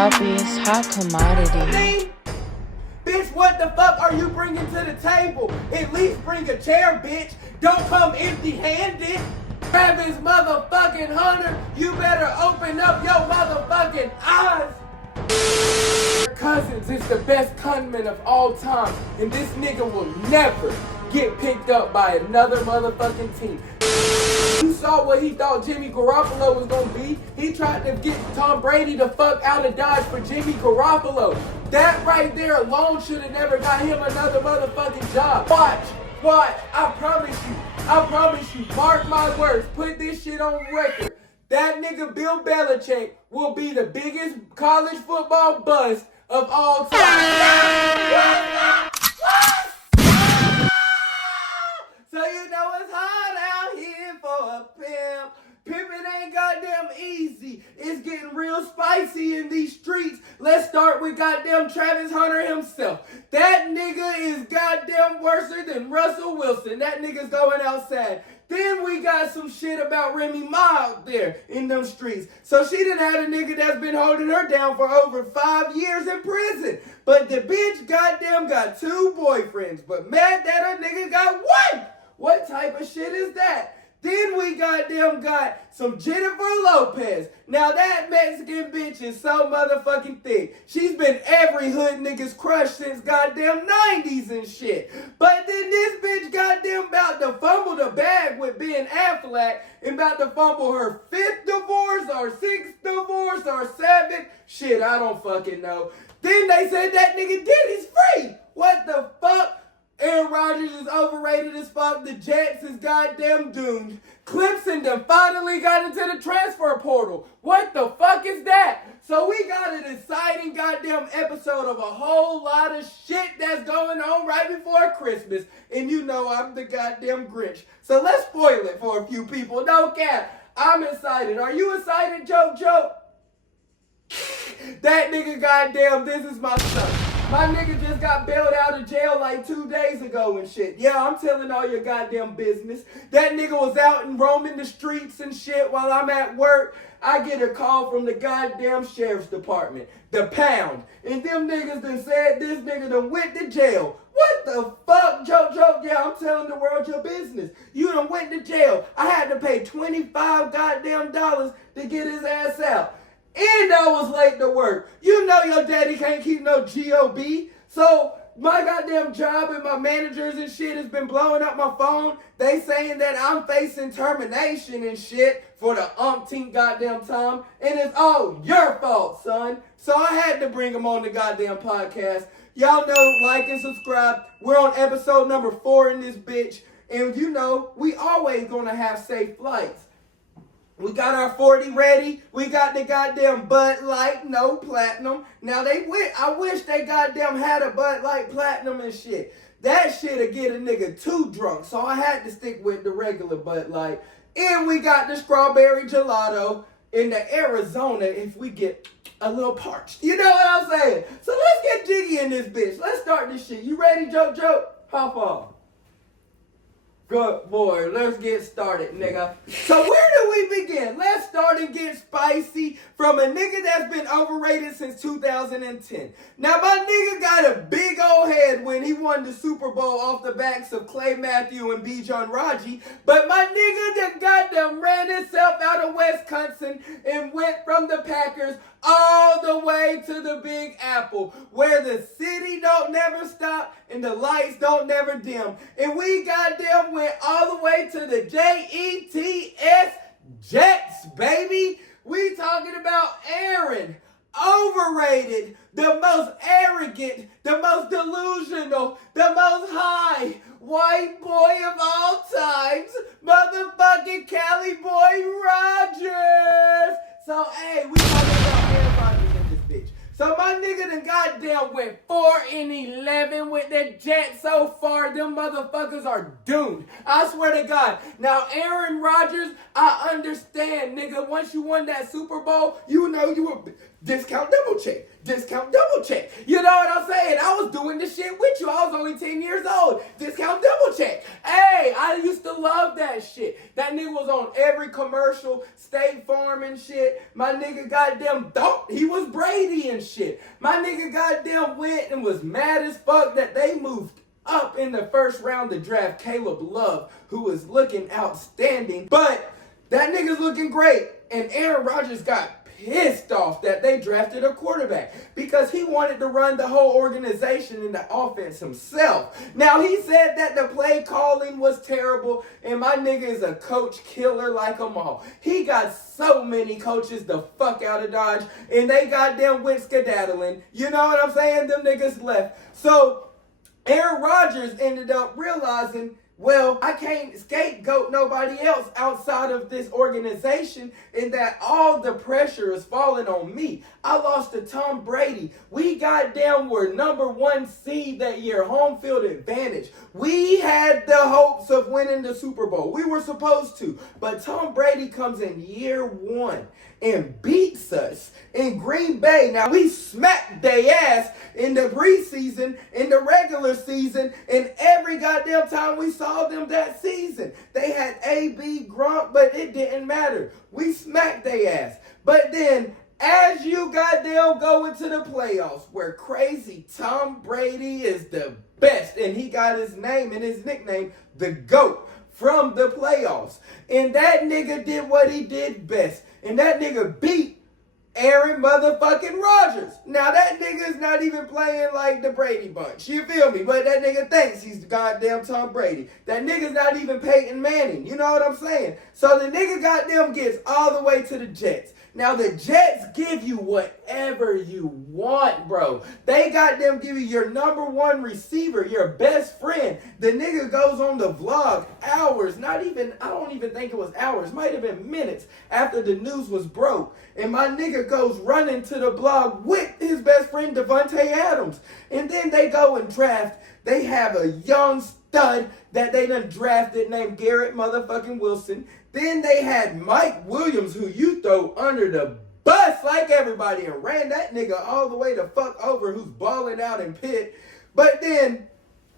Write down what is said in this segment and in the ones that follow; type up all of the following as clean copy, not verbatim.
sloppiest hot commodity. Bitch, what the fuck are you bringing to the table? At least bring a chair, bitch. Don't come empty-handed. Travis motherfucking Hunter, you better open up your motherfucking eyes. Cousins is the best gunman of all time, and this nigga will never get picked up by another motherfucking team. You saw what he thought Jimmy Garoppolo was gonna be. He tried to get Tom Brady the fuck out of Dodge for Jimmy Garoppolo. That right there alone should have never got him another motherfucking job. Watch, I promise you, mark my words, put this shit on record. That nigga Bill Belichick will be the biggest college football bust of all time. So you know it's hard out here for a pimp. Pimpin' ain't goddamn easy. It's getting real spicy in these streets. Let's start with goddamn Travis Hunter himself. That nigga is goddamn worse than Russell Wilson. That nigga's going outside. Then we got some shit about Remy Ma out there in them streets. So she done had a nigga that's been holding her down for over 5 years in prison. But the bitch goddamn got 2 boyfriends. But mad that a nigga got 1. What type of shit is that? Then we goddamn got some Jennifer Lopez. Now that Mexican bitch is so motherfucking thick. She's been every hood nigga's crush since goddamn 90s and shit. But then this bitch goddamn about to fumble the bag with Ben Affleck and about to fumble her 5th divorce or 6th divorce or 7th. Shit, I don't fucking know. Then they said that nigga Diddy's free. What the fuck? Aaron Rodgers is overrated as fuck. The Jets is goddamn doomed. Clemson done finally got into the transfer portal. What the fuck is that? So we got an exciting goddamn episode of a whole lot of shit that's going on right before Christmas. And you know I'm the goddamn Grinch. So let's spoil it for a few people. No cap. I'm excited. Are you excited, Joke? That nigga goddamn, this is my son. My nigga just got bailed out of jail like 2 days ago and shit. Yeah, I'm telling all your goddamn business. That nigga was out and roaming the streets and shit while I'm at work. I get a call from the goddamn sheriff's department, the Pound. And them niggas done said this nigga done went to jail. What the fuck, Joke? Yeah, I'm telling the world your business. You done went to jail. I had to pay $25 goddamn dollars to get his ass out. And I was late to work. You know your daddy can't keep no GOB. So my goddamn job and my managers and shit has been blowing up my phone. They saying that I'm facing termination and shit for the umpteenth goddamn time. And it's all your fault, son. So I had to bring them on the goddamn podcast. Y'all know, like and subscribe. We're on episode number 4 in this bitch. And you know, we always gonna have safe flights. We got our 40 ready. We got the goddamn Bud Light, no platinum. Now I wish they goddamn had a Bud Light platinum and shit. That shit'll get a nigga too drunk. So I had to stick with the regular Bud Light. And we got the strawberry gelato in the Arizona if we get a little parched. You know what I'm saying? So let's get jiggy in this bitch. Let's start this shit. You ready, Joke? Hop off. Good boy, let's get started, nigga. So where do we begin? Let's start and get spicy from a nigga that's been overrated since 2010. Now my nigga got a big old head when he won the Super Bowl off the backs of Clay Matthew and Bijan Raji, but my nigga that goddamn ran himself out of Wisconsin and went from the Packers all the way to the Big Apple, where the city don't never stop and the lights don't never dim. And we goddamn went all the way to the Jets, Jets, baby. We talking about Aaron, overrated, the most arrogant, the most delusional, the most high white boy of all times, motherfucking Cali boy Rodgers. So, hey, we talking about Aaron Rodgers in this bitch. So my My nigga done goddamn went 4-11 with the Jets so far. Them motherfuckers are doomed. I swear to God. Now, Aaron Rodgers, I understand, nigga. Once you won that Super Bowl, you know you were discount double check. Discount double check. You know what I'm saying? I was doing this shit with you. I was only 10 years old. Discount double check. Hey, I used to love that shit. That nigga was on every commercial, State Farm and shit. My nigga goddamn thought he was Brady and shit. My nigga goddamn went and was mad as fuck that they moved up in the first round to draft Caleb Love, who was looking outstanding. But that nigga's looking great. And Aaron Rodgers got pissed off that they drafted a quarterback because he wanted to run the whole organization in the offense himself. Now, he said that the play calling was terrible, and my nigga is a coach killer like them all. He got so many coaches the fuck out of Dodge, and they goddamn went skedaddling. You know what I'm saying? Them niggas left. So, Aaron Rodgers ended up realizing, well, I can't scapegoat nobody else outside of this organization, and that all the pressure is falling on me. I lost to Tom Brady. We goddamn were number 1 seed that year, home field advantage. We had the hopes of winning the Super Bowl. We were supposed to. But Tom Brady comes in year 1 and beats us in Green Bay. Now, we smacked their ass in the preseason, in the regular season, and every goddamn time we saw them that season. They had A.B. Gronk, but it didn't matter. We smacked their ass. But then, as you goddamn go into the playoffs, where crazy Tom Brady is the best, and he got his name and his nickname, the GOAT, from the playoffs. And that nigga did what he did best. And that nigga beat Aaron motherfucking Rodgers. Now, that nigga's not even playing like the Brady bunch. You feel me? But that nigga thinks he's the goddamn Tom Brady. That nigga's not even Peyton Manning. You know what I'm saying? So the nigga goddamn gets all the way to the Jets. Now, the Jets give you whatever you want, bro. They goddamn give you your number 1 receiver, your best friend. The nigga goes on the vlog hours, I don't even think it was hours, might have been minutes after the news was broke. And my nigga goes running to the blog with his best friend, Devontae Adams. And then they go and draft. They have a young stud that they done drafted named Garrett motherfucking Wilson. Then they had Mike Williams, who you throw under the bus like everybody, and ran that nigga all the way the fuck over, who's balling out in Pitt. But then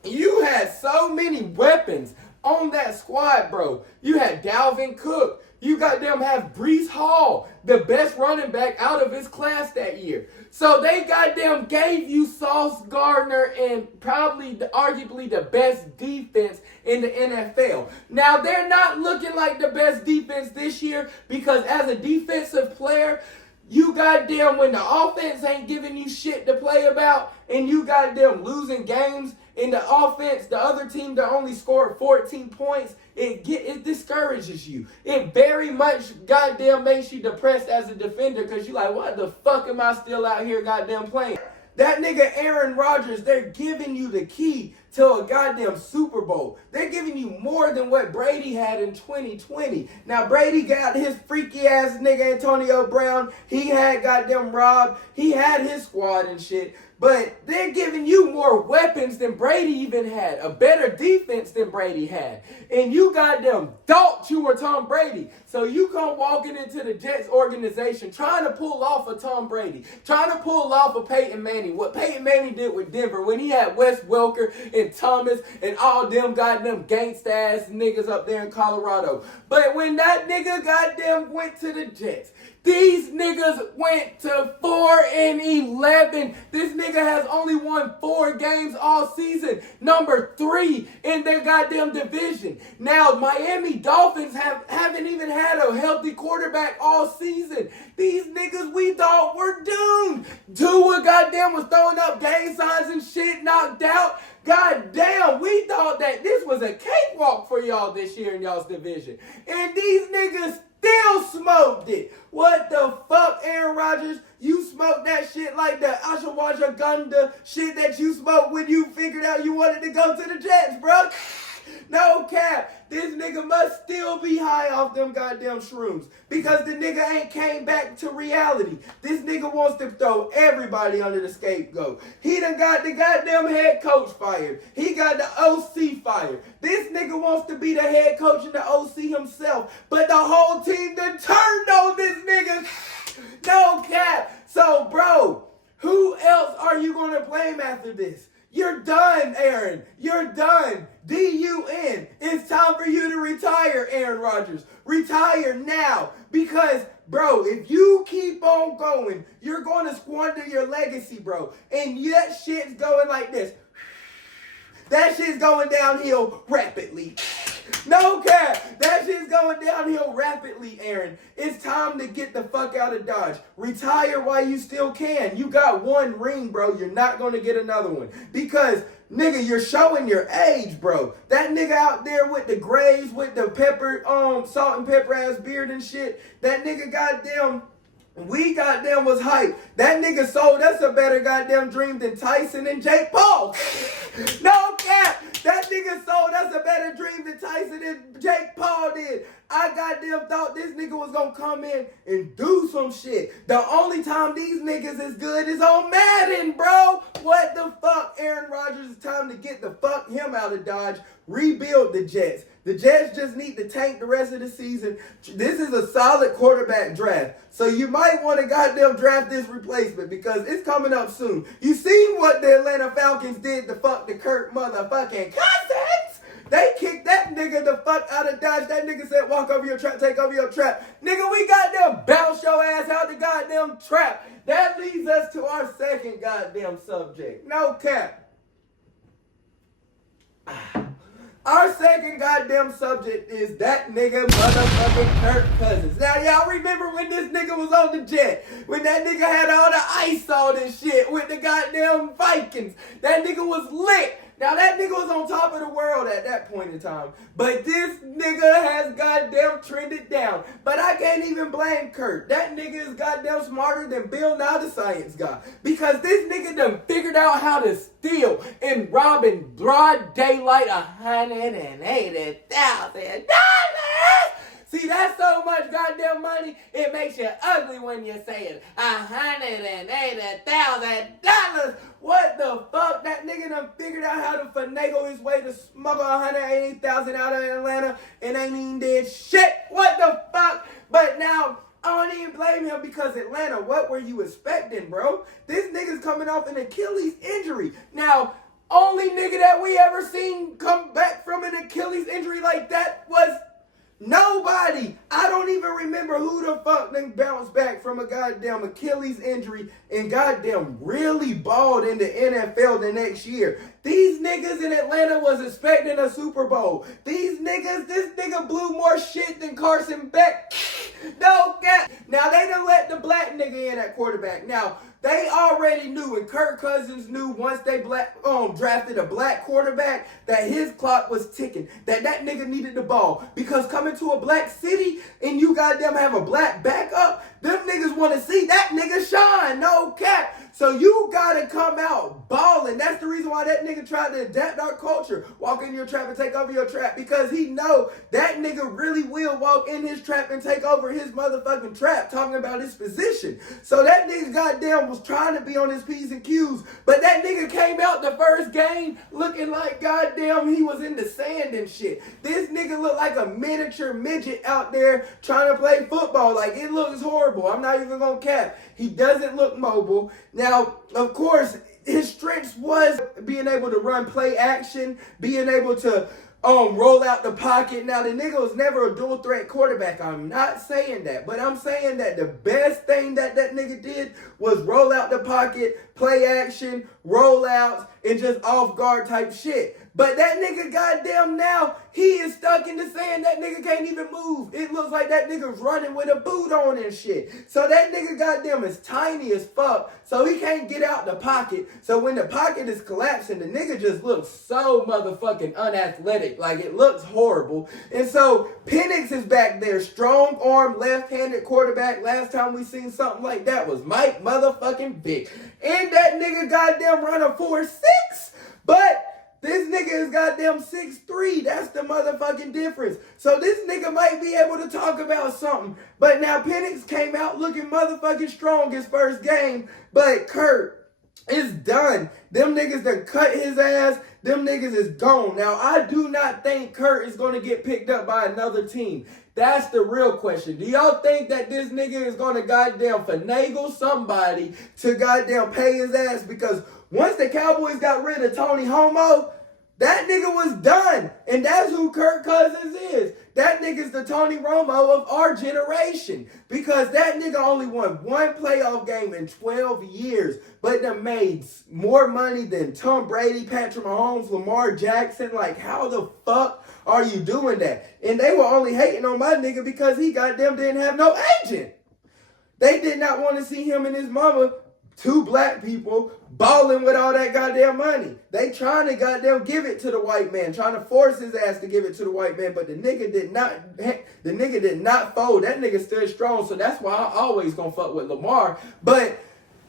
you had so many weapons on that squad, bro. You had Dalvin Cook. You goddamn have Breece Hall, the best running back out of his class that year. So they goddamn gave you Sauce Gardner and arguably the best defense in the NFL. Now, they're not looking like the best defense this year because as a defensive player, you goddamn, when the offense ain't giving you shit to play about and you goddamn losing games in the offense, the other team that only scored 14 points, it discourages you. It very much goddamn makes you depressed as a defender because you're like, what the fuck am I still out here goddamn playing? That nigga Aaron Rodgers, they're giving you the key to a goddamn Super Bowl. They're giving you more than what Brady had in 2020. Now, Brady got his freaky ass nigga Antonio Brown. He had goddamn Rob. He had his squad and shit. But they're giving you more weapons than Brady even had. A better defense than Brady had. And you goddamn thought you were Tom Brady. So you come walking into the Jets organization trying to pull off a Tom Brady. Trying to pull off a Peyton Manning. What Peyton Manning did with Denver when he had Wes Welker and Thomas and all them goddamn gangsta ass niggas up there in Colorado. But when that nigga goddamn went to the Jets, these niggas went to 4-11. This nigga has only won 4 games all season. Number 3 in their goddamn division. Now, Miami Dolphins haven't even had a healthy quarterback all season. These niggas we thought were doomed. Tua goddamn was throwing up gang signs and shit, knocked out. God damn, we thought that this was a cakewalk for y'all this year in y'all's division. And these niggas still smoked it. What the fuck, Aaron Rodgers? You smoked that shit like the ashwagandha shit that you smoked when you figured out you wanted to go to the Jets, bro. No cap. this nigga must still be high off them goddamn shrooms. Because the nigga ain't came back to reality. This nigga wants to throw everybody under the scapegoat. He done got the goddamn head coach fired. He got the OC fired. This nigga wants to be the head coach and the OC himself. But the whole team done turned on this nigga. No cap. So, bro, who else are you going to blame after this? You're done, Aaron. You're done. D-U-N. It's time for you to retire, Aaron Rodgers. Retire now. Because, bro, if you keep on going, you're going to squander your legacy, bro. And that shit's going like this. That shit's going downhill rapidly. No cap. That shit's going downhill rapidly, Aaron. It's time to get the fuck out of Dodge. Retire while you still can. You got one ring, bro. You're not going to get another one. Because, nigga, you're showing your age, bro. That nigga out there with the grays, with the pepper, salt and pepper ass beard and shit. That nigga goddamn... We goddamn was hype. That nigga sold us a better goddamn dream than Tyson and Jake Paul. No cap. That nigga sold us a better dream than Tyson and Jake Paul did. I goddamn thought this nigga was gonna come in and do some shit. The only time these niggas is good is on Madden, bro. What the fuck? Aaron Rodgers, it's time to get the fuck him out of Dodge. Rebuild the Jets. The Jets just need to tank the rest of the season. This is a solid quarterback draft. So you might want to goddamn draft this replacement because it's coming up soon. You seen what the Atlanta Falcons did to fuck the Kirk motherfucking Cousins? They kicked that nigga the fuck out of Dodge. That nigga said, walk over your trap, take over your trap. Nigga, we goddamn bounce your ass out the goddamn trap. That leads us to our second goddamn subject. No cap. Our second goddamn subject is that nigga motherfucking Kirk Cousins. Now, y'all remember when this nigga was on the jet? When that nigga had all the ice on and shit with the goddamn Vikings. That nigga was lit. Now, that nigga was on top of the world at that point in time. But this nigga has goddamn trended down. But I can't even blame Kurt. That nigga is goddamn smarter than Bill Nye the Science Guy. Because this nigga done figured out how to steal and rob in broad daylight $180,000. See, that's so much goddamn money, it makes you ugly when you say it. $180,000. What the fuck? That nigga done figured out how to finagle his way to smuggle $180,000 out of Atlanta and ain't even did shit. What the fuck? But now, I don't even blame him because Atlanta, what were you expecting, bro? This nigga's coming off an Achilles injury. Now, only nigga that we ever seen come back from an Achilles injury like that was nobody. I don't even remember who the fuck done bounced back from a goddamn Achilles injury and goddamn really balled in the NFL the next year. These niggas in Atlanta was expecting a Super Bowl. These niggas, this nigga blew more shit than Carson Beck. No cap. Now they done let the black nigga in at quarterback. Now, they already knew, and Kirk Cousins knew once they drafted a black quarterback that his clock was ticking, that nigga needed the ball. Because coming to a black city and you goddamn have a black backup, them niggas want to see that nigga shine. No cap. So you gotta come out balling. That's the reason why that nigga tried to adapt our culture. Walk in your trap and take over your trap. Because he know that nigga really will walk in his trap and take over his motherfucking trap. Talking about his position. So that nigga goddamn was trying to be on his P's and Q's. But that nigga came out the first game looking like goddamn he was in the sand and shit. This nigga looked like a miniature midget out there trying to play football. Like, it looks horrible. I'm not even gonna cap. He doesn't look mobile. Now, of course, his strengths was being able to run play action, being able to roll out the pocket. Now, the nigga was never a dual threat quarterback. I'm not saying that, but I'm saying that the best thing that nigga did was roll out the pocket, play action, rollouts, and just off guard type shit. But that nigga goddamn now, he is stuck in the sand. That nigga can't even move. It looks like that nigga's running with a boot on and shit. So that nigga goddamn is tiny as fuck. So he can't get out the pocket. So when the pocket is collapsing, the nigga just looks so motherfucking unathletic. Like, it looks horrible. And so Penix is back there. Strong arm, left-handed quarterback. Last time we seen something like that was Mike motherfucking Vick. And that nigga goddamn run a 4.6. But This nigga is goddamn 6'3". That's the motherfucking difference. So this nigga might be able to talk about something. But now Penix came out looking motherfucking strong his first game. But Kurt is done. Them niggas done cut his ass. Them niggas is gone. Now, I do not think Kurt is going to get picked up by another team. That's the real question. Do y'all think that this nigga is going to goddamn finagle somebody to goddamn pay his ass? Because once the Cowboys got rid of Tony Homo, that nigga was done. And that's who Kirk Cousins is. That nigga's the Tony Romo of our generation. Because that nigga only won one playoff game in 12 years. But they made more money than Tom Brady, Patrick Mahomes, Lamar Jackson. Like, how the fuck are you doing that? And they were only hating on my nigga because he goddamn didn't have no agent. They did not want to see him and his mama, two black people, balling with all that goddamn money. They trying to goddamn give it to the white man, trying to force his ass to give it to the white man, but the nigga did not fold. That nigga stood strong, so that's why I always gonna fuck with Lamar. But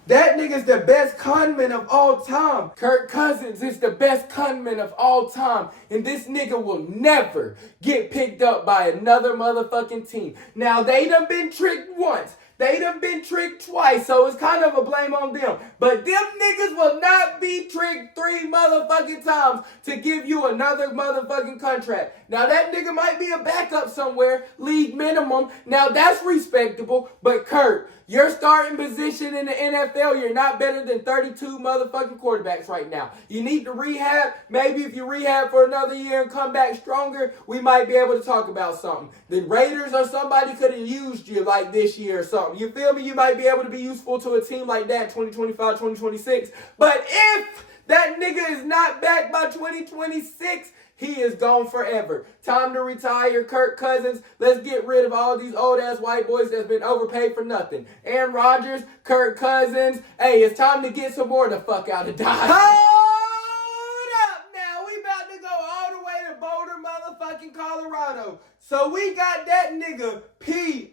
that nigga's the best conman of all time. Kirk Cousins is the best conman of all time. And this nigga will never get picked up by another motherfucking team. Now, they done been tricked once. They done been tricked twice, so it's kind of a blame on them. But them niggas will not be tricked 3 motherfucking times to give you another motherfucking contract. Now, that nigga might be a backup somewhere, league minimum. Now, that's respectable. But, Kurt, your starting position in the NFL, you're not better than 32 motherfucking quarterbacks right now. You need to rehab. Maybe if you rehab for another year and come back stronger, we might be able to talk about something. The Raiders or somebody could have used you like this year or something. You feel me? You might be able to be useful to a team like that 2025, 2026. But if that nigga is not back by 2026, he is gone forever. Time to retire Kirk Cousins. Let's get rid of all these old-ass white boys that's been overpaid for nothing. Aaron Rodgers, Kirk Cousins. Hey, it's time to get some more the fuck out of Dodge. Hold up now. We about to go all the way to Boulder, motherfucking Colorado. So we got that nigga P-R-I-M.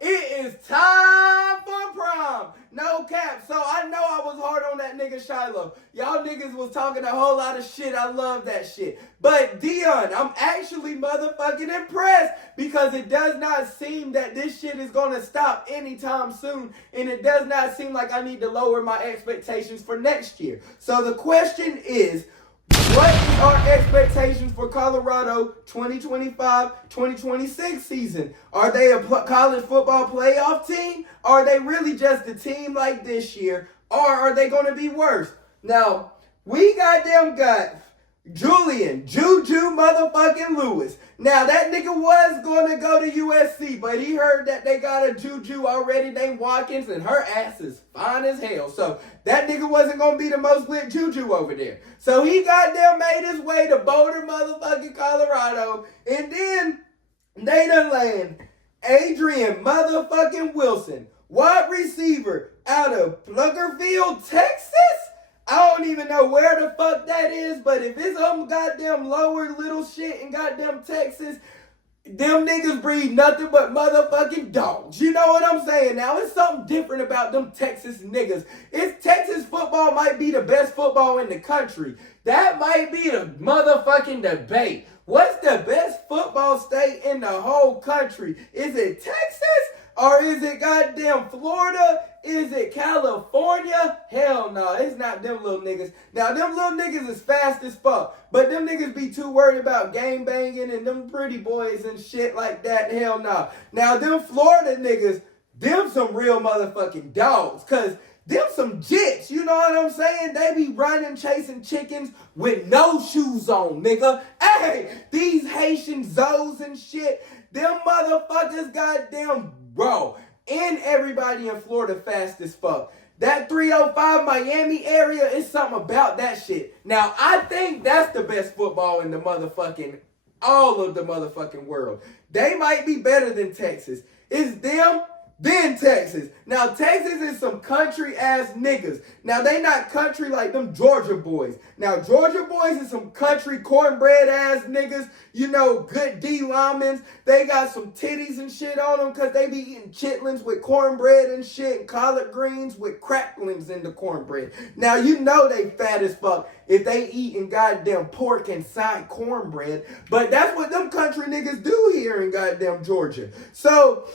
It is time for prom. No cap. So I know I was hard on that nigga Shiloh. Y'all niggas was talking a whole lot of shit. I love that shit. But Dion, I'm actually motherfucking impressed because it does not seem that this shit is going to stop anytime soon. And it does not seem like I need to lower my expectations for next year. So the question is, what are expectations for Colorado 2025-2026 season? Are they a college football playoff team? Are they really just a team like this year? Or are they going to be worse? Now, we got Juju motherfucking Lewis. Now, that nigga was going to go to USC, but he heard that they got a Juju already named Watkins, and her ass is fine as hell. So, that nigga wasn't going to be the most lit Juju over there. So, he goddamn made his way to Boulder motherfucking Colorado, and then they done land Adrian motherfucking Wilson, wide receiver out of Pluggerville, Texas? I don't even know where the fuck that is, but if it's goddamn lower little shit in goddamn Texas, them niggas breed nothing but motherfucking dogs. You know what I'm saying? Now, it's something different about them Texas niggas. It's Texas football might be the best football in the country. That might be the motherfucking debate. What's the best football state in the whole country? Is it Texas? Or is it goddamn Florida? Is it California? Hell no, it's not them little niggas. Now, them little niggas is fast as fuck. But them niggas be too worried about gang banging and them pretty boys and shit like that. Hell no. Now, them Florida niggas, them some real motherfucking dogs. Because them some jits, you know what I'm saying? They be running, chasing chickens with no shoes on, nigga. Hey, these Haitian zoes and shit, them motherfuckers goddamn bro. And everybody in Florida fast as fuck. That 305 Miami area is something about that shit. Now, I think that's the best football in the motherfucking, all of the motherfucking world. They might be better than Texas. It's them, Then Texas. Now, Texas is some country-ass niggas. Now, they not country like them Georgia boys. Now, Georgia boys is some country cornbread-ass niggas. You know, good D linemen. They got some titties and shit on them because they be eating chitlins with cornbread and shit and collard greens with cracklings in the cornbread. Now, you know they fat as fuck if they eating goddamn pork inside cornbread. But that's what them country niggas do here in goddamn Georgia. So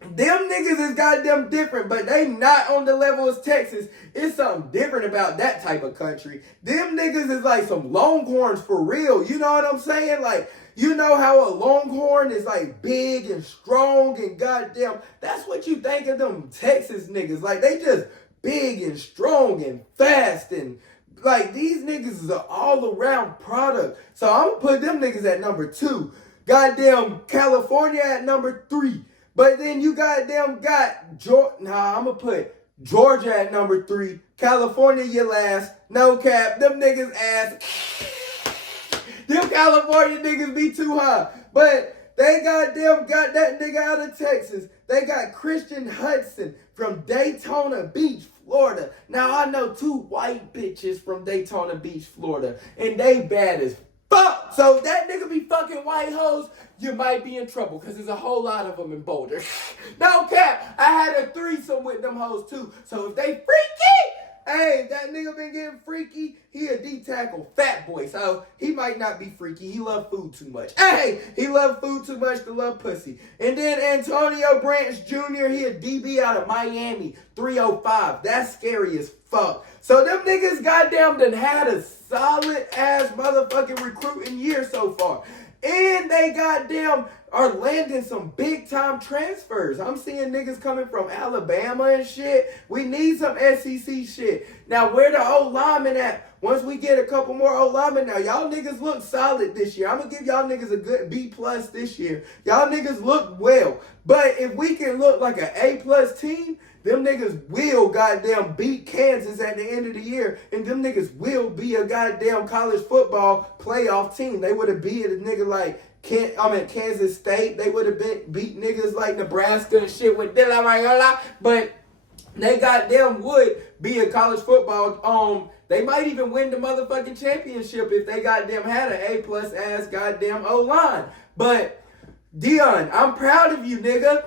them niggas is goddamn different, but they not on the level as Texas. It's something different about that type of country. Them niggas is like some Longhorns for real. You know what I'm saying? Like, you know how a Longhorn is like big and strong and goddamn. That's what you think of them Texas niggas. Like, they just big and strong and fast and like these niggas is an all-around product. So I'm gonna put them niggas at number 2. Goddamn California at number 3. But then you goddamn got Georgia. I'm going to put Georgia at number 3. California, your last. No cap. Them niggas ass. Them California niggas be too high. But they goddamn got that nigga out of Texas. They got Christian Hudson from Daytona Beach, Florida. Now, I know 2 white bitches from Daytona Beach, Florida. And they bad as fuck. So if that nigga be fucking white hoes, you might be in trouble because there's a whole lot of them in Boulder. No cap. I had a threesome with them hoes too. So if they freaky, hey, that nigga been getting freaky, he a D-tackle fat boy. So he might not be freaky. He love food too much. Hey, he love food too much to love pussy. And then Antonio Branch Jr., he a DB out of Miami, 305. That's scary as fuck. So them niggas goddamn done had a solid ass motherfucking recruiting year so far. And they goddamn are landing some big time transfers. I'm seeing niggas coming from Alabama and shit. We need some SEC shit. Now, where the old linemen at? Once we get a couple more old linemen now, y'all niggas look solid this year. I'm going to give y'all niggas a good B+ this year. Y'all niggas look well. But if we can look like an A+ team, them niggas will goddamn beat Kansas at the end of the year, and them niggas will be a goddamn college football playoff team. They would have beat a nigga like Kansas State. They would have beat niggas like Nebraska and shit with De La Mayola, but they goddamn would be a college football. They might even win the motherfucking championship if they goddamn had an A+ ass goddamn O-line. But Dion, I'm proud of you, nigga.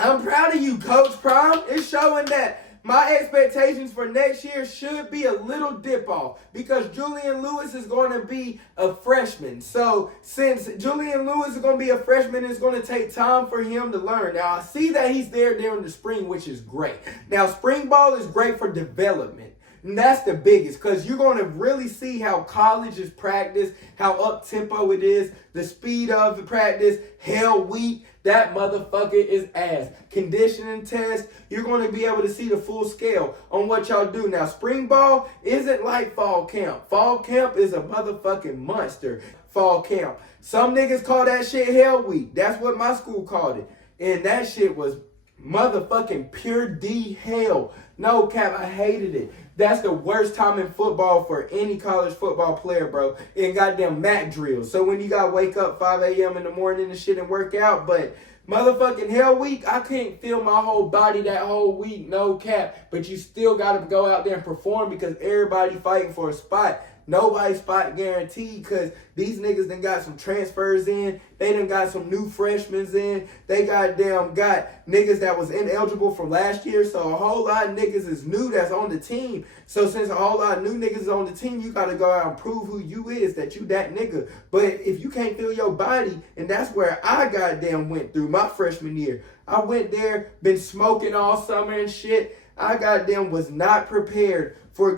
I'm proud of you, Coach Prime. It's showing that my expectations for next year should be a little dip off because Julian Lewis is going to be a freshman. So since Julian Lewis is going to be a freshman, it's going to take time for him to learn. Now, I see that he's there during the spring, which is great. Now, spring ball is great for development. And that's the biggest because you're going to really see how college is practiced, how up-tempo it is, the speed of the practice, hell week. That motherfucker is ass. Conditioning test, you're going to be able to see the full scale on what y'all do. Now, spring ball isn't like fall camp. Fall camp is a motherfucking monster. Fall camp. Some niggas call that shit hell week. That's what my school called it. And that shit was motherfucking pure D hell. No cap, I hated it. That's the worst time in football for any college football player, bro. And goddamn mat drills. So when you gotta wake up 5 a.m. in the morning and shit and work out, but motherfucking hell week, I can't feel my whole body that whole week, no cap. But you still gotta go out there and perform because everybody fighting for a spot. Nobody spot guaranteed because these niggas done got some transfers in. They done got some new freshmen in. They goddamn got niggas that was ineligible from last year. So a whole lot of niggas is new that's on the team. So since a whole lot of new niggas is on the team, you got to go out and prove who you is, that you that nigga. But if you can't feel your body, and that's where I goddamn went through my freshman year. I went there, been smoking all summer and shit. I goddamn was not prepared for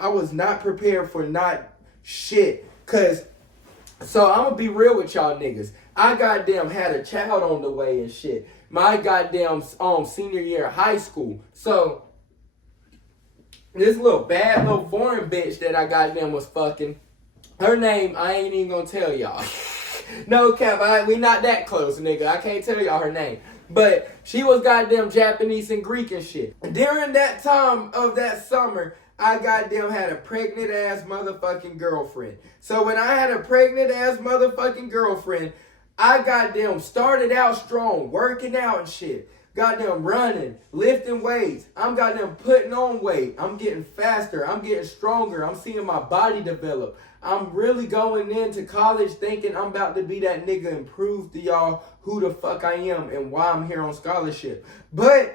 I was not prepared for not shit. So I'm gonna be real with y'all niggas. I goddamn had a child on the way and shit. My goddamn senior year of high school. So this little bad little foreign bitch that I goddamn was fucking, her name I ain't even gonna tell y'all. No cap, we not that close, nigga. I can't tell y'all her name. But she was goddamn Japanese and Greek and shit. During that time of that summer, I goddamn had a pregnant ass motherfucking girlfriend. So when I had a pregnant ass motherfucking girlfriend, I goddamn started out strong, working out and shit. goddamn running, lifting weights. I'm goddamn putting on weight. I'm getting faster. I'm getting stronger. I'm seeing my body develop. I'm really going into college thinking I'm about to be that nigga and prove to y'all who the fuck I am and why I'm here on scholarship. But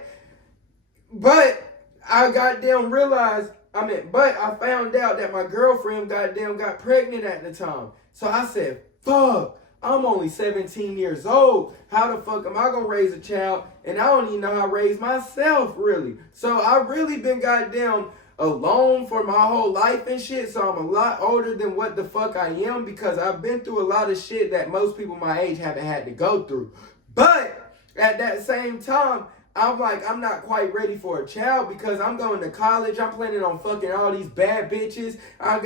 I goddamn realized, but I found out that my girlfriend goddamn got pregnant at the time. So I said, fuck, I'm only 17 years old. How the fuck am I gonna raise a child? And I don't even know how to raise myself, really. So I've really been goddamn alone for my whole life and shit. So I'm a lot older than what the fuck I am because I've been through a lot of shit that most people my age haven't had to go through. But at that same time, I'm like, I'm not quite ready for a child because I'm going to college. I'm planning on fucking all these bad bitches. I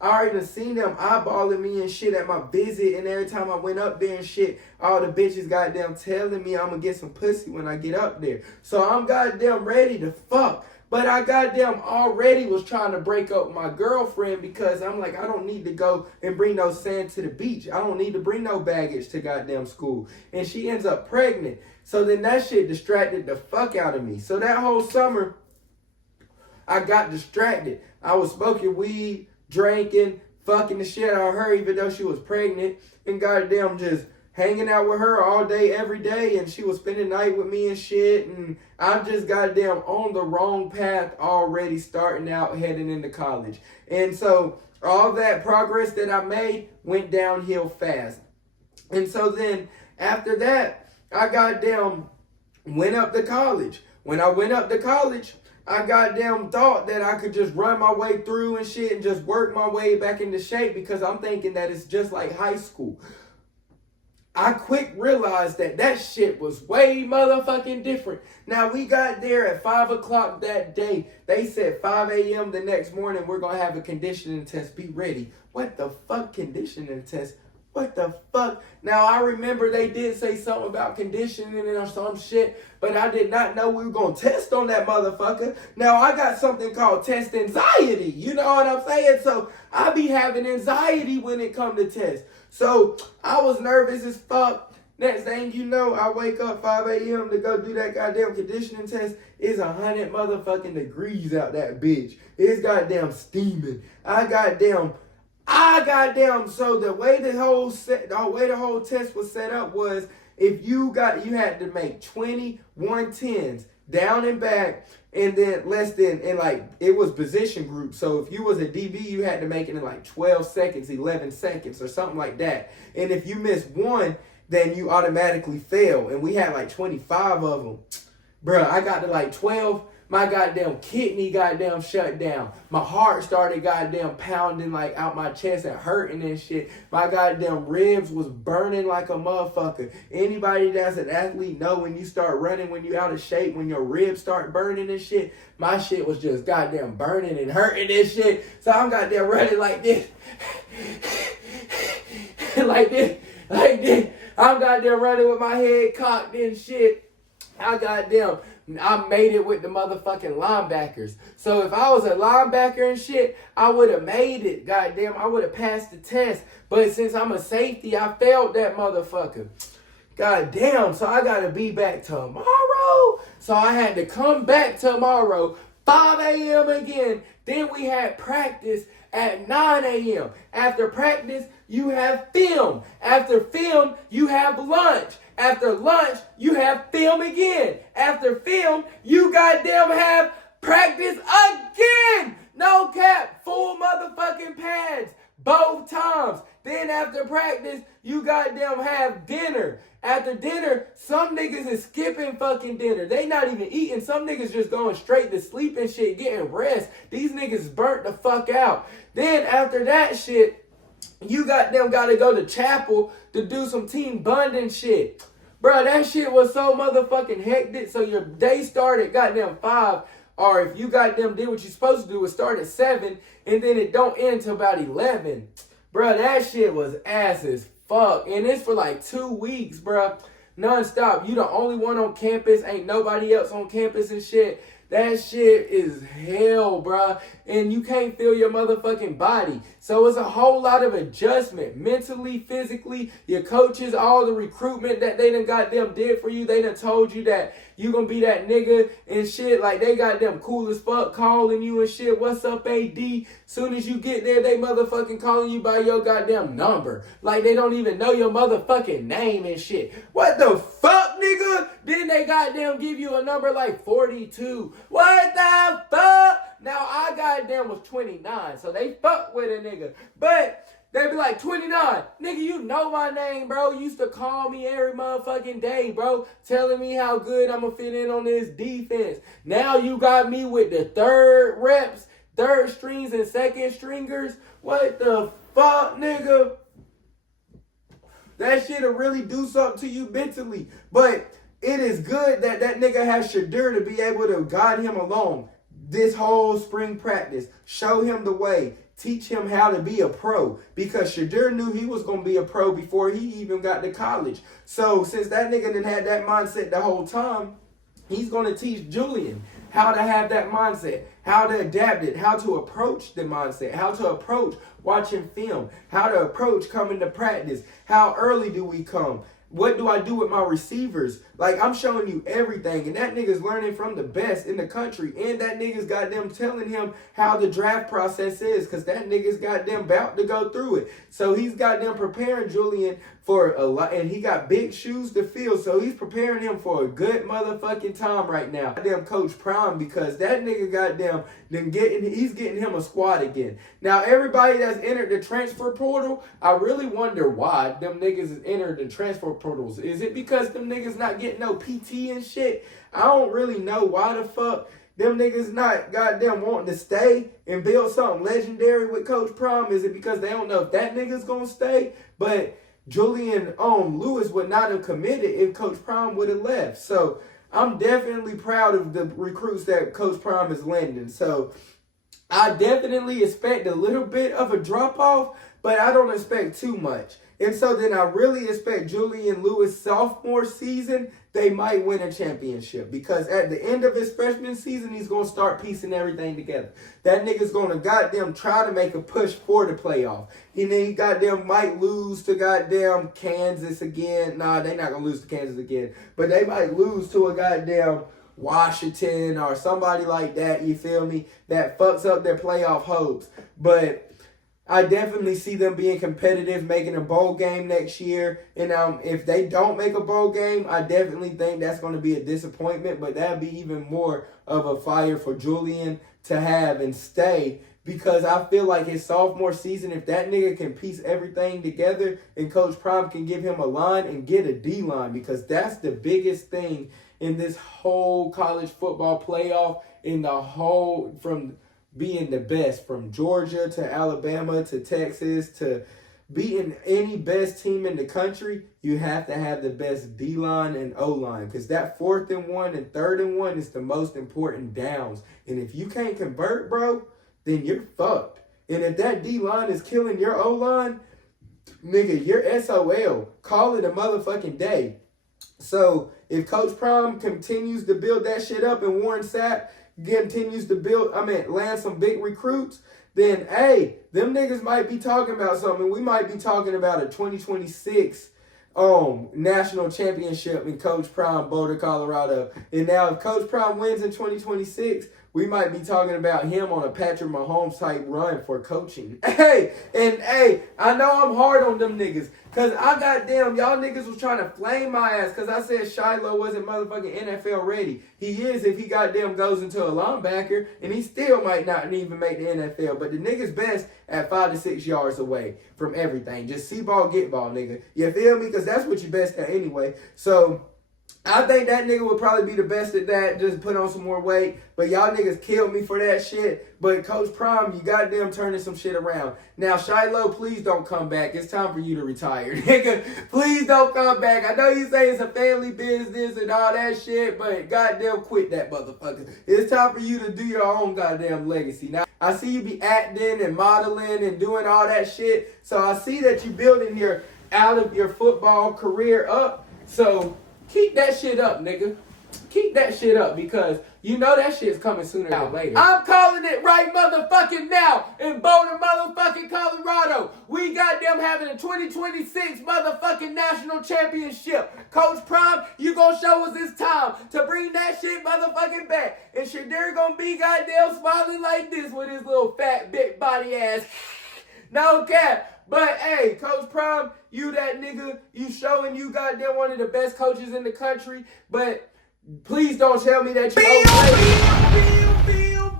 already seen them eyeballing me and shit at my visit. And every time I went up there and shit, all the bitches goddamn telling me I'm going to get some pussy when I get up there. So I'm goddamn ready to fuck. But I goddamn already was trying to break up with my girlfriend because I'm like, I don't need to go and bring no sand to the beach. I don't need to bring no baggage to goddamn school. And she ends up pregnant. So then that shit distracted the fuck out of me. So that whole summer, I got distracted. I was smoking weed, drinking, fucking the shit out of her even though she was pregnant. And goddamn just hanging out with her all day, every day, and she was spending the night with me and shit, and I'm just goddamn on the wrong path already starting out heading into college. And so all that progress that I made went downhill fast. And so then after that, I goddamn went up to college. When I went up to college, I goddamn thought that I could just run my way through and shit and just work my way back into shape because I'm thinking that it's just like high school. I quick realized that that shit was way motherfucking different. Now, we got there at 5 o'clock that day. They said 5 a.m. the next morning, we're going to have a conditioning test. Be ready. What the fuck conditioning test? What the fuck? Now, I remember they did say something about conditioning or some shit, but I did not know we were going to test on that motherfucker. Now, I got something called test anxiety. You know what I'm saying? So, I be having anxiety when it come to tests. So, I was nervous as fuck. Next thing you know, I wake up 5 a.m. to go do that goddamn conditioning test. It's 100 motherfucking degrees out that bitch. It's goddamn steaming. I goddamn, so the way the whole test was set up was if you had to make 20 110s down and back, and then it was position group. So if you was a DB, you had to make it in like 12 seconds, 11 seconds, or something like that. And if you missed one, then you automatically fail. And we had like 25 of them. Bruh, I got to like 12. My goddamn kidney goddamn shut down. My heart started goddamn pounding like out my chest and hurting and shit. My goddamn ribs was burning like a motherfucker. Anybody that's an athlete know when you start running, when you out of shape, when your ribs start burning and shit. My shit was just goddamn burning and hurting and shit. So I'm goddamn running like this. like this. I'm goddamn running with my head cocked and shit. I made it with the motherfucking linebackers. So if I was a linebacker and shit, I would have made it. Goddamn, I would have passed the test. But since I'm a safety, I failed that motherfucker. Goddamn, so I gotta be back tomorrow. So I had to come back tomorrow, 5 a.m. again. Then we had practice at 9 a.m. After practice, you have film. After film, you have lunch. After lunch, you have film again. After film, you goddamn have practice again. No cap. Full motherfucking pads. Both times. Then after practice, you goddamn have dinner. After dinner, some niggas is skipping fucking dinner. They not even eating. Some niggas just going straight to sleep and shit, getting rest. These niggas burnt the fuck out. Then after that shit, you goddamn gotta go to chapel to do some team bonding shit. Bro, that shit was so motherfucking hectic. So your day started goddamn 5. Or if you goddamn did what you're supposed to do, it start at 7. And then it don't end till about 11. Bro, that shit was ass as fuck. And it's for like 2 weeks, bro. Non-stop. You the only one on campus. Ain't nobody else on campus and shit. That shit is hell, bruh. And you can't feel your motherfucking body. So it's a whole lot of adjustment. Mentally, physically, your coaches, all the recruitment that they done goddamn did for you. They done told you that you gonna be that nigga and shit. Like, they goddamn cool as fuck calling you and shit. What's up, AD? Soon as you get there, they motherfucking calling you by your goddamn number. Like, they don't even know your motherfucking name and shit. What the fuck, nigga? Then they goddamn give you a number like 42. What the fuck? Now, I goddamn was 29, so they fuck with a nigga. But they be like, 29. Nigga, you know my name, bro. You used to call me every motherfucking day, bro, telling me how good I'm gonna fit in on this defense. Now you got me with the third reps, third strings and second stringers. What the fuck, nigga? That shit'll really do something to you mentally. But it is good that that nigga has Shadur to be able to guide him along this whole spring practice. Show him the way. Teach him how to be a pro. Because Shadur knew he was going to be a pro before he even got to college. So since that nigga done had that mindset the whole time, he's going to teach Julian how to have that mindset, how to adapt it, how to approach the mindset, how to approach watching film, how to approach coming to practice, how early do we come, what do I do with my receivers? Like, I'm showing you everything, and that nigga's learning from the best in the country, and that nigga's goddamn telling him how the draft process is, because that nigga's goddamn about to go through it. So he's goddamn preparing Julian for a lot, and he got big shoes to fill, so he's preparing him for a good motherfucking time right now. Goddamn Coach Prime, because that nigga goddamn he's getting him a squad again. Now, everybody that's entered the transfer portal, I really wonder why them niggas is entered the transfer portals. Is it because them niggas not getting no PT and shit? I don't really know why the fuck them niggas not goddamn wanting to stay and build something legendary with Coach Prime. Is it because they don't know if that nigga's gonna stay? But Julian Lewis would not have committed if Coach Prime would have left. So I'm definitely proud of the recruits that Coach Prime is landing. So I definitely expect a little bit of a drop-off, but I don't expect too much. And so then I really expect Julian Lewis' sophomore season, they might win a championship. Because at the end of his freshman season, he's going to start piecing everything together. That nigga's going to goddamn try to make a push for the playoff. And then he goddamn might lose to goddamn Kansas again. Nah, they not going to lose to Kansas again. But they might lose to a goddamn Washington or somebody like that, you feel me, that fucks up their playoff hopes. But I definitely see them being competitive, making a bowl game next year. And if they don't make a bowl game, I definitely think that's going to be a disappointment. But that would be even more of a fire for Julian to have and stay. Because I feel like his sophomore season, if that nigga can piece everything together and Coach Prime can give him a line and get a D-line, because that's the biggest thing in this whole college football playoff, in the whole, from being the best, from Georgia to Alabama to Texas to beating any best team in the country, you have to have the best D-line and O-line, because that 4th and 1 and 3rd and 1 is the most important downs. And if you can't convert, bro, then you're fucked. And if that D-line is killing your O-line, nigga, you're SOL. Call it a motherfucking day. So if Coach Prime continues to build that shit up and Warren Sapp continues to land some big recruits, then, hey, them niggas might be talking about something. We might be talking about a 2026 national championship in Coach Prime, Boulder, Colorado. And now if Coach Prime wins in 2026, we might be talking about him on a Patrick Mahomes type run for coaching. Hey, I know I'm hard on them niggas, because I goddamn, y'all niggas was trying to flame my ass because I said Shiloh wasn't motherfucking NFL ready. He is if he goddamn goes into a linebacker, and he still might not even make the NFL. But the nigga's best at 5 to 6 yards away from everything. Just see ball, get ball, nigga. You feel me? Because that's what you're best at anyway. So I think that nigga would probably be the best at that. Just put on some more weight. But y'all niggas killed me for that shit. But Coach Prime, you goddamn turning some shit around. Now, Shiloh, please don't come back. It's time for you to retire, nigga. Please don't come back. I know you say it's a family business and all that shit, but goddamn quit that motherfucker. It's time for you to do your own goddamn legacy. Now, I see you be acting and modeling and doing all that shit. So I see that you building out of your football career up. So keep that shit up, nigga. keep that shit up because you know that shit's coming sooner than later. I'm calling it right motherfucking now in Boulder motherfucking Colorado. We goddamn having a 2026 motherfucking national championship. Coach Prime, you gonna show us it's time to bring that shit motherfucking back. And Shadir gonna be goddamn smiling like this with his little fat big body ass. No cap. But hey, Coach Prime, you that nigga, you showing you goddamn one of the best coaches in the country, but please don't tell me that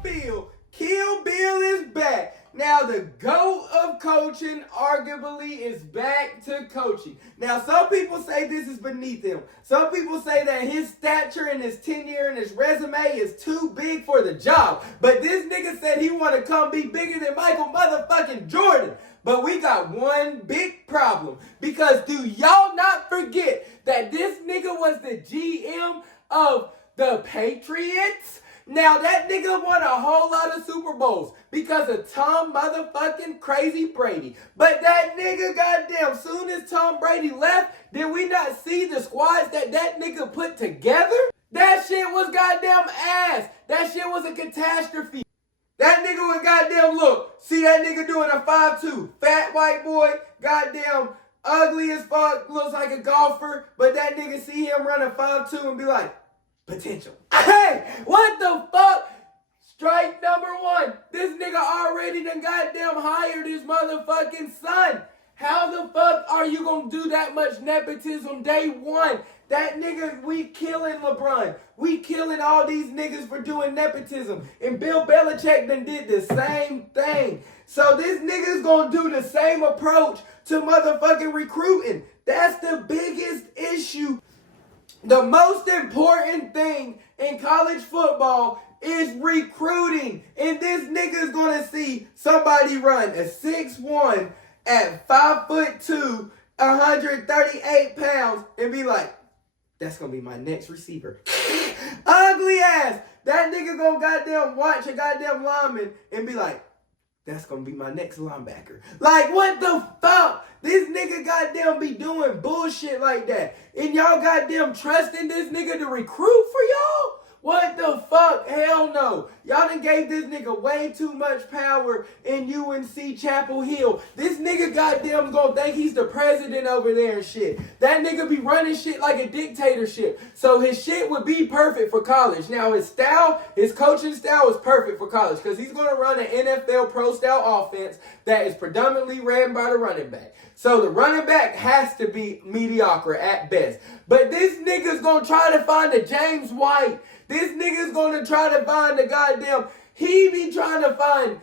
Bill. Kill Bill is back. Now the GOAT of coaching arguably is back to coaching. Now some people say this is beneath him. Some people say that his stature and his tenure and his resume is too big for the job. But this nigga said he want to come be bigger than Michael motherfucking Jordan. But we got one big problem. Because do y'all not forget that this nigga was the GM of the Patriots? Now that nigga won a whole lot of Super Bowls because of Tom motherfucking crazy Brady. But that nigga goddamn, soon as Tom Brady left, did we not see the squads that nigga put together? That shit was goddamn ass. That shit was a catastrophe. That nigga was goddamn, look, see that nigga doing a 5'2", fat white boy, goddamn ugly as fuck, looks like a golfer, but that nigga see him run a 5'2" and be like, potential. Hey, what the fuck? Strike number one. This nigga already done goddamn hired his motherfucking son. How the fuck are you gonna do that much nepotism day one? That nigga, we killing LeBron. We killing all these niggas for doing nepotism. And Bill Belichick done did the same thing. So this nigga's gonna do the same approach to motherfucking recruiting. That's the biggest issue. The most important thing in college football is recruiting. And this nigga's gonna see somebody run a 6'1" at 5'2", 138 pounds and be like, that's gonna be my next receiver. Ugly ass. That nigga gonna goddamn watch a goddamn lineman and be like, that's gonna be my next linebacker. Like, what the fuck? This nigga goddamn be doing bullshit like that. And y'all goddamn trusting this nigga to recruit for y'all? What the fuck? Hell no. Y'all done gave this nigga way too much power in UNC Chapel Hill. This nigga goddamn gonna think he's the president over there and shit. That nigga be running shit like a dictatorship. So his shit would be perfect for college. Now his style, his coaching style is perfect for college because he's gonna run an NFL pro style offense that is predominantly ran by the running back. So the running back has to be mediocre at best. But this nigga's gonna try to find a James White. This nigga's gonna try to find the goddamn, he be trying to find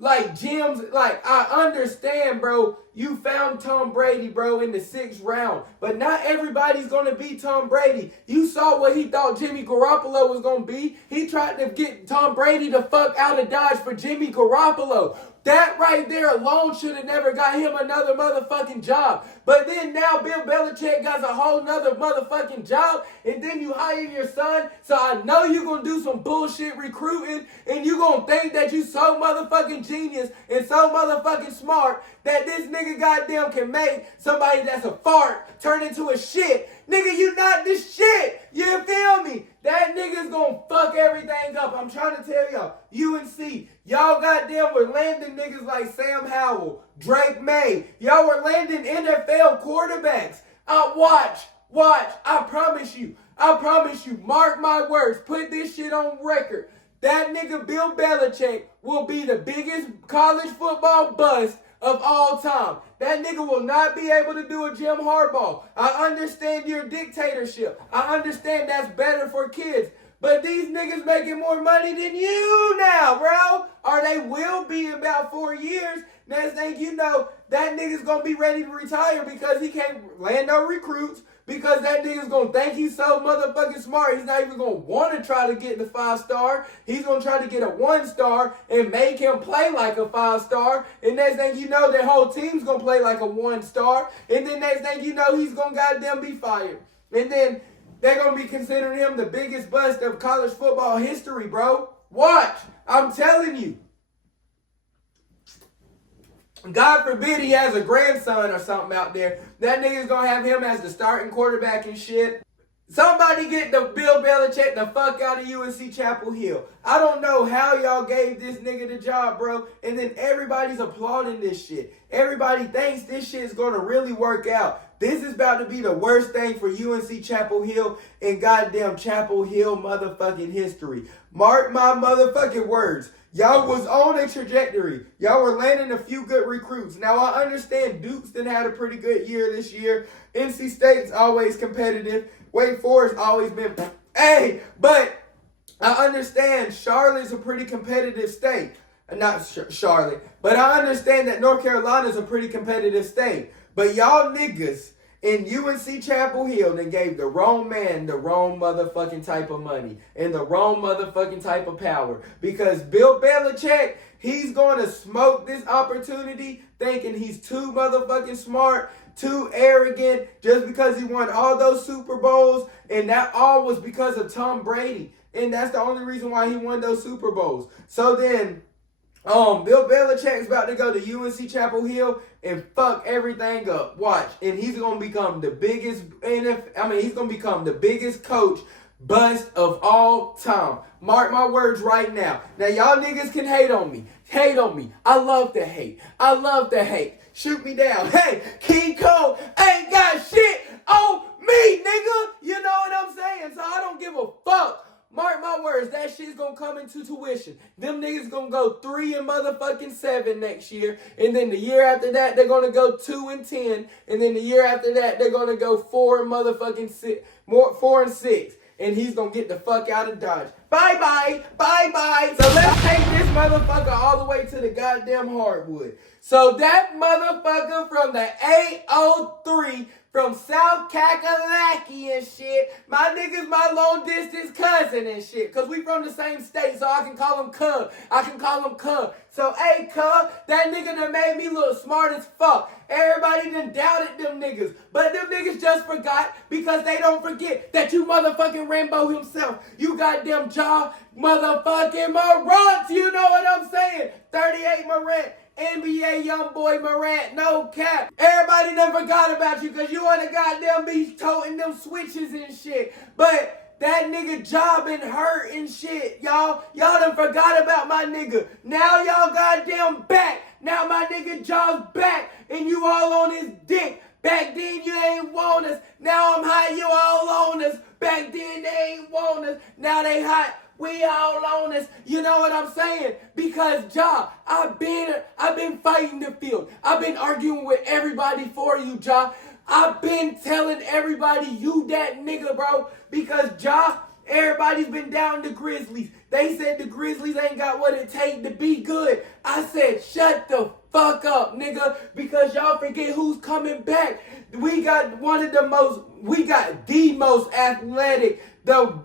like gems. Like, I understand, bro, you found Tom Brady, bro, in the 6th round. But not everybody's gonna be Tom Brady. You saw what he thought Jimmy Garoppolo was gonna be. He tried to get Tom Brady the fuck out of Dodge for Jimmy Garoppolo. That right there alone should have never got him another motherfucking job. But then now Bill Belichick got a whole nother motherfucking job. And then you hire your son. So I know you're going to do some bullshit recruiting. And you going to think that you so motherfucking genius and so motherfucking smart that this nigga goddamn can make somebody that's a fart turn into a shit. Nigga, you not the shit. You feel me? That nigga's gonna fuck everything up. I'm trying to tell y'all. UNC, y'all goddamn were landing niggas like Sam Howell, Drake May. Y'all were landing NFL quarterbacks. Watch. I promise you. Mark my words. Put this shit on record. That nigga Bill Belichick will be the biggest college football bust of all time. That nigga will not be able to do a Jim Harbaugh. I understand your dictatorship. I understand that's better for kids. But these niggas making more money than you now, bro. Or they will be in about 4 years. Next thing you know, that nigga's going to be ready to retire because he can't land no recruits. Because that nigga's going to think he's so motherfucking smart. He's not even going to want to try to get the 5-star. He's going to try to get a 1-star and make him play like a 5-star. And next thing you know, their whole team's going to play like a 1-star. And then next thing you know, he's going to goddamn be fired. And then they're going to be considering him the biggest bust of college football history, bro. Watch. I'm telling you. God forbid he has a grandson or something out there. That nigga's gonna have him as the starting quarterback and shit. Somebody get the Bill Belichick the fuck out of UNC Chapel Hill. I don't know how y'all gave this nigga the job, bro. And then everybody's applauding this shit. Everybody thinks this shit is going to really work out. This is about to be the worst thing for UNC Chapel Hill in goddamn Chapel Hill motherfucking history. Mark my motherfucking words. Y'all was on a trajectory. Y'all were landing a few good recruits. Now, I understand Duke's done had a pretty good year this year. NC State's always competitive. Wake Forest always been, hey, but I understand Charlotte's a pretty competitive state. Not Charlotte, but I understand that North Carolina's a pretty competitive state. But y'all niggas in UNC Chapel Hill then gave the wrong man the wrong motherfucking type of money and the wrong motherfucking type of power. Because Bill Belichick, he's going to smoke this opportunity thinking he's too motherfucking smart, too arrogant, just because he won all those Super Bowls, and that all was because of Tom Brady. And that's the only reason why he won those Super Bowls. So then, Bill Belichick's about to go to UNC Chapel Hill and fuck everything up. Watch. And he's going to become the biggest he's going to become the biggest coach bust of all time. Mark my words right now. Now, y'all niggas can hate on me. Hate on me. I love to hate. I love to hate. Shoot me down. Hey, King Cole ain't got shit on me, nigga. You know what I'm saying? So I don't give a fuck. Mark my words, that shit's gonna come into tuition. Them niggas gonna go 3-7 next year. And then the year after that, they're gonna go 2-10. And then the year after that, they're gonna go 4-6. And he's gonna get the fuck out of Dodge. Bye-bye. Bye-bye. So let's take this motherfucker all the way to the goddamn hardwood. So that motherfucker from the 803 from South Kakalaki and shit. My nigga's my long distance cousin and shit. Cause we from the same state, so I can call him Cub. So, hey, Cub, that nigga done made me look smart as fuck. Everybody done doubted them niggas. But them niggas just forgot because they don't forget that you motherfucking Rambo himself. You goddamn jaw motherfucking Morant. You know what I'm saying? 38 Morant. NBA young boy Morant, no cap. Everybody done forgot about you because you wanna goddamn be toting them switches and shit. But that nigga job been hurt and shit, y'all. Y'all done forgot about my nigga. Now y'all goddamn back. Now my nigga job's back and you all on his dick. Back then you ain't want us. Now I'm hot, you all on us. Back then they ain't want us. Now they hot. We all on us, you know what I'm saying? Because, Ja, I've been fighting the field. I've been arguing with everybody for you, Ja. I've been telling everybody you that nigga, bro. Because, Ja, everybody's been down the Grizzlies. They said the Grizzlies ain't got what it takes to be good. I said, shut the fuck up, nigga. Because y'all forget who's coming back. We got the most athletic, the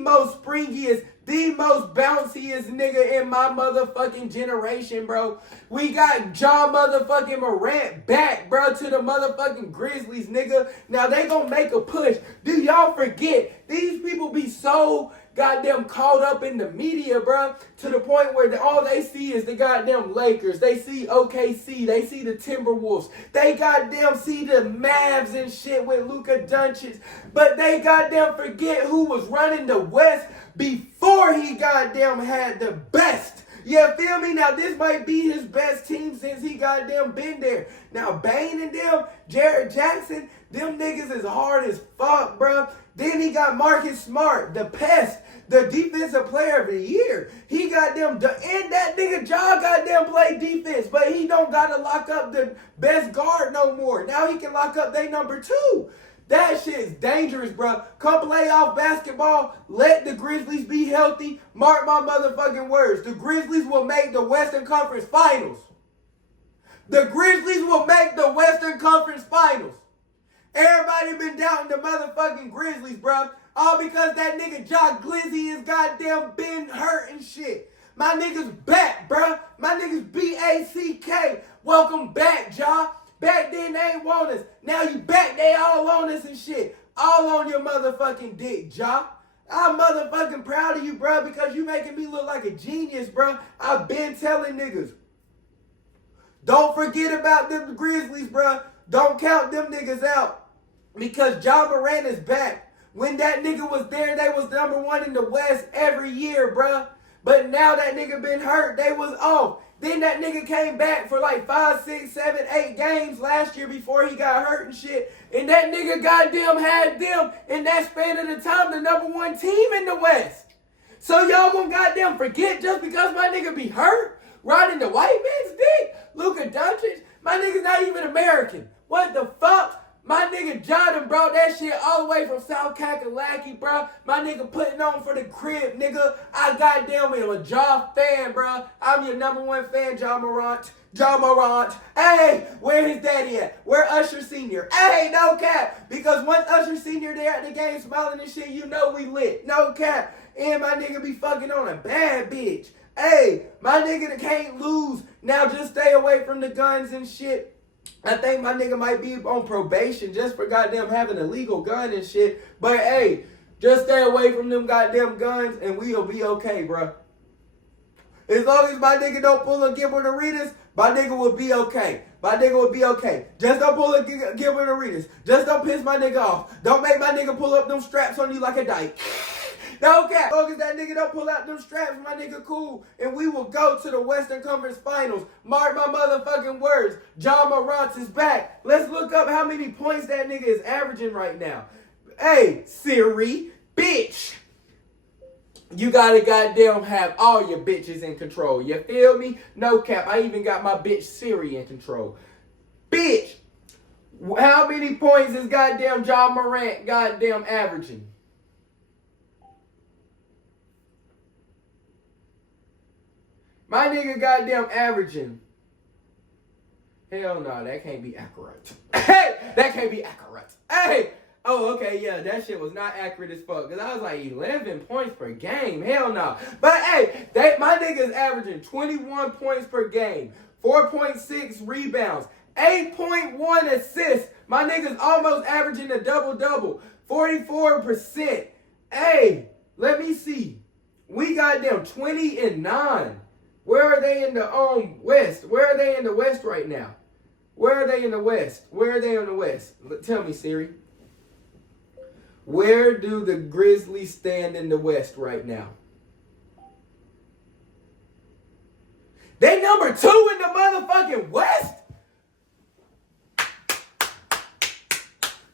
most springiest, the most bounciest nigga in my motherfucking generation, bro. We got Ja motherfucking Morant back, bro, to the motherfucking Grizzlies, nigga. Now they gonna make a push. Do y'all forget? These people be so goddamn caught up in the media, bro, to the point where all they see is the goddamn Lakers. They see OKC. They see the Timberwolves. They goddamn see the Mavs and shit with Luka Doncic. But they goddamn forget who was running the West before he goddamn had the best. You feel me? Now, this might be his best team since he goddamn been there. Now, Bane and them, Jared Jackson, them niggas is hard as fuck, bro. Then he got Marcus Smart, the pest, the defensive player of the year. He goddamn, and that nigga Ja goddamn play defense, but he don't gotta lock up the best guard no more. Now he can lock up their number 2. That shit's dangerous, bro. Come playoff basketball. Let the Grizzlies be healthy. Mark my motherfucking words. The Grizzlies will make the Western Conference Finals. The Grizzlies will make the Western Conference Finals. Everybody been doubting the motherfucking Grizzlies, bro. All because that nigga Ja Glizzy is goddamn been hurt and shit. My niggas back, bro. My niggas BACK. Welcome back, Ja. Back then they ain't want us. Now you back, they all on us and shit. All on your motherfucking dick, Ja. I'm motherfucking proud of you, bro, because you making me look like a genius, bro. I've been telling niggas. Don't forget about them Grizzlies, bro. Don't count them niggas out. Because Ja Morant is back. When that nigga was there, they was number one in the West every year, bruh. But now that nigga been hurt, they was off. Then that nigga came back for like 5, 6, 7, 8 games last year before he got hurt and shit. And that nigga goddamn had them in that span of the time the number one team in the West. So y'all gonna goddamn forget just because my nigga be hurt? Riding the white man's dick? Luka Doncic? My nigga's not even American. What the fuck? My nigga Jordan brought that shit all the way from South Kakalaki, bro. My nigga putting on for the crib, nigga. I goddamn am a Ja fan, bro. I'm your number one fan, Ja Morant. Ja Morant. Hey, where his daddy at? Where Usher Sr.? Hey, no cap. Because once Usher Sr. there at the game smiling and shit, you know we lit. No cap. And my nigga be fucking on a bad bitch. Hey, my nigga that can't lose. Now just stay away from the guns and shit. I think my nigga might be on probation just for goddamn having a legal gun and shit. But hey, just stay away from them goddamn guns and we'll be okay, bro. As long as my nigga don't pull a Gilbert Arenas, my nigga will be okay. My nigga will be okay. Just don't pull a Gilbert Arenas. Just don't piss my nigga off. Don't make my nigga pull up them straps on you like a dyke. No cap. As long as that nigga don't pull out them straps, my nigga cool. And we will go to the Western Conference Finals. Mark my motherfucking words. Ja Morant is back. Let's look up how many points that nigga is averaging right now. Hey, Siri, bitch. You gotta goddamn have all your bitches in control. You feel me? No cap. I even got my bitch Siri in control. Bitch. How many points is goddamn Ja Morant goddamn averaging? My nigga goddamn averaging. Hell no, that can't be accurate. Hey, that can't be accurate. Hey. Oh, okay, yeah, that shit was not accurate as fuck. Because I was like, 11 points per game. Hell no. But hey, my nigga's averaging 21 points per game. 4.6 rebounds. 8.1 assists. My nigga's almost averaging a double-double. 44%. Hey, let me see. We got them 20 and 9. Where are they in the West? Where are they in the West right now? Where are they in the West? Where are they in the West? Tell me, Siri. Where do the Grizzlies stand in the West right now? They number 2 in the motherfucking West?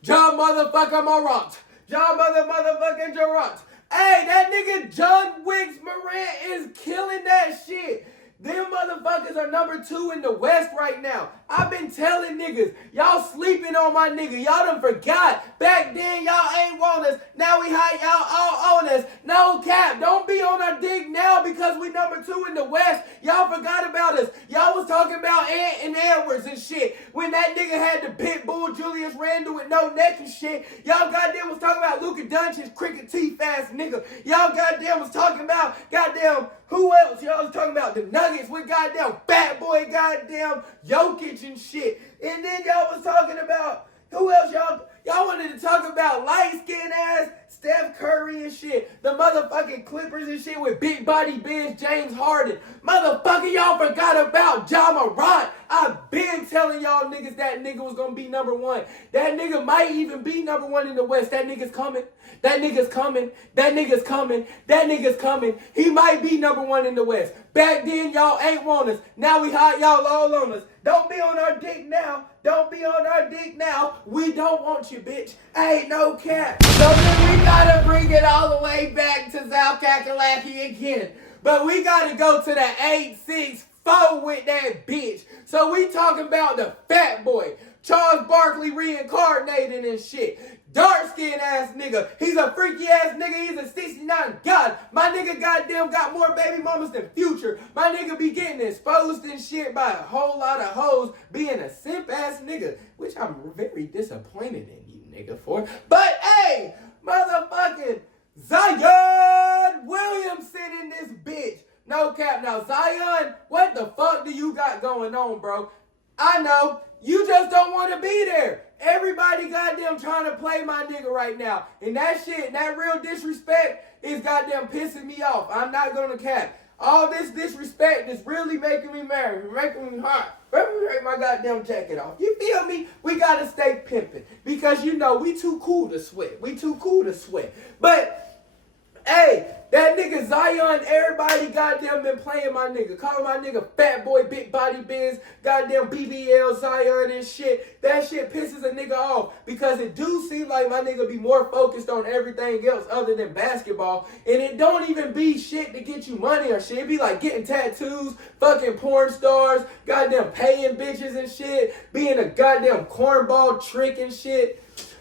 Ja motherfucker Morant. Ja motherfucking Durant. Hey, that nigga John Wicks Morant is killing that shit. Them motherfuckers are number 2 in the West right now. I've been telling niggas, y'all sleeping on my nigga. Y'all done forgot. Back then, y'all ain't want us. Now we hot, y'all all on us. No cap. Don't be on our dick now because we number 2 in the West. Y'all forgot about us. Y'all was talking about Ant and Edwards and shit. When that nigga had the pit bull Julius Randle with no neck and shit. Y'all goddamn was talking about Luka Doncic, cricket teeth ass nigga. Y'all goddamn was talking about goddamn who else? Y'all was talking about the Nuggets with goddamn Fat Boy goddamn Jokic and shit. And then y'all was talking about who else y'all wanted to talk about light-skinned ass Steph Curry and shit. The motherfucking Clippers and shit with big body Benz James Harden. Motherfucker, y'all forgot about Ja Morant. I've been telling y'all niggas that nigga was gonna be number 1. That nigga might even be number 1 in the West. That nigga's coming. That nigga's coming. That nigga's coming. That nigga's coming. He might be number 1 in the West. Back then, y'all ain't want us. Now we hot, y'all all on us. Don't be on our dick now. Don't be on our dick now. We don't want you, bitch. Ain't no cap. So then we gotta bring it all the way back to South Kakalaki again. But we gotta go to the 864 with that bitch. So we talking about the Fat Boy. Charles Barkley reincarnated and shit. Dark-skinned ass nigga. He's a freaky ass nigga. He's a 69 god. My nigga goddamn got more baby mamas than Future. My nigga be getting exposed and shit by a whole lot of hoes being a simp ass nigga. Which I'm very disappointed in you nigga for. But hey, motherfucking Zion Williamson in this bitch. No cap. Now Zion, what the fuck do you got going on, bro? I know. You just don't want to be there. Everybody goddamn trying to play my nigga right now. And that shit, that real disrespect is goddamn pissing me off. I'm not going to cap. All this disrespect is really making me mad, making me hot. Let me take my goddamn jacket off. You feel me? We gotta stay pimping because you know we too cool to sweat. We too cool to sweat. But hey, that nigga Zion, everybody goddamn been playing my nigga. Calling my nigga fat boy, big body Benz, goddamn BBL, Zion and shit. That shit pisses a nigga off because it do seem like my nigga be more focused on everything else other than basketball. And it don't even be shit to get you money or shit. It be like getting tattoos, fucking porn stars, goddamn paying bitches and shit, being a goddamn cornball trick and shit.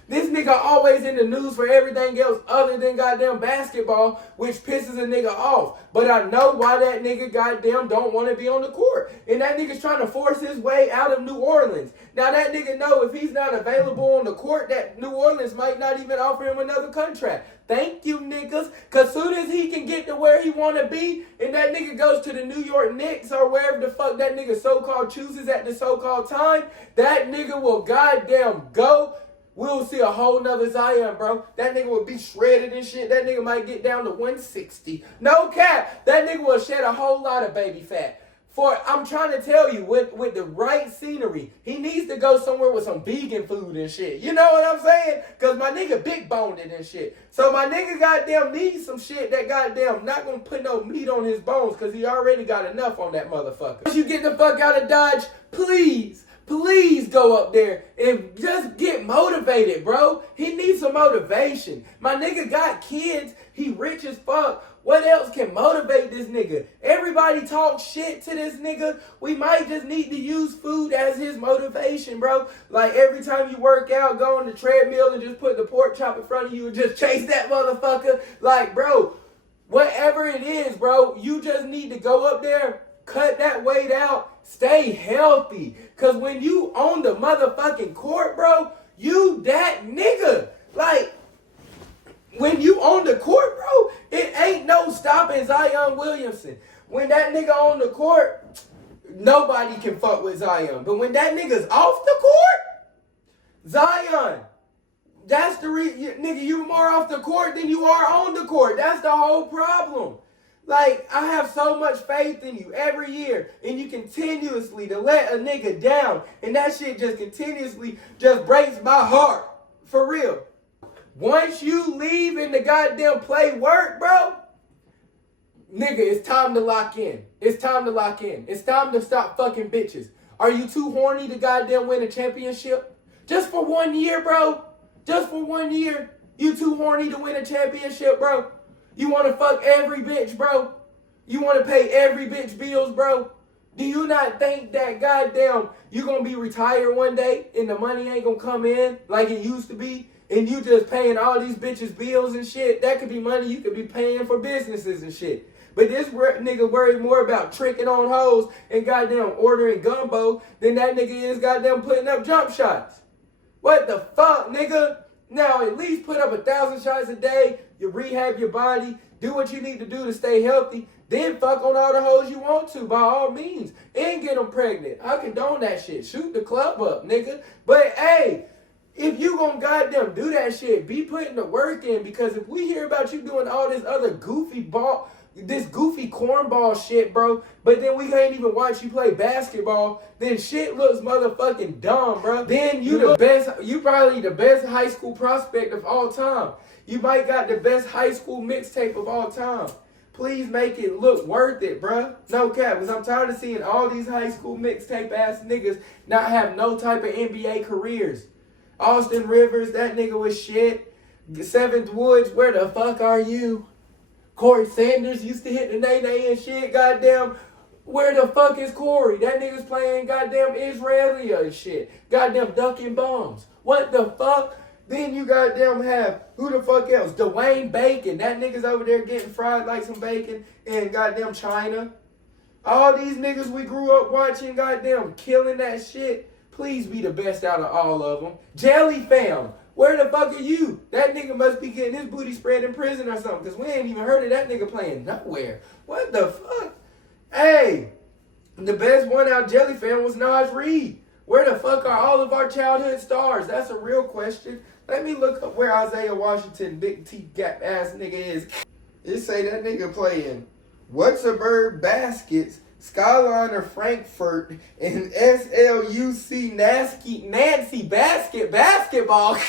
This nigga always in the news for everything else other than goddamn basketball, which pisses a nigga off. But I know why that nigga goddamn don't want to be on the court. And that nigga's trying to force his way out of New Orleans. Now that nigga know if he's not available on the court, that New Orleans might not even offer him another contract. Thank you, niggas. Because soon as he can get to where he want to be, and that nigga goes to the New York Knicks or wherever the fuck that nigga so-called chooses at the so-called time, that nigga will goddamn go. We'll see a whole nother Zion, bro. That nigga will be shredded and shit. That nigga might get down to 160. No cap. That nigga will shed a whole lot of baby fat. I'm trying to tell you, with the right scenery, he needs to go somewhere with some vegan food and shit. You know what I'm saying? Because my nigga big boned it and shit. So my nigga goddamn needs some shit that goddamn not going to put no meat on his bones because he already got enough on that motherfucker. Once you get the fuck out of Dodge, please go up there and just get motivated, bro. He needs some motivation. My nigga got kids. He rich as fuck. What else can motivate this nigga? Everybody talk shit to this nigga. We might just need to use food as his motivation, bro. Like every time you work out, go on the treadmill and just put the pork chop in front of you and just chase that motherfucker. Like, bro, whatever it is, bro, you just need to go up there, cut that weight out, stay healthy. Because when you on the motherfucking court, bro, you that nigga. Like, when you on the court, bro, it ain't no stopping Zion Williamson. When that nigga on the court, nobody can fuck with Zion. But when that nigga's off the court, Zion, that's the nigga, you more off the court than you are on the court. That's the whole problem. Like, I have so much faith in you every year, and you continuously to let a nigga down, and that shit just continuously just breaks my heart. For real. Once you leave and the goddamn play work, bro, nigga, it's time to lock in. It's time to lock in. It's time to stop fucking bitches. Are you too horny to goddamn win a championship? Just for 1 year, bro? Just for 1 year? You too horny to win a championship, bro? You want to fuck every bitch, bro? You want to pay every bitch bills, bro? Do you not think that goddamn you going to be retired one day and the money ain't going to come in like it used to be? And you just paying all these bitches bills and shit? That could be money you could be paying for businesses and shit. But this nigga worried more about tricking on hoes and goddamn ordering gumbo than that nigga is goddamn putting up jump shots. What the fuck, nigga? Now, at least put up 1,000 shots a day. You rehab your body. Do what you need to do to stay healthy. Then fuck on all the hoes you want to, by all means. And get them pregnant. I condone that shit. Shoot the club up, nigga. But, hey, if you gonna goddamn do that shit, be putting the work in. Because if we hear about you doing all this other goofy cornball shit, bro, but then we can't even watch you play basketball, then shit looks motherfucking dumb, bro. Then you probably the best high school prospect of all time. You might got the best high school mixtape of all time. Please make it look worth it, bro. No cap, because I'm tired of seeing all these high school mixtape ass niggas not have no type of NBA careers. Austin Rivers, that nigga was shit. Seventh Woods, where the fuck are you? Corey Sanders used to hit the nay-nay and shit. Goddamn, where the fuck is Corey? That nigga's playing goddamn Israeli and shit. Goddamn ducking bombs. What the fuck? Then you goddamn have, who the fuck else? Dwayne Bacon. That nigga's over there getting fried like some bacon in goddamn China. All these niggas we grew up watching goddamn killing that shit. Please be the best out of all of them. Jelly Fam. Where the fuck are you? That nigga must be getting his booty spread in prison or something, because we ain't even heard of that nigga playing nowhere. What the fuck? Hey, the best one out Jelly Fam was Nas Reed. Where the fuck are all of our childhood stars? That's a real question. Let me look up where Isaiah Washington, big T gap ass nigga is. It say that nigga playing What's a Bird Baskets, Skyliner Frankfurt, and SLUC Nancy basketball.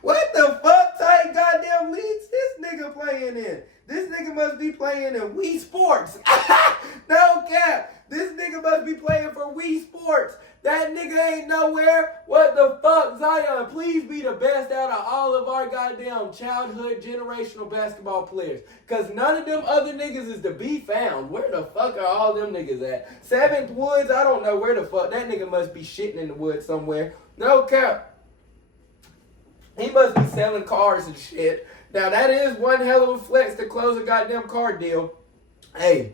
What the fuck type goddamn leagues this nigga playing in? This nigga must be playing in Wii Sports. No cap. This nigga must be playing for Wii Sports. That nigga ain't nowhere. What the fuck, Zion? Please be the best out of all of our goddamn childhood generational basketball players. Because none of them other niggas is to be found. Where the fuck are all them niggas at? Seventh Woods, I don't know where the fuck. That nigga must be shitting in the woods somewhere. No cap. He must be selling cars and shit. Now, that is one hell of a flex to close a goddamn car deal. Hey,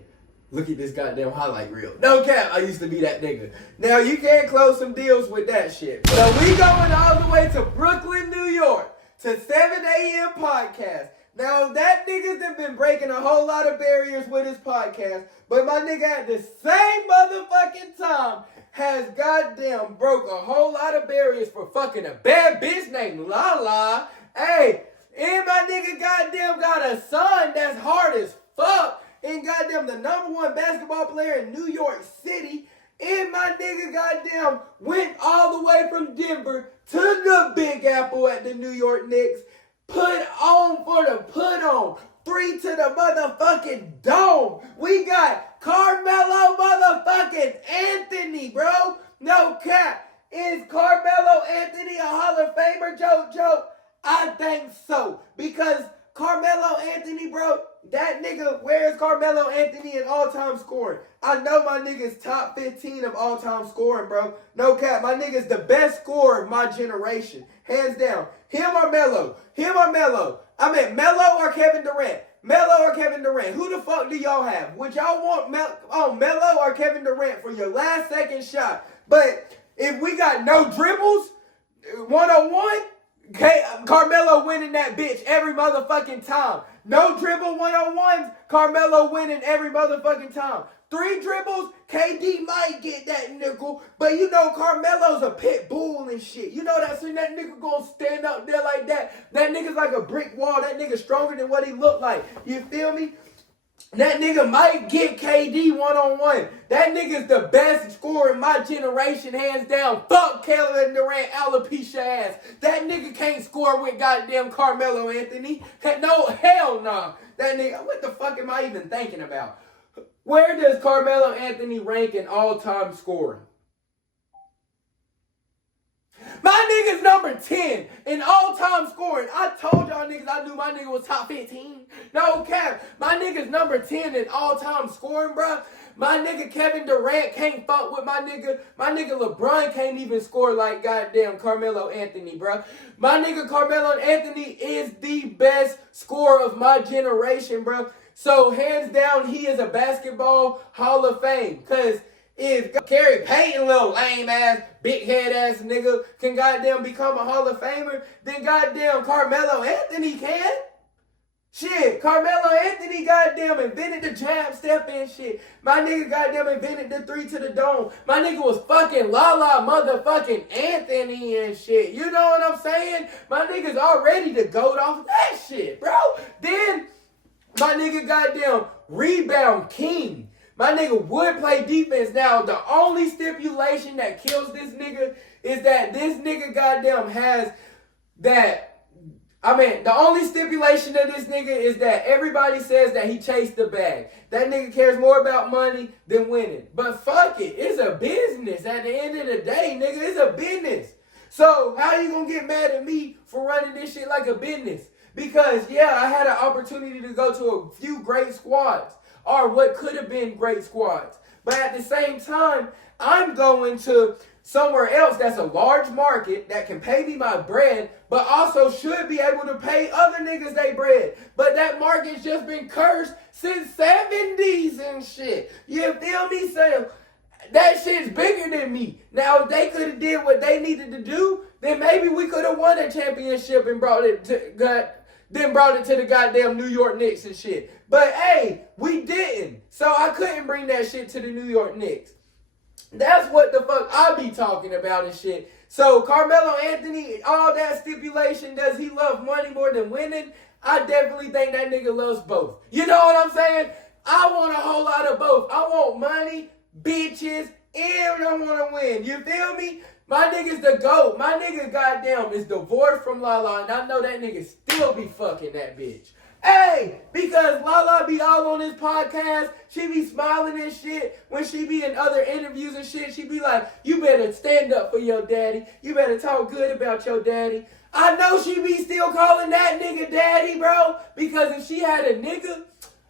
look at this goddamn highlight reel. No cap, I used to be that nigga. Now, you can't close some deals with that shit. So, we going all the way to Brooklyn, New York, to 7 a.m. podcast. Now, that nigga's have been breaking a whole lot of barriers with his podcast, but my nigga at the same motherfucking time has goddamn broke a whole lot of barriers for fucking a bad bitch named Lala. Hey, and my nigga goddamn got a son that's hard as fuck. And goddamn the #1 basketball player in New York City. And my nigga goddamn went all the way from Denver to the Big Apple at the New York Knicks. Put on for the put on. 3 to the motherfucking dome. We got Carmelo motherfucking Anthony, bro. No cap. Is Carmelo Anthony a Hall of Famer, Joe? I think so. Because Carmelo Anthony, bro, that nigga, where's Carmelo Anthony in all-time scoring? I know my nigga's top 15 of all-time scoring, bro. No cap. My nigga's the best scorer of my generation. Hands down. Him or Melo? I mean, Melo or Kevin Durant? Who the fuck do y'all have? Would y'all want Melo or Kevin Durant for your last second shot? But if we got no dribbles, 1-on-1, Carmelo winning that bitch every motherfucking time. No dribble 1-on-1s, Carmelo winning every motherfucking time. 3 dribbles, KD might get that nickel, but you know Carmelo's a pit bull and shit. You know that nigga gonna stand up there like that. That nigga's like a brick wall. That nigga stronger than what he look like. You feel me? That nigga might get KD 1-on-1. That nigga's the best scorer in my generation, hands down. Fuck Kevin Durant, alopecia ass. That nigga can't score with goddamn Carmelo Anthony. No, hell nah. That nigga, what the fuck am I even thinking about? Where does Carmelo Anthony rank in all-time scoring? My nigga's number 10 in all-time scoring. I told y'all niggas I knew my nigga was top 15. No cap. My nigga's number 10 in all-time scoring, bruh. My nigga Kevin Durant can't fuck with my nigga. My nigga LeBron can't even score like goddamn Carmelo Anthony, bruh. My nigga Carmelo Anthony is the best scorer of my generation, bruh. So, hands down, he is a basketball Hall of Fame. Because if Gary Payton, little lame-ass, big-head-ass nigga, can goddamn become a Hall of Famer, then goddamn Carmelo Anthony can. Shit, Carmelo Anthony goddamn invented the jab step and shit. My nigga goddamn invented the 3 to the dome. My nigga was fucking Lala motherfucking Anthony and shit. You know what I'm saying? My nigga's already the GOAT off of that shit, bro. Then my nigga goddamn rebound king. My nigga would play defense. Now, the only stipulation that kills this nigga is that this nigga goddamn has that. The only stipulation of this nigga is that everybody says that he chased the bag. That nigga cares more about money than winning. But fuck it. It's a business. At the end of the day, nigga, it's a business. So, how you gonna get mad at me for running this shit like a business? Because, yeah, I had an opportunity to go to a few great squads, or what could have been great squads. But at the same time, I'm going to somewhere else that's a large market that can pay me my bread, but also should be able to pay other niggas they bread. But that market's just been cursed since 70s and shit. You feel me? So that shit's bigger than me. Now, if they could have did what they needed to do, then maybe we could have won a championship and brought it to the goddamn New York Knicks and shit. But hey, we didn't. So I couldn't bring that shit to the New York Knicks. That's what the fuck I be talking about and shit. So Carmelo Anthony, all that stipulation, does he love money more than winning? I definitely think that nigga loves both. You know what I'm saying? I want a whole lot of both. I want money, bitches, and I want to win. You feel me? My nigga's the GOAT. My nigga goddamn is divorced from Lala, and I know that nigga still be fucking that bitch. Hey, because Lala be all on this podcast, she be smiling and shit. When she be in other interviews and shit, she be like, you better stand up for your daddy. You better talk good about your daddy. I know she be still calling that nigga daddy, bro. Because if she had a nigga,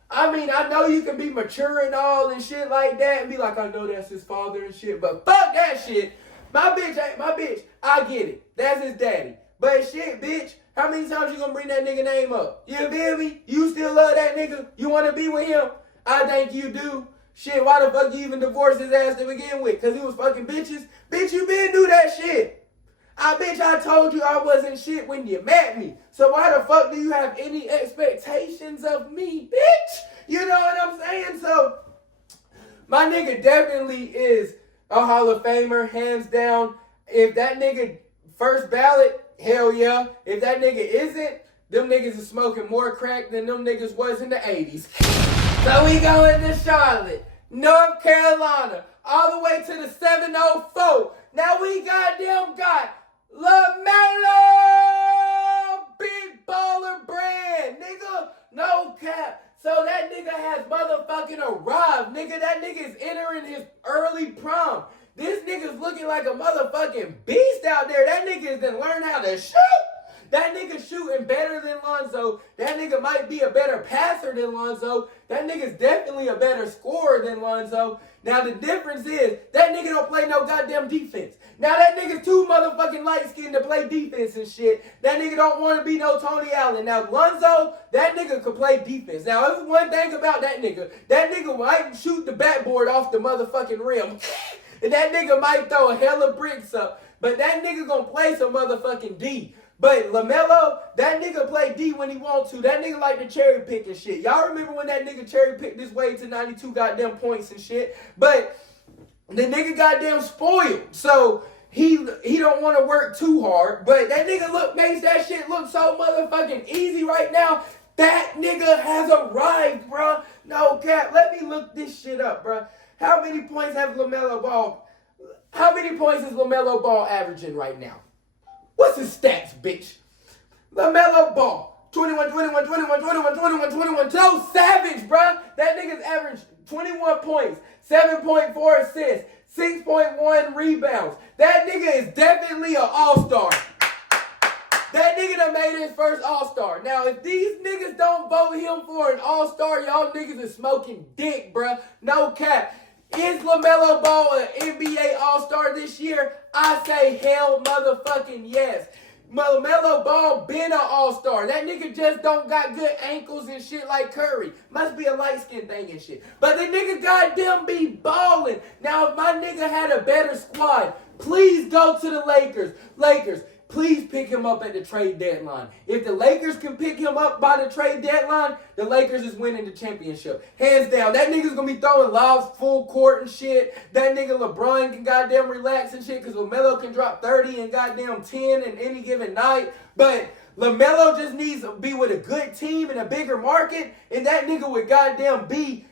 I mean, I know you can be mature and all and shit like that and be like, I know that's his father and shit, but fuck that shit. My bitch, I get it. That's his daddy. But shit, bitch, how many times you gonna bring that nigga name up? You feel me? You still love that nigga? You wanna be with him? I think you do. Shit, why the fuck you even divorced his ass to begin with? Cause he was fucking bitches? Bitch, you been do that shit. I told you I wasn't shit when you met me. So why the fuck do you have any expectations of me, bitch? You know what I'm saying? So, my nigga definitely is a Hall of Famer, hands down. If that nigga first ballot, hell yeah. If that nigga isn't, them niggas is smoking more crack than them niggas was in the 80s. So we going to Charlotte, North Carolina, all the way to the 704. Now we goddamn got LaMelo, big baller brand, nigga, no cap. So that nigga has motherfucking arrived, nigga. That nigga is entering his early prom. This nigga's looking like a motherfucking beast out there. That nigga is done learn how to shoot. That nigga shooting better than Lonzo. That nigga might be a better passer than Lonzo. That nigga's definitely a better scorer than Lonzo. Now the difference is, that nigga don't play no goddamn defense. Now that nigga's too motherfucking light-skinned to play defense and shit. That nigga don't want to be no Tony Allen. Now Lonzo, that nigga could play defense. Now there's one thing about that nigga might shoot the backboard off the motherfucking rim. And that nigga might throw a hella bricks up. But that nigga gonna play some motherfucking D. But LaMelo, that nigga play D when he want to. That nigga like to cherry pick and shit. Y'all remember when that nigga cherry picked his way to 92 goddamn points and shit? But the nigga goddamn spoiled. So he don't want to work too hard. But that nigga makes that shit look so motherfucking easy right now. That nigga has arrived, bro. No cap. Let me look this shit up, bro. How many points is LaMelo Ball averaging right now? What's his stats, bitch? LaMelo Ball. 21. So savage, bro. That nigga's averaged 21 points, 7.4 assists, 6.1 rebounds. That nigga is definitely an all-star. That nigga done made his first all-star. Now, if these niggas don't vote him for an all-star, y'all niggas is smoking dick, bro. No cap. Is LaMelo Ball an NBA all-star this year? I say hell motherfucking yes. LaMelo Ball been an all-star. That nigga just don't got good ankles and shit like Curry. Must be a light-skin thing and shit. But the nigga goddamn be balling. Now, if my nigga had a better squad, please go to the Lakers. Please pick him up at the trade deadline. If the Lakers can pick him up by the trade deadline, the Lakers is winning the championship. Hands down. That nigga's going to be throwing lobs full court and shit. That nigga LeBron can goddamn relax and shit because LaMelo can drop 30 and goddamn 10 in any given night. But LaMelo just needs to be with a good team in a bigger market, and that nigga would goddamn be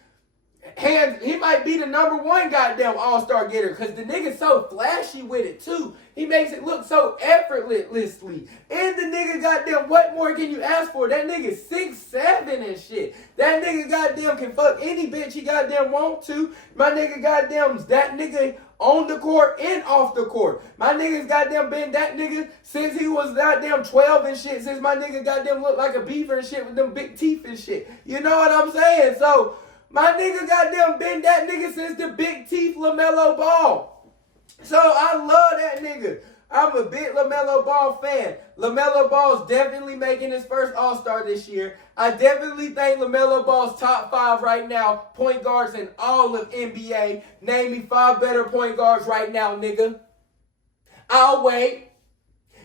he might be the number one goddamn all-star getter because the nigga's so flashy with it too. He makes it look so effortlessly. And the nigga goddamn, what more can you ask for? That nigga 6'7" and shit. That nigga goddamn can fuck any bitch he goddamn want to. My nigga goddamn, that nigga on the court and off the court. My nigga's goddamn been that nigga since he was goddamn 12 and shit. Since my nigga goddamn looked like a beaver and shit with them big teeth and shit. You know what I'm saying? So, my nigga goddamn been that nigga since the big teeth LaMelo Ball. So I love that nigga. I'm a big LaMelo Ball fan. LaMelo Ball's definitely making his first All-Star this year. I definitely think LaMelo Ball's top 5 right now, point guards in all of NBA. Name me 5 better point guards right now, nigga. I'll wait.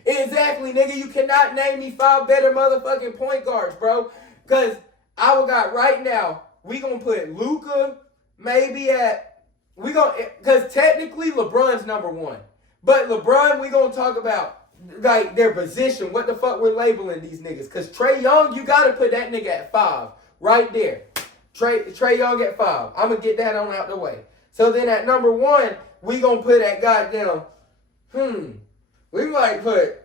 Exactly, nigga. You cannot name me 5 better motherfucking point guards, bro. Because I got right now, we gonna put Luka maybe at, because technically LeBron's number 1. But LeBron, we gonna talk about like their position, what the fuck we're labeling these niggas. Because Trae Young, you gotta put that nigga at 5, right there. Trae Young at 5. I'm going to get that on out the way. So then at number 1, we going to put at goddamn, we might put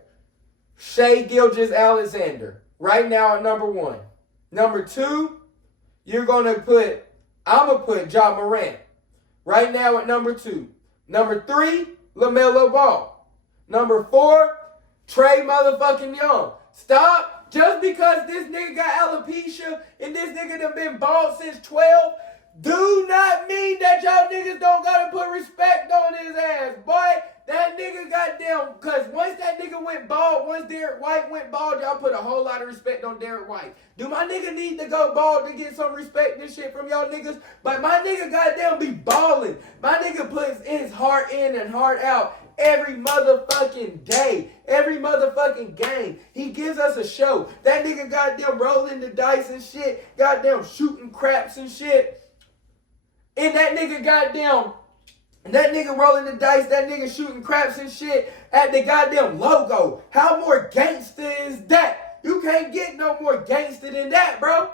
Shai Gilgeous-Alexander right now at number 1. Number 2, I'm going to put Ja Morant right now at number 2. Number 3, LaMelo Ball. Number 4, Trae motherfucking Young. Stop. Just because this nigga got alopecia and this nigga done been bald since 12, do not mean that y'all niggas don't gotta put respect on his ass, boy. That nigga goddamn, cause once that nigga went bald, once Derek White went bald, y'all put a whole lot of respect on Derek White. Do my nigga need to go bald to get some respect and shit from y'all niggas? But my nigga goddamn be balling. My nigga puts his heart in and heart out every motherfucking day. Every motherfucking game. He gives us a show. That nigga goddamn rolling the dice and shit. Goddamn shooting craps and shit. And that nigga rolling the dice, that nigga shooting craps and shit at the goddamn logo. How more gangster is that? You can't get no more gangster than that, bro.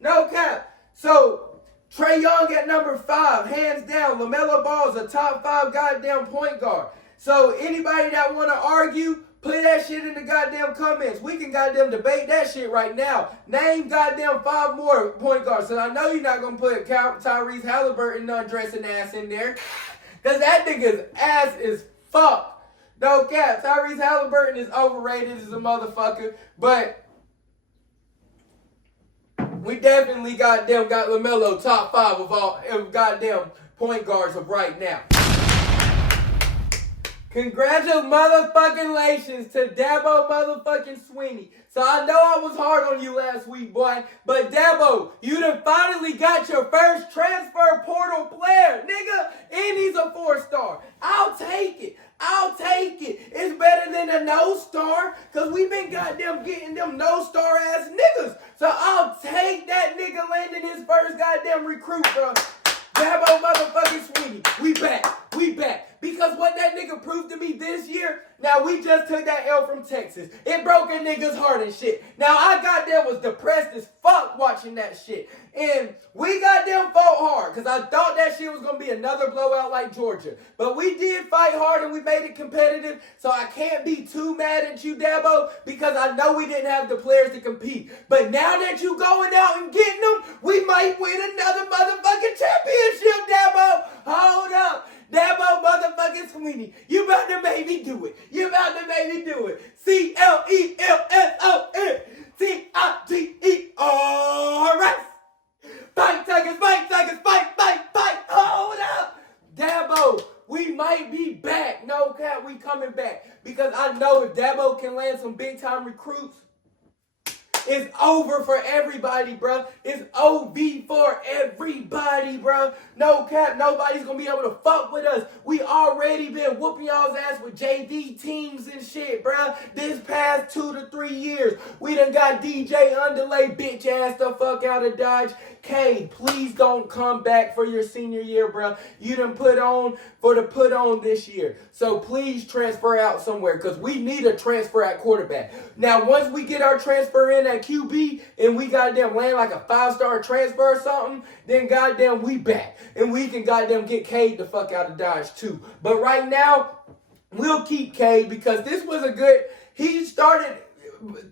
No cap. So, Trae Young at number 5, hands down. LaMelo Ball's a top 5 goddamn point guard. So, anybody that want to argue, put that shit in the goddamn comments. We can goddamn debate that shit right now. Name goddamn 5 more point guards. So I know you're not going to put Tyrese Halliburton undressing ass in there. Because that nigga's ass is fuck. No cap. Tyrese Halliburton is overrated as a motherfucker. But we definitely goddamn got LaMelo top 5 of goddamn point guards of right now. Congratulations to Dabo motherfucking Sweeney. So I know I was hard on you last week, boy. But Dabo, you done finally got your first transfer portal player, nigga. And he's a 4-star. I'll take it. It's better than a no-star. Because we been goddamn getting them no-star ass niggas. So I'll take that nigga landing his first goddamn recruit, bro. Dabo motherfucking Sweeney. We back. Because what that nigga proved to me this year, now we just took that L from Texas. It broke a nigga's heart and shit. Now I goddamn was depressed as fuck watching that shit. And we goddamn fought hard because I thought that shit was going to be another blowout like Georgia. But we did fight hard and we made it competitive. So I can't be too mad at you, Dabo, because I know we didn't have the players to compete. But now that you going out and getting them, we might win another motherfucking championship, Dabo. Hold up. Dabo motherfucking Sweeney, you about to make me do it. CLELSON TIGERS. Fight, Tigers, fight. Hold up. Dabo, we might be back. No cap, we coming back. Because I know if Dabo can land some big time recruits, it's over for everybody, bro. It's OV for everybody, bro. No cap, nobody's gonna be able to fuck with us. We already been whooping y'all's ass with JV teams and shit, bro. This past 2 to 3 years, we done got DJ Underlay bitch ass the fuck out of Dodge. Cade, please don't come back for your senior year, bro. You done put on this year. So please transfer out somewhere because we need a transfer at quarterback. Now, once we get our transfer in at QB and we goddamn land like a 5-star transfer or something, then goddamn we back. And we can goddamn get Cade the fuck out of Dodge too. But right now, we'll keep Cade because this was a good, he started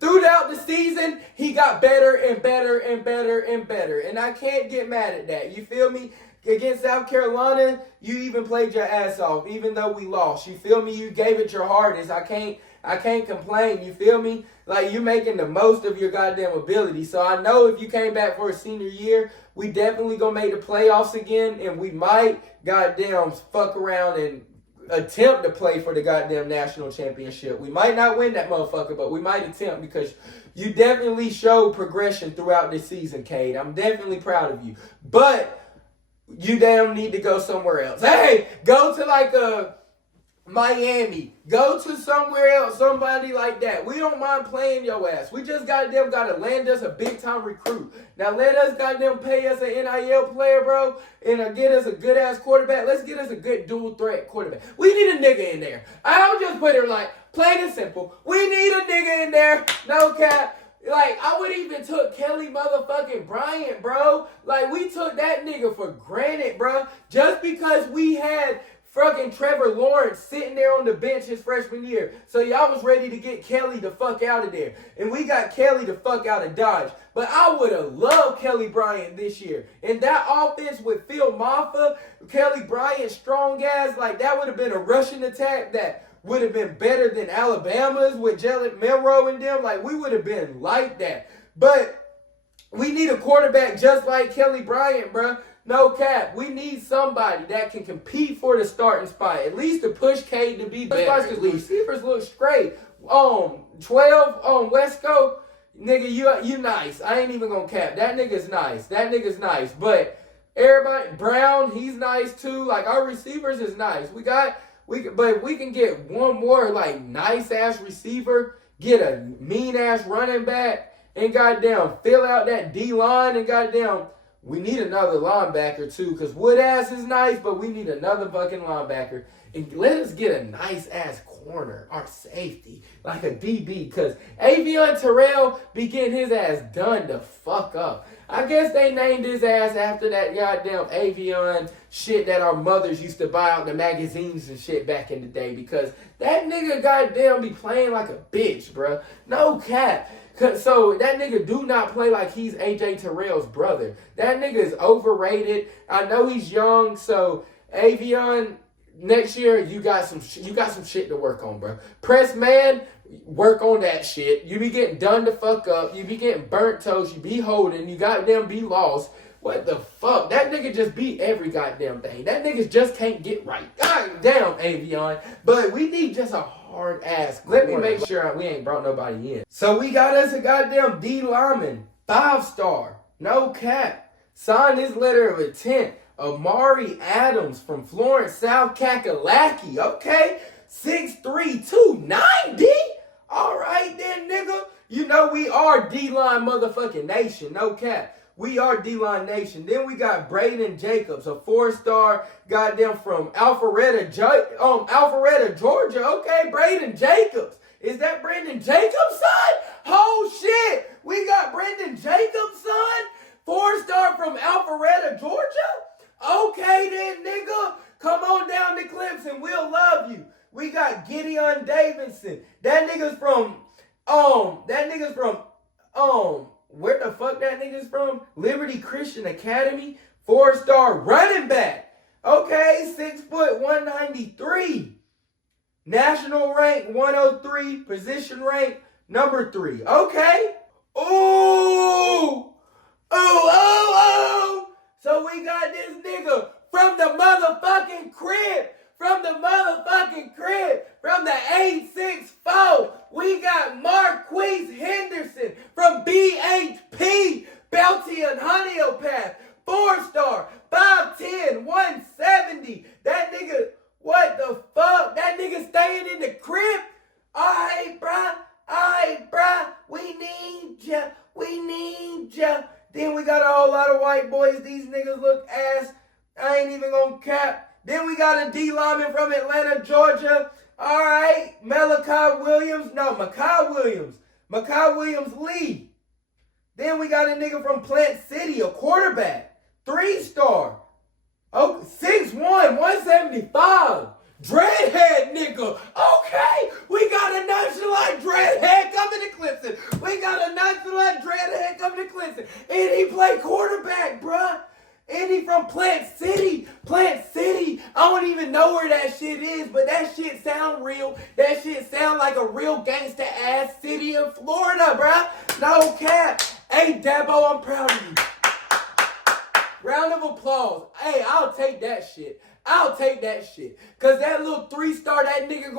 throughout the season, he got better and better. And I can't get mad at that. You feel me? Against South Carolina, you even played your ass off, even though we lost. You feel me? You gave it your hardest. I can't complain. You feel me? Like, you're making the most of your goddamn ability. So I know if you came back for a senior year, we definitely gonna make the playoffs again, and we might goddamn fuck around and attempt to play for the goddamn national championship. We might not win that motherfucker, but we might attempt because you definitely showed progression throughout this season, Cade. I'm definitely proud of you. But you damn need to go somewhere else. Hey, go to like a Miami. Go to somewhere else, somebody like that. We don't mind playing your ass. We just goddamn gotta land us a big time recruit. Now let us goddamn pay us an NIL player, bro, and get us a good ass quarterback. Let's get us a good dual threat quarterback. We need a nigga in there. I'll just put it like plain and simple. We need a nigga in there. No cap. Like, I would even took Kelly motherfucking Bryant, bro. Like, we took that nigga for granted, bro. Just because we had fucking Trevor Lawrence sitting there on the bench his freshman year. So y'all was ready to get Kelly the fuck out of there. And we got Kelly the fuck out of Dodge. But I would have loved Kelly Bryant this year. And that offense with Phil Maffa, Kelly Bryant, strong ass, like that would have been a rushing attack that would have been better than Alabama's with Jalen Milroe and them. Like, we would have been like that. But we need a quarterback just like Kelly Bryant, bro. No cap. We need somebody that can compete for the starting spot. At least to push Cade to be better. Because the receivers look straight. 12 on Wesco. Nigga, you nice. I ain't even gonna cap. That nigga's nice. But everybody, Brown, he's nice too. Like, our receivers is nice. But if we can get one more, like, nice-ass receiver, get a mean-ass running back, and goddamn fill out that D-line, and goddamn, we need another linebacker, too, because Wood-ass is nice, but we need another fucking linebacker. And let us get a nice-ass corner, our safety, like a DB, because Avion Terrell be getting his ass done the fuck up. I guess they named his ass after that goddamn Avion shit that our mothers used to buy out in the magazines and shit back in the day, because that nigga goddamn be playing like a bitch, bruh. No cap. So that nigga do not play like he's AJ Terrell's brother. That nigga is overrated. I know he's young, so Avion, next year you got some shit to work on, bro. Press man, work on that shit. You be getting done the fuck up. You be getting burnt toast. You be holding. You goddamn be lost. What the fuck? That nigga just beat every goddamn thing. That nigga just can't get right. God damn, Avion. But we need just a hard ass. Let me make sure we ain't brought nobody in. So we got us a goddamn D lineman. 5-star. No cap. Signed his letter of intent. Amari Adams from Florence, South Kakalaki. Okay. 6'3", 290. All right then, nigga. You know we are D-line motherfucking nation. No cap. We are D-line nation. Then we got Braden Jacobs, a 4-star goddamn from Alpharetta, Georgia. Okay, Braden Jacobs. Is that Brendan Jacobs' son? Oh, shit. We got Brendan Jacobs' son? 4-star from Alpharetta, Georgia? Okay then, nigga. Come on down to Clemson. We'll love you. We got Gideon Davidson. That nigga's from, where the fuck that nigga's from? Liberty Christian Academy. 4-star running back. Okay, 6 foot 193. National rank 103. Position rank number 3. Okay. Ooh. So we got this nigga from the motherfucking crib. From the 864. We got Marquise Henderson from BHP. Belty and Honeopath. 4-star. 5'10", 170. That nigga, what the fuck? That nigga staying in the crib? Alright, bruh. We need ya. Then we got a whole lot of white boys. These niggas look ass. I ain't even gonna cap. Then we got a D lineman from Atlanta, Georgia. All right, Makai Williams Lee. Then we got a nigga from Plant City, a quarterback, 3-star. Oh, 6'1", 175. Dreadhead nigga. Okay, we got a nonchalant dreadhead coming to Clemson. And he play quarterback, bruh. And he from Plant City. I don't even know where that shit is, but that shit sound real. That shit sound like a real gangsta ass city in Florida, bruh. No cap. Hey, Dabo, I'm proud of you. Round of applause. Hey, I'll take that shit. Cause that little 3-star, that nigga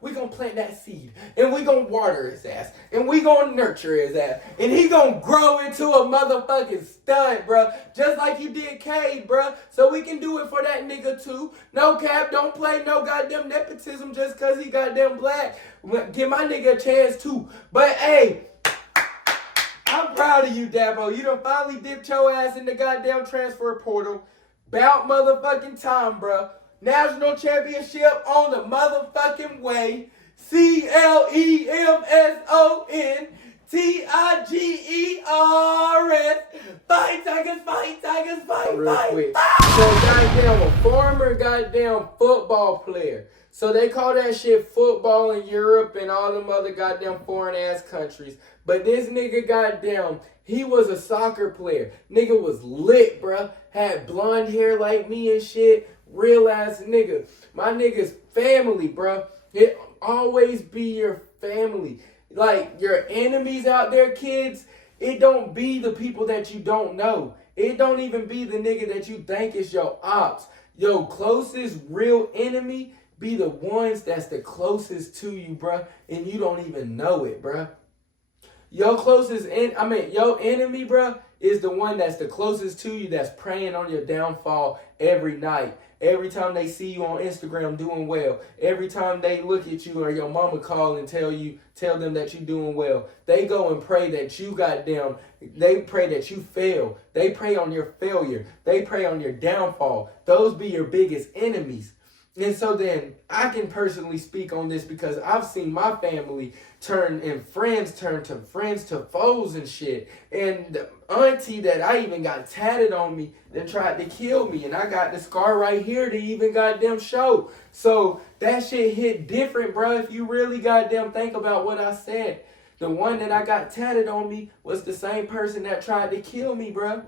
we gonna plant that seed. And we gonna water his ass. And we gonna nurture his ass. And he gonna grow into a motherfucking stud, bro. Just like you did Cade, bro. So we can do it for that nigga too. No cap, don't play no goddamn nepotism just cause he goddamn black. Give my nigga a chance too. But hey, I'm proud of you, Dabo. You done finally dipped your ass in the goddamn transfer portal. About motherfucking time, bro. National championship on the motherfucking way. CLEMSON. Tigers. Fight, Tigers, fight, Tigers, fight, Real fight, quick. fight. So goddamn a former goddamn football player. So they call that shit football in Europe and all them other goddamn foreign ass countries. But this nigga goddamn, he was a soccer player. Nigga was lit, bruh. Had blonde hair like me and shit. Real ass nigga. My nigga's family, bruh. It always be your family. Like your enemies out there, kids. It don't be the people that you don't know. It don't even be the nigga that you think is your ops. Your closest real enemy be the ones that's the closest to you, bruh. And you don't even know it, bruh. Your your enemy, bruh, is the one that's the closest to you, that's preying on your downfall every night. Every time they see you on Instagram doing well, every time they look at you or your mama call and tell them that you doing well, they go and pray that you they pray that you fail. They pray on your failure. They pray on your downfall. Those be your biggest enemies. And so then I can personally speak on this because I've seen my family turn to friends to foes and shit. And the auntie that I even got tatted on me that tried to kill me. And I got the scar right here to even goddamn show. So that shit hit different, bro. If you really goddamn think about what I said. The one that I got tatted on me was the same person that tried to kill me, bro.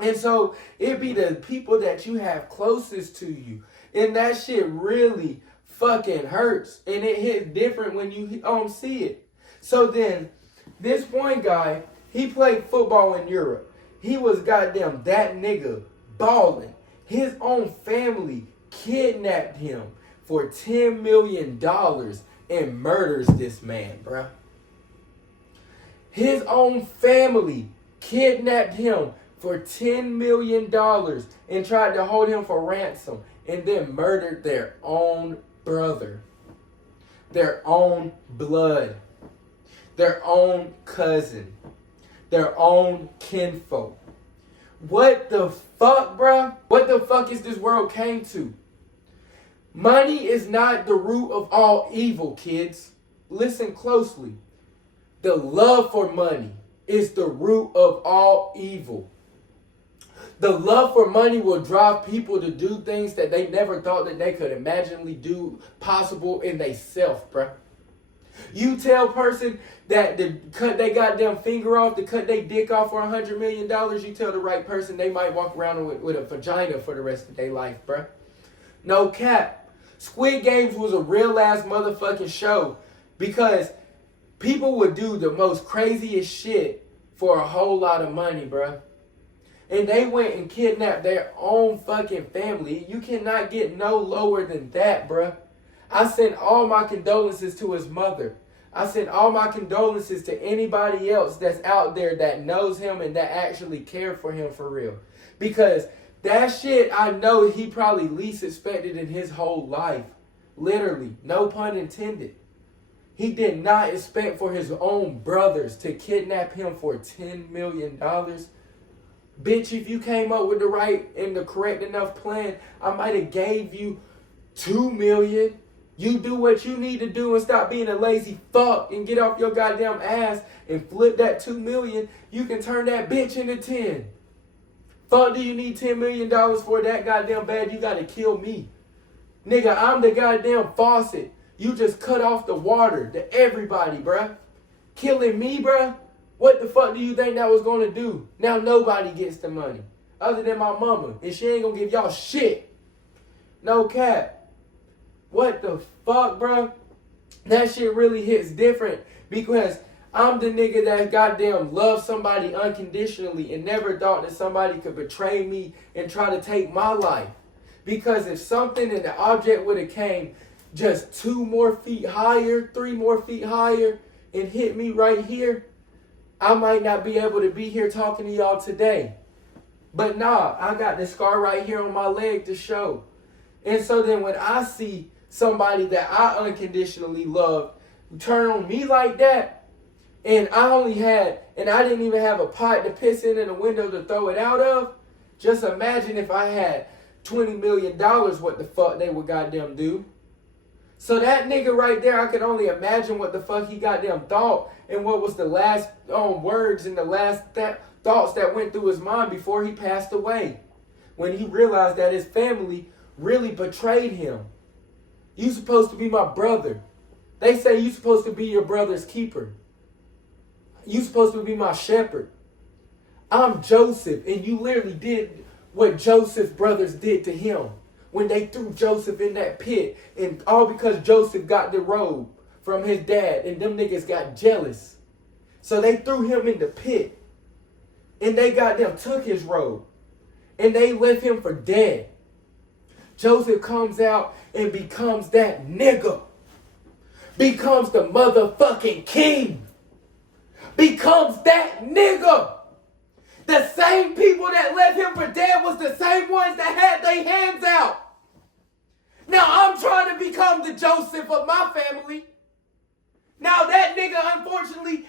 And so it be the people that you have closest to you. And that shit really fucking hurts. And it hits different when you see it. So then, this one guy, he played football in Europe. He was goddamn that nigga balling. His own family kidnapped him for $10 million and murders this man, bruh. His own family kidnapped him for $10 million and tried to hold him for ransom. And then murdered their own brother, their own blood, their own cousin, their own kinfolk. What the fuck, bruh? What the fuck is this world came to? Money is not the root of all evil, kids. Listen closely. The love for money is the root of all evil. The love for money will drive people to do things that they never thought that they could imaginably do possible in they self, bruh. You tell a person that to cut their goddamn finger off, to cut their dick off for $100 million, you tell the right person they might walk around with a vagina for the rest of their life, bruh. No cap. Squid Games was a real ass motherfucking show because people would do the most craziest shit for a whole lot of money, bruh. And they went and kidnapped their own fucking family. You cannot get no lower than that, bruh. I sent all my condolences to his mother. I sent all my condolences to anybody else that's out there that knows him and that actually cared for him for real. Because that shit, I know he probably least expected in his whole life. Literally, no pun intended. He did not expect for his own brothers to kidnap him for $10 million. Bitch, if you came up with the right and the correct enough plan, I might have gave you $2 million. You do what you need to do and stop being a lazy fuck and get off your goddamn ass and flip that $2 million. You can turn that bitch into 10. Fuck, do you need $10 million for that goddamn bad? You gotta kill me. Nigga, I'm the goddamn faucet. You just cut off the water to everybody, bruh. Killing me, bruh? What the fuck do you think that was going to do? Now nobody gets the money. Other than my mama. And she ain't going to give y'all shit. No cap. What the fuck, bro? That shit really hits different. Because I'm the nigga that goddamn loves somebody unconditionally and never thought that somebody could betray me and try to take my life. Because if something in the object would have came just 2 more feet higher, 3 more feet higher, and hit me right here, I might not be able to be here talking to y'all today. But nah, I got this scar right here on my leg to show. And so then when I see somebody that I unconditionally love turn on me like that, and I didn't even have a pot to piss in and a window to throw it out of, just imagine if I had $20 million, what the fuck they would goddamn do. So that nigga right there, I can only imagine what the fuck he goddamn thought and what was the last words and the last thoughts that went through his mind before he passed away. When he realized that his family really betrayed him. You supposed to be my brother. They say you supposed to be your brother's keeper. You supposed to be my shepherd. I'm Joseph, and you literally did what Joseph's brothers did to him when they threw Joseph in that pit, and all because Joseph got the robe from his dad, and them niggas got jealous. So they threw him in the pit, and they goddamn took his robe, and they left him for dead. Joseph comes out and becomes that nigga. Becomes the motherfucking king. Becomes that nigga. The same people that left him for dead was the same ones that had their hands out. Now I'm trying to become the Joseph of my family. Now that nigga unfortunately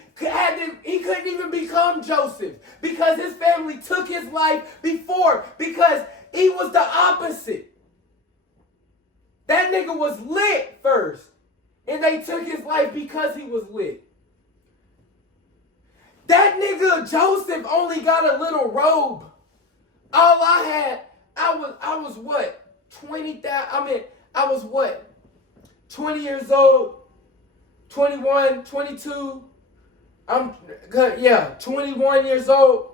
he couldn't even become Joseph because his family took his life before, because he was the opposite. That nigga was lit first, and they took his life because he was lit. That nigga Joseph only got a little robe. All I had, I was what? 20 years old, 21, 22. 21 years old.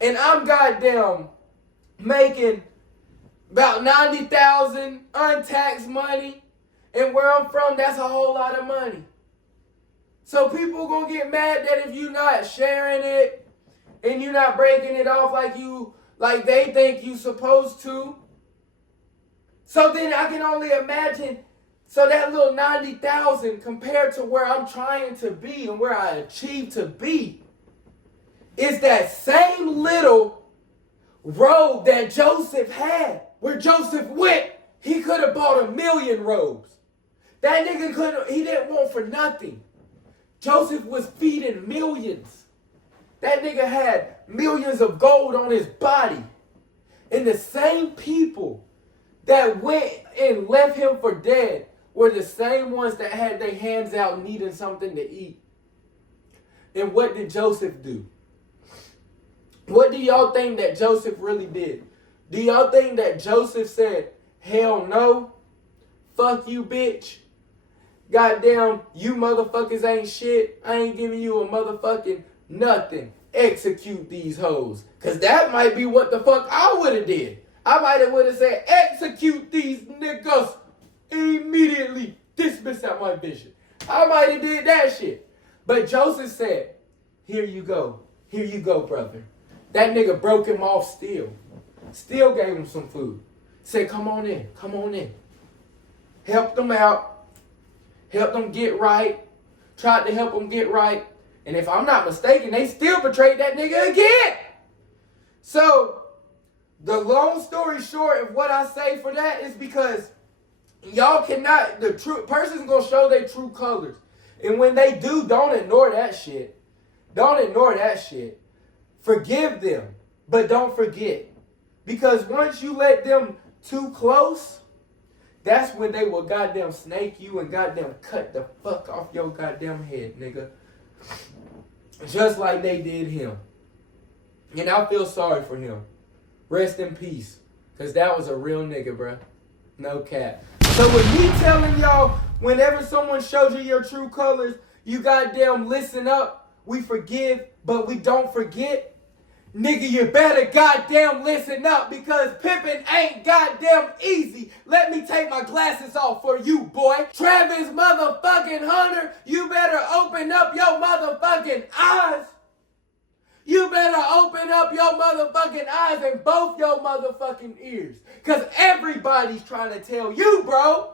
And I'm goddamn making about 90,000 untaxed money. And where I'm from, that's a whole lot of money. So people gonna get mad that if you're not sharing it and you're not breaking it off like they think you supposed to. So then I can only imagine, so that little 90,000 compared to where I'm trying to be and where I achieved to be is that same little robe that Joseph had. Where Joseph went, he could have bought 1 million robes. That nigga he didn't want for nothing. Joseph was feeding millions. That nigga had millions of gold on his body. And the same people that went and left him for dead were the same ones that had their hands out needing something to eat. And what did Joseph do? What do y'all think that Joseph really did? Do y'all think that Joseph said, hell no, fuck you bitch, goddamn you motherfuckers ain't shit, I ain't giving you a motherfucking nothing, execute these hoes? Cause that might be what the fuck I would have did. I might have would have said, execute these niggas immediately, dismiss out my vision. I might have did that shit. But Joseph said, here you go, brother. That nigga broke him off still gave him some food. Said, come on in. Helped them out. Helped them get right. Tried to help them get right. And if I'm not mistaken, they still betrayed that nigga again. So, the long story short of what I say for that is because y'all cannot, the true person's gonna show their true colors. And when they do, don't ignore that shit. Forgive them, but don't forget. Because once you let them too close, that's when they will goddamn snake you and goddamn cut the fuck off your goddamn head, nigga. Just like they did him. And I feel sorry for him. Rest in peace. Because that was a real nigga, bruh. No cap. So with me telling y'all, whenever someone shows you your true colors, you goddamn listen up. We forgive, but we don't forget. Nigga, you better goddamn listen up because pimping ain't goddamn easy. Let me take my glasses off for you, boy. Travis motherfucking Hunter, you better open up your motherfucking eyes. You better open up your motherfucking eyes and both your motherfucking ears. Because everybody's trying to tell you, bro.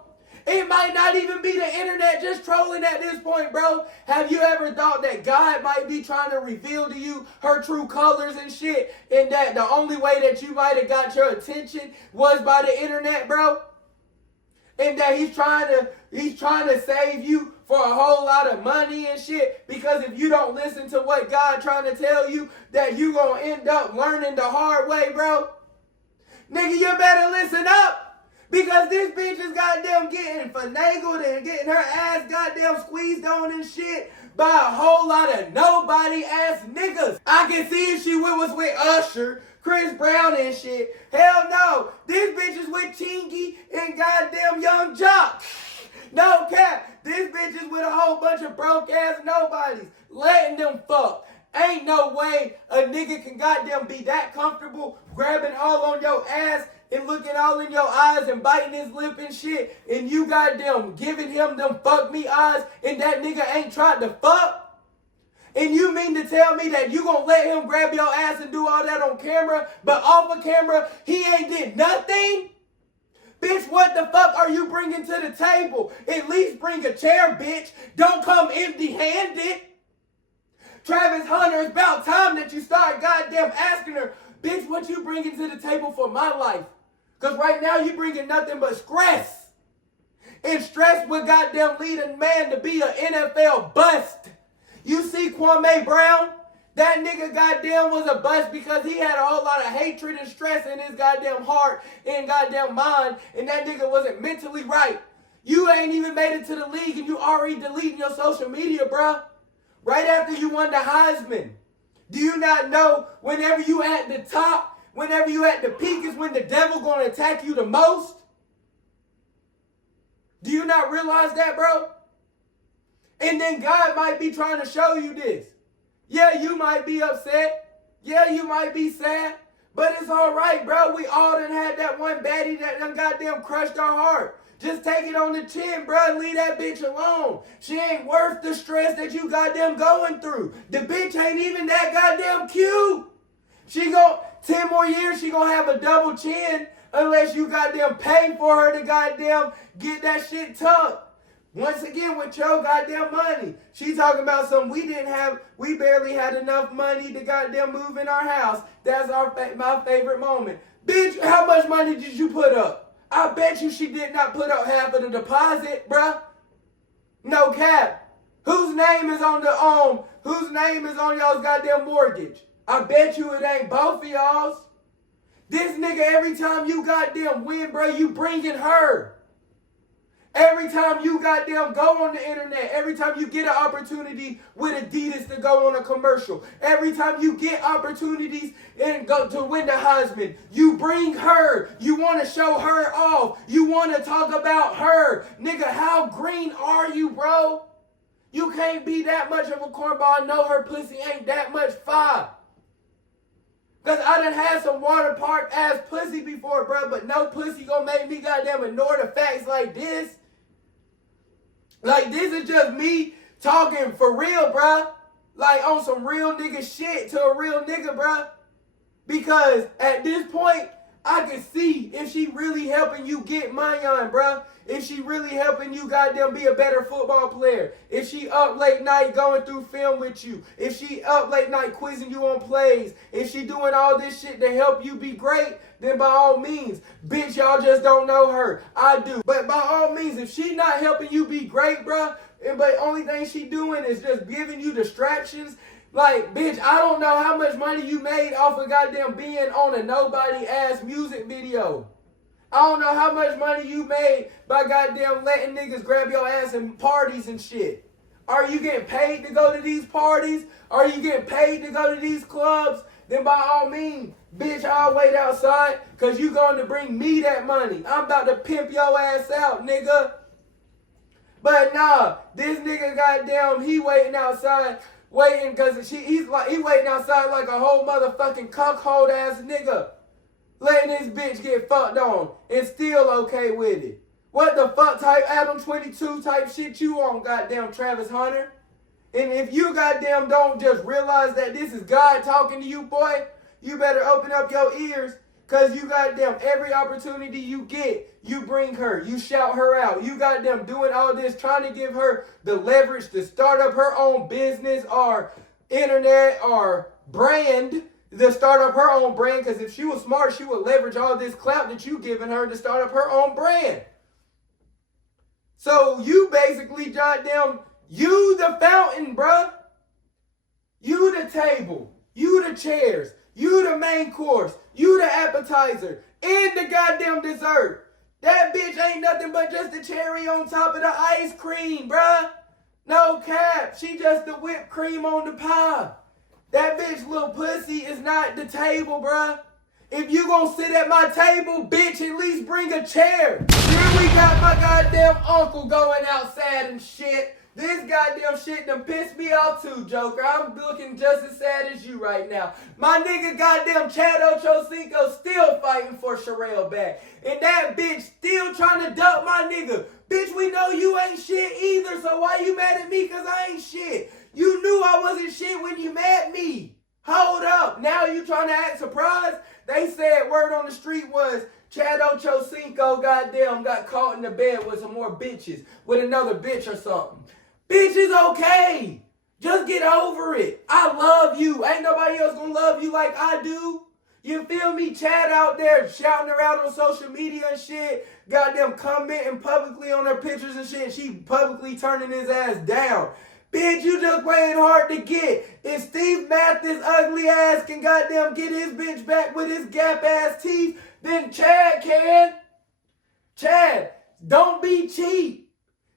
It might not even be the internet just trolling at this point, bro. Have you ever thought that God might be trying to reveal to you her true colors and shit, and that the only way that you might have got your attention was by the internet, bro? And that he's trying to save you for a whole lot of money and shit, because if you don't listen to what God trying to tell you, that you gonna end up learning the hard way, bro. Nigga, you better listen up. Because this bitch is goddamn getting finagled and getting her ass goddamn squeezed on and shit by a whole lot of nobody ass niggas. I can see if she was with Usher, Chris Brown and shit. Hell no. This bitch is with Chingy and goddamn Young Jock. No cap. This bitch is with a whole bunch of broke ass nobodies. Letting them fuck. Ain't no way a nigga can goddamn be that comfortable grabbing all on your ass and looking all in your eyes and biting his lip and shit, and you goddamn giving him them fuck me eyes, and that nigga ain't tried to fuck? And you mean to tell me that you gonna let him grab your ass and do all that on camera, but off of camera, he ain't did nothing? Bitch, what the fuck are you bringing to the table? At least bring a chair, bitch. Don't come empty-handed. Travis Hunter, it's about time that you start goddamn asking her, bitch, what you bringing to the table for my life? Because right now you bringing nothing but stress. And stress would goddamn lead a man to be an NFL bust. You see Kwame Brown? That nigga goddamn was a bust because he had a whole lot of hatred and stress in his goddamn heart and goddamn mind. And that nigga wasn't mentally right. You ain't even made it to the league and you already deleting your social media, bruh. Right after you won the Heisman. Do you not know whenever you at the top, whenever you at the peak is when the devil gonna attack you the most? Do you not realize that, bro? And then God might be trying to show you this. Yeah, you might be upset. Yeah, you might be sad. But it's all right, bro. We all done had that one baddie that done goddamn crushed our heart. Just take it on the chin, bro, and leave that bitch alone. She ain't worth the stress that you goddamn going through. The bitch ain't even that goddamn cute. She 10 more years, she gonna have a double chin unless you goddamn pay for her to goddamn get that shit tucked. Once again, with your goddamn money. She talking about something we barely had enough money to goddamn move in our house. That's my favorite moment. Bitch, how much money did you put up? I bet you she did not put up half of the deposit, bruh. No cap. Whose name is on y'all's goddamn mortgage? I bet you it ain't both of y'all's. This nigga, every time you goddamn win, bro, you bringing her. Every time you goddamn go on the internet, every time you get an opportunity with Adidas to go on a commercial, every time you get opportunities and go to win the Heisman, you bring her. You want to show her off. You want to talk about her. Nigga, how green are you, bro? You can't be that much of a cornball. No, her pussy ain't that much fire. Because I done had some water park ass pussy before, bro, but no pussy gonna make me goddamn ignore the facts like this. Like, this is just me talking for real, bruh. Like, on some real nigga shit to a real nigga, bruh. Because at this point, I can see if she really helping you get money on, bruh. If she really helping you goddamn be a better football player. If she up late night going through film with you. If she up late night quizzing you on plays. If she doing all this shit to help you be great, then by all means, bitch, y'all just don't know her. I do. But by all means, if she not helping you be great, bruh, but only thing she doing is just giving you distractions, like, bitch, I don't know how much money you made off of goddamn being on a nobody-ass music video. I don't know how much money you made by goddamn letting niggas grab your ass in parties and shit. Are you getting paid to go to these parties? Are you getting paid to go to these clubs? Then by all means, bitch, I'll wait outside because you going to bring me that money. I'm about to pimp your ass out, nigga. But nah, this nigga goddamn, he waiting outside, waiting because he waiting outside like a whole motherfucking cuckold ass nigga. Letting this bitch get fucked on and still okay with it. What the fuck type Adam 22 type shit you on, goddamn Travis Hunter? And if you goddamn don't just realize that this is God talking to you, boy, you better open up your ears. Cause you goddamn every opportunity you get, you bring her, you shout her out. You goddamn doing all this, trying to give her the leverage to start up her own business or internet or brand. To start up her own brand, because if she was smart, she would leverage all this clout that you giving her to start up her own brand. So you basically, goddamn, you the fountain, bruh. You the table. You the chairs. You the main course. You the appetizer. And the goddamn dessert. That bitch ain't nothing but just the cherry on top of the ice cream, bruh. No cap. She just the whipped cream on the pie. That bitch little pussy is not the table, bruh. If you gonna sit at my table, bitch, at least bring a chair. Here we got my goddamn uncle going outside and shit. This goddamn shit done pissed me off too, Joker. I'm looking just as sad as you right now. My nigga goddamn Chad Ochocinco still fighting for Sherelle back. And that bitch still trying to duck my nigga. Bitch, we know you ain't shit either, so why you mad at me cause I ain't shit? You knew I wasn't shit when you met me. Hold up. Now you trying to act surprised? They said word on the street was Chad Ochocinco goddamn got caught in the bed with some more bitches. With another bitch or something. Bitch, is okay. Just get over it. I love you. Ain't nobody else gonna love you like I do. You feel me? Chad out there shouting her out on social media and shit. Goddamn commenting publicly on her pictures and shit. And she publicly turning his ass down. Bitch, you just playing hard to get. If Steve Mathis' ugly ass can goddamn get his bitch back with his gap ass teeth, then Chad can. Chad, don't be cheap.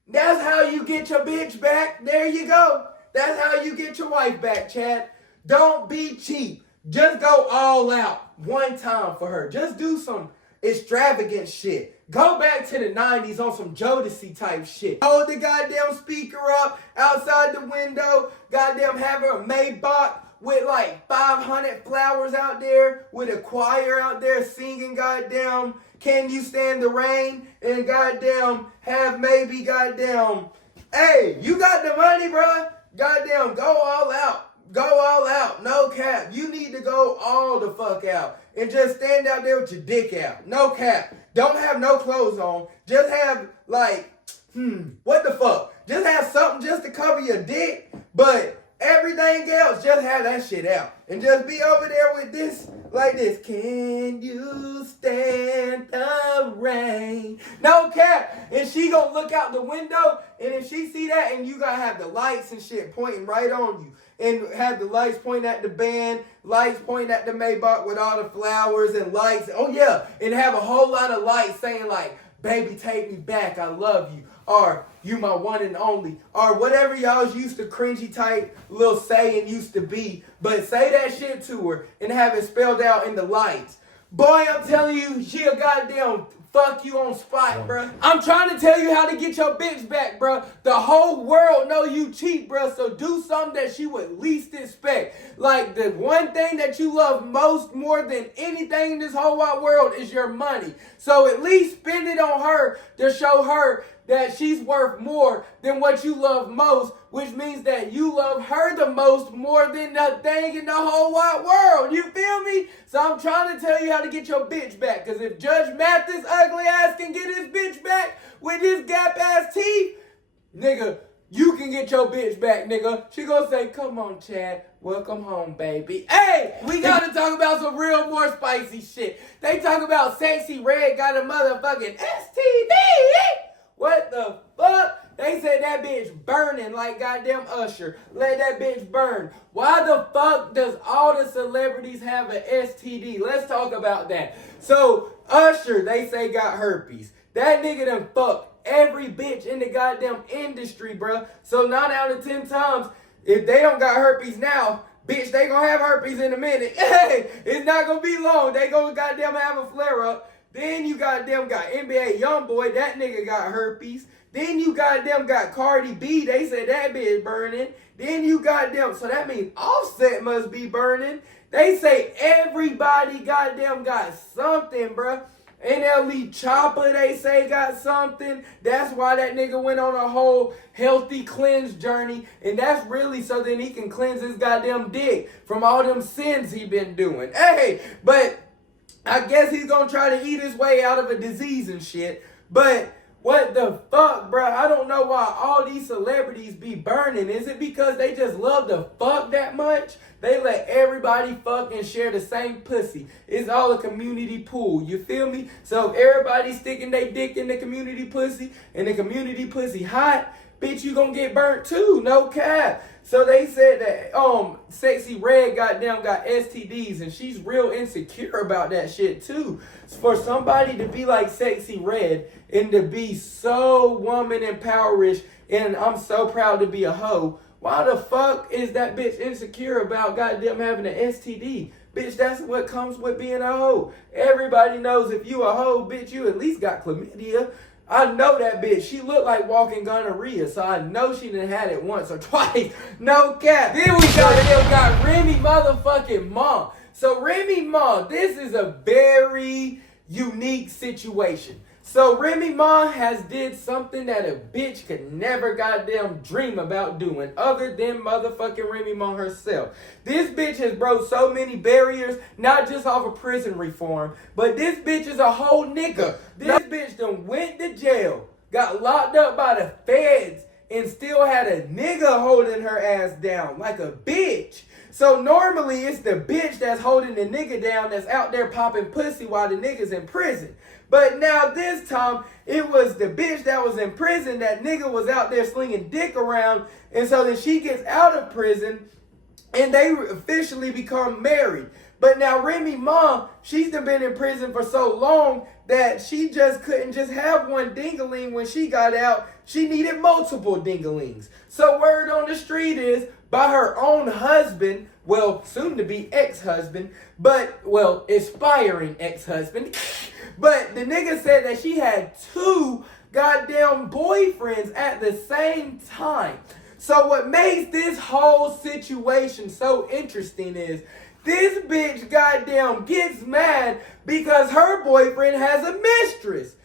That's how you get your bitch back. There you go. That's how you get your wife back, Chad. Don't be cheap. Just go all out one time for her. Just do some extravagant shit. Go back to the 90s on some Jodeci type shit. Hold the goddamn speaker up outside the window. Goddamn have her a Maybach with like 500 flowers out there. With a choir out there singing goddamn Can You Stand the Rain? And goddamn have maybe goddamn, hey, you got the money, bruh. Goddamn go all out. Go all out. No cap. You need to go all the fuck out. And just stand out there with your dick out. No cap. Don't have no clothes on. Just have like, what the fuck? Just have something just to cover your dick. But everything else, just have that shit out. And just be over there with this, like this. Can you stand the rain? No cap. And she gonna look out the window. And if she see that, and you gotta have the lights and shit pointing right on you. And have the lights pointing at the band, lights pointing at the Maybach with all the flowers and lights. Oh yeah, and have a whole lot of lights saying like, baby, take me back, I love you. Or, you my one and only. Or whatever y'all's used to cringy type little saying used to be. But say that shit to her and have it spelled out in the lights. Boy, I'm telling you, she'll goddamn fuck you on spot, bruh. I'm trying to tell you how to get your bitch back, bruh. The whole world know you cheat, bruh. So do something that she would least expect. Like the one thing that you love most more than anything in this whole wide world is your money. So at least spend it on her to show her that she's worth more than what you love most, which means that you love her the most more than the thing in the whole wide world. You feel me? So I'm trying to tell you how to get your bitch back. Because if Judge Mathis' ugly ass can get his bitch back with his gap ass teeth, nigga, you can get your bitch back, nigga. She gonna say, come on, Chad. Welcome home, baby. Hey, we gotta talk about some real more spicy shit. They talk about Sexy Red got a motherfucking STD. What the fuck? They said that bitch burning like goddamn Usher. Let that bitch burn. Why the fuck does all the celebrities have an STD? Let's talk about that. So, Usher, they say got herpes. That nigga done fucked every bitch in the goddamn industry, bruh. So 9 out of 10 times, if they don't got herpes now, bitch, they gonna have herpes in a minute. Hey, it's not gonna be long. They gonna goddamn have a flare-up. Then you goddamn got NBA Youngboy, that nigga got herpes. Then you goddamn got Cardi B, they said that bitch burning. Then you goddamn, so that means Offset must be burning. They say everybody goddamn got something, bruh. NLE Chopper, they say, got something. That's why that nigga went on a whole healthy cleanse journey. And that's really so then he can cleanse his goddamn dick from all them sins he been doing. Hey, but I guess he's gonna try to eat his way out of a disease and shit. But what the fuck, bro? I don't know why all these celebrities be burning. Is it because they just love to fuck that much? They let everybody fuck and share the same pussy. It's all a community pool. You feel me? So if everybody's sticking their dick in the community pussy and the community pussy hot, bitch, you gonna get burnt too, no cap. So they said that Sexy Red goddamn got STDs, and she's real insecure about that shit too. For somebody to be like Sexy Red and to be so woman empowerish, and I'm so proud to be a hoe, why the fuck is that bitch insecure about goddamn having an STD? Bitch, that's what comes with being a hoe. Everybody knows if you a hoe, bitch, you at least got chlamydia. I know that bitch. She looked like walking gonorrhea, so I know she done had it once or twice. No cap. Then we got Remy motherfucking Ma. So Remy Ma, this is a very unique situation. So Remy Ma has did something that a bitch could never goddamn dream about doing other than motherfucking Remy Ma herself. This bitch has broke so many barriers, not just off of prison reform, but this bitch is a whole nigga. This bitch done went to jail, got locked up by the feds, and still had a nigga holding her ass down like a bitch. So normally it's the bitch that's holding the nigga down that's out there popping pussy while the nigga's in prison. But now this time, it was the bitch that was in prison, that nigga was out there slinging dick around, and so then she gets out of prison, and they officially become married. But now Remy Ma, she's been in prison for so long that she just couldn't just have one dingaling when she got out. She needed multiple dingalings. So word on the street is, by her own husband, well, soon to be ex-husband, but, well, aspiring ex-husband, but the nigga said that she had 2 goddamn boyfriends at the same time. So what makes this whole situation so interesting is this bitch goddamn gets mad because her boyfriend has a mistress.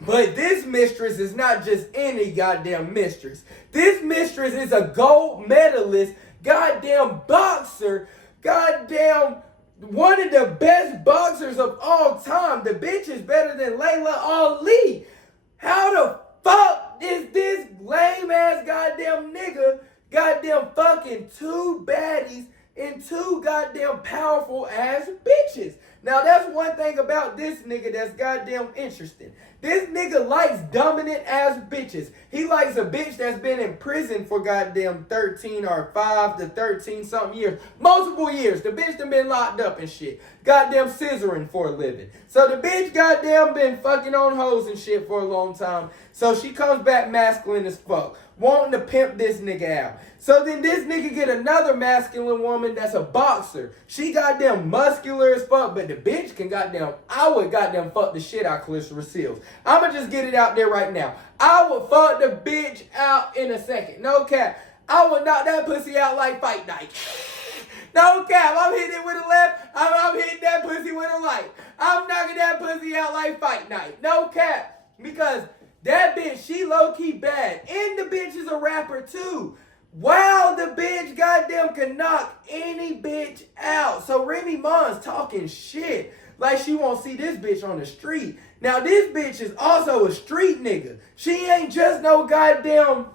But this mistress is not just any goddamn mistress. This mistress is a gold medalist, goddamn boxer, goddamn one of the best boxers of all time. The bitch is better than Layla Ali. How the fuck is this lame ass goddamn nigga goddamn fucking 2 baddies and 2 goddamn powerful ass bitches? Now that's one thing about this nigga that's goddamn interesting. This nigga likes dominant ass bitches. He likes a bitch that's been in prison for goddamn 13 or 5 to 13 something years. Multiple years. The bitch done been locked up and shit. Goddamn scissoring for a living. So the bitch goddamn been fucking on hoes and shit for a long time. So she comes back masculine as fuck, wanting to pimp this nigga out. So then this nigga get another masculine woman that's a boxer. She goddamn muscular as fuck, but the bitch can goddamn, I would goddamn fuck the shit out of Claressa Sheilds. I'ma just get it out there right now. I would fuck the bitch out in a second. No cap. I would knock that pussy out like fight night. No cap. I'm hitting it with a left. I'm hitting that pussy with a right. I'm knocking that pussy out like fight night. No cap. Because that bitch, she low-key bad. And the bitch is a rapper too. Wow, the bitch goddamn can knock any bitch out. So Remy Ma's talking shit like she won't see this bitch on the street. Now this bitch is also a street nigga. She ain't just no goddamn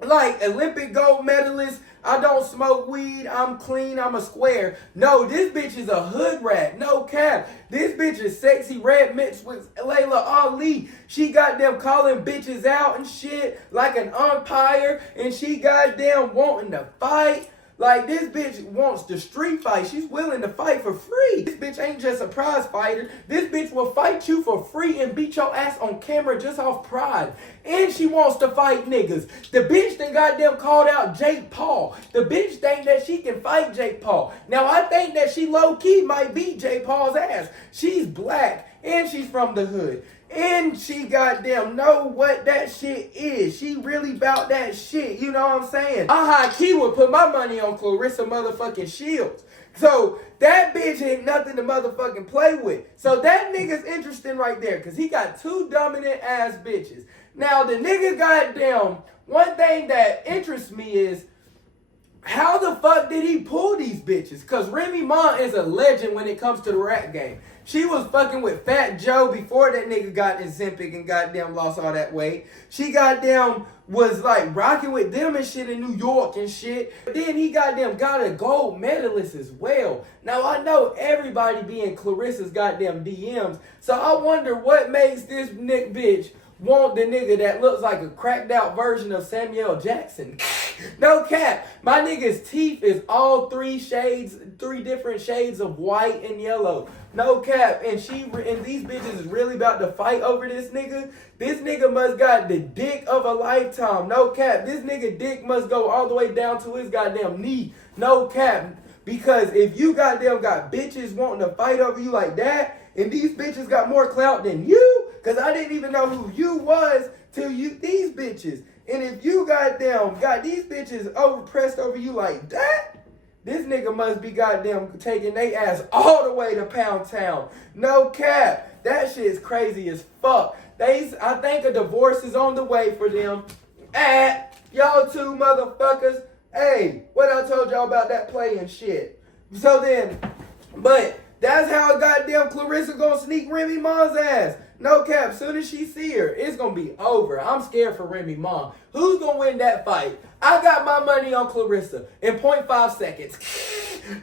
like Olympic gold medalist. I don't smoke weed, I'm clean, I'm a square. No, this bitch is a hood rat. No cap. This bitch is Sexy Red mixed with Layla Ali. She goddamn calling bitches out and shit like an umpire, and she goddamn wanting to fight. Like, this bitch wants the street fight. She's willing to fight for free. This bitch ain't just a prize fighter. This bitch will fight you for free and beat your ass on camera just off pride. And she wants to fight niggas. The bitch then goddamn called out Jake Paul. The bitch think that she can fight Jake Paul. Now, I think that she low-key might beat Jake Paul's ass. She's black and she's from the hood. And she goddamn know what that shit is. She really about that shit. You know what I'm saying? I high-key would put my money on Claressa motherfucking Sheilds. So that bitch ain't nothing to motherfucking play with. So that nigga's interesting right there. Because he got 2 dominant ass bitches. Now the nigga goddamn, one thing that interests me is, how the fuck did he pull these bitches? Because Remy Ma is a legend when it comes to the rap game. She was fucking with Fat Joe before that nigga got Ozempic and goddamn lost all that weight. She goddamn was like rocking with them and shit in New York and shit. But then he goddamn got a gold medalist as well. Now I know everybody be in Claressa's goddamn DMs. So I wonder what makes this bitch want the nigga that looks like a cracked out version of Samuel Jackson. No cap. My nigga's teeth is all three different shades of white and yellow. No cap. And these bitches is really about to fight over this nigga. This nigga must got the dick of a lifetime. No cap. This nigga dick must go all the way down to his goddamn knee. No cap. Because if you goddamn got bitches wanting to fight over you like that, and these bitches got more clout than you, because I didn't even know who you was till these bitches. And if you goddamn got these bitches overpressed over you like that, this nigga must be goddamn taking they ass all the way to Pound Town. No cap. That shit is crazy as fuck. I think a divorce is on the way for them. Y'all two motherfuckers. Hey, what I told y'all about that playing shit. So then, but that's how goddamn Claressa gonna sneak Remy Ma's ass. No cap, soon as she see her, it's gonna be over. I'm scared for Remy Ma. Who's gonna win that fight? I got my money on Claressa in 0.5 seconds.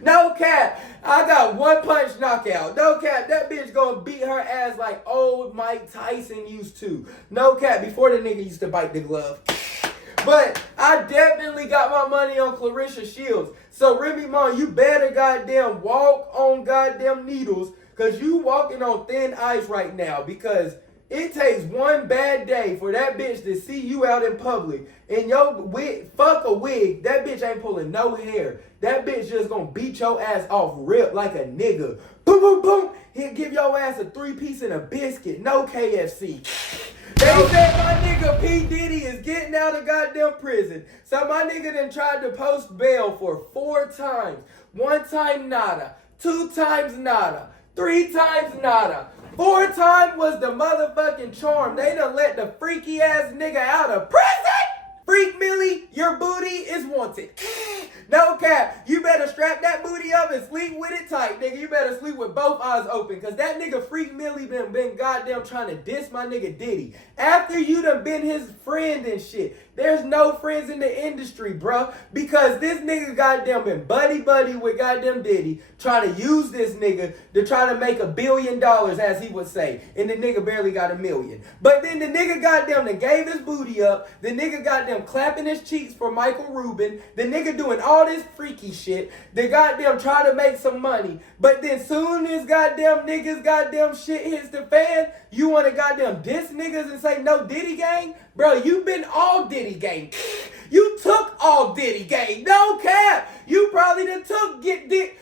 No cap, I got one punch knockout. No cap, that bitch gonna beat her ass like old Mike Tyson used to. No cap, before the nigga used to bite the glove. But I definitely got my money on Claressa Sheilds. So Remy Ma, you better goddamn walk on goddamn needles, because you walking on thin ice right now. Because it takes one bad day for that bitch to see you out in public. And your wig, fuck a wig, that bitch ain't pulling no hair. That bitch just gonna beat your ass off rip like a nigga. Boom, boom, boom. He'll give your ass a 3-piece and a biscuit. No KFC. They said my nigga P. Diddy is getting out of goddamn prison. So my nigga done tried to post bail for 4 times. 1 time nada. 2 times nada. 3 times nada. 4 times was the motherfucking charm. They done let the freaky ass nigga out of prison. Freak Millie, your booty is wanted. No cap. You better strap that booty up and sleep with it tight, nigga. You better sleep with both eyes open. Because that nigga Freak Millie been goddamn trying to diss my nigga Diddy. After you done been his friend and shit. There's no friends in the industry, bro. Because this nigga goddamn been buddy with goddamn Diddy. Trying to use this nigga to try to make $1 billion, as he would say. And the nigga barely got $1 million. But then the nigga goddamn done gave his booty up. The nigga goddamn clapping his cheeks for Michael Rubin. The nigga doing all this freaky shit. The goddamn try to make some money. But then soon as goddamn niggas goddamn shit hits the fan, you want to goddamn diss niggas and say no Diddy gang? Bro, you been all Diddy gang. You took all Diddy gang. No cap. You probably done took Diddy's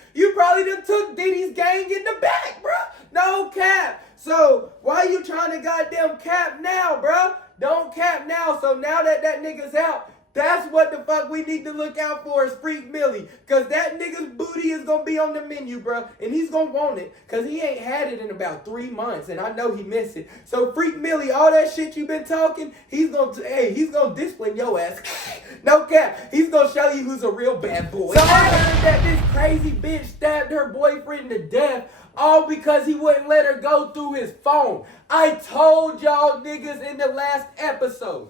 gang in the back, bro. No cap. So why you trying to goddamn cap now, bro? Don't cap now. So now that nigga's out, that's what the fuck we need to look out for is Freak Millie. Because that nigga's booty is going to be on the menu, bro. And he's going to want it. Because he ain't had it in about 3 months. And I know he missed it. So Freak Millie, all that shit you been talking, he's going to discipline your ass. No cap. He's going to show you who's a real bad boy. So I heard that this crazy bitch stabbed her boyfriend to death. All because he wouldn't let her go through his phone. I told y'all niggas in the last episode.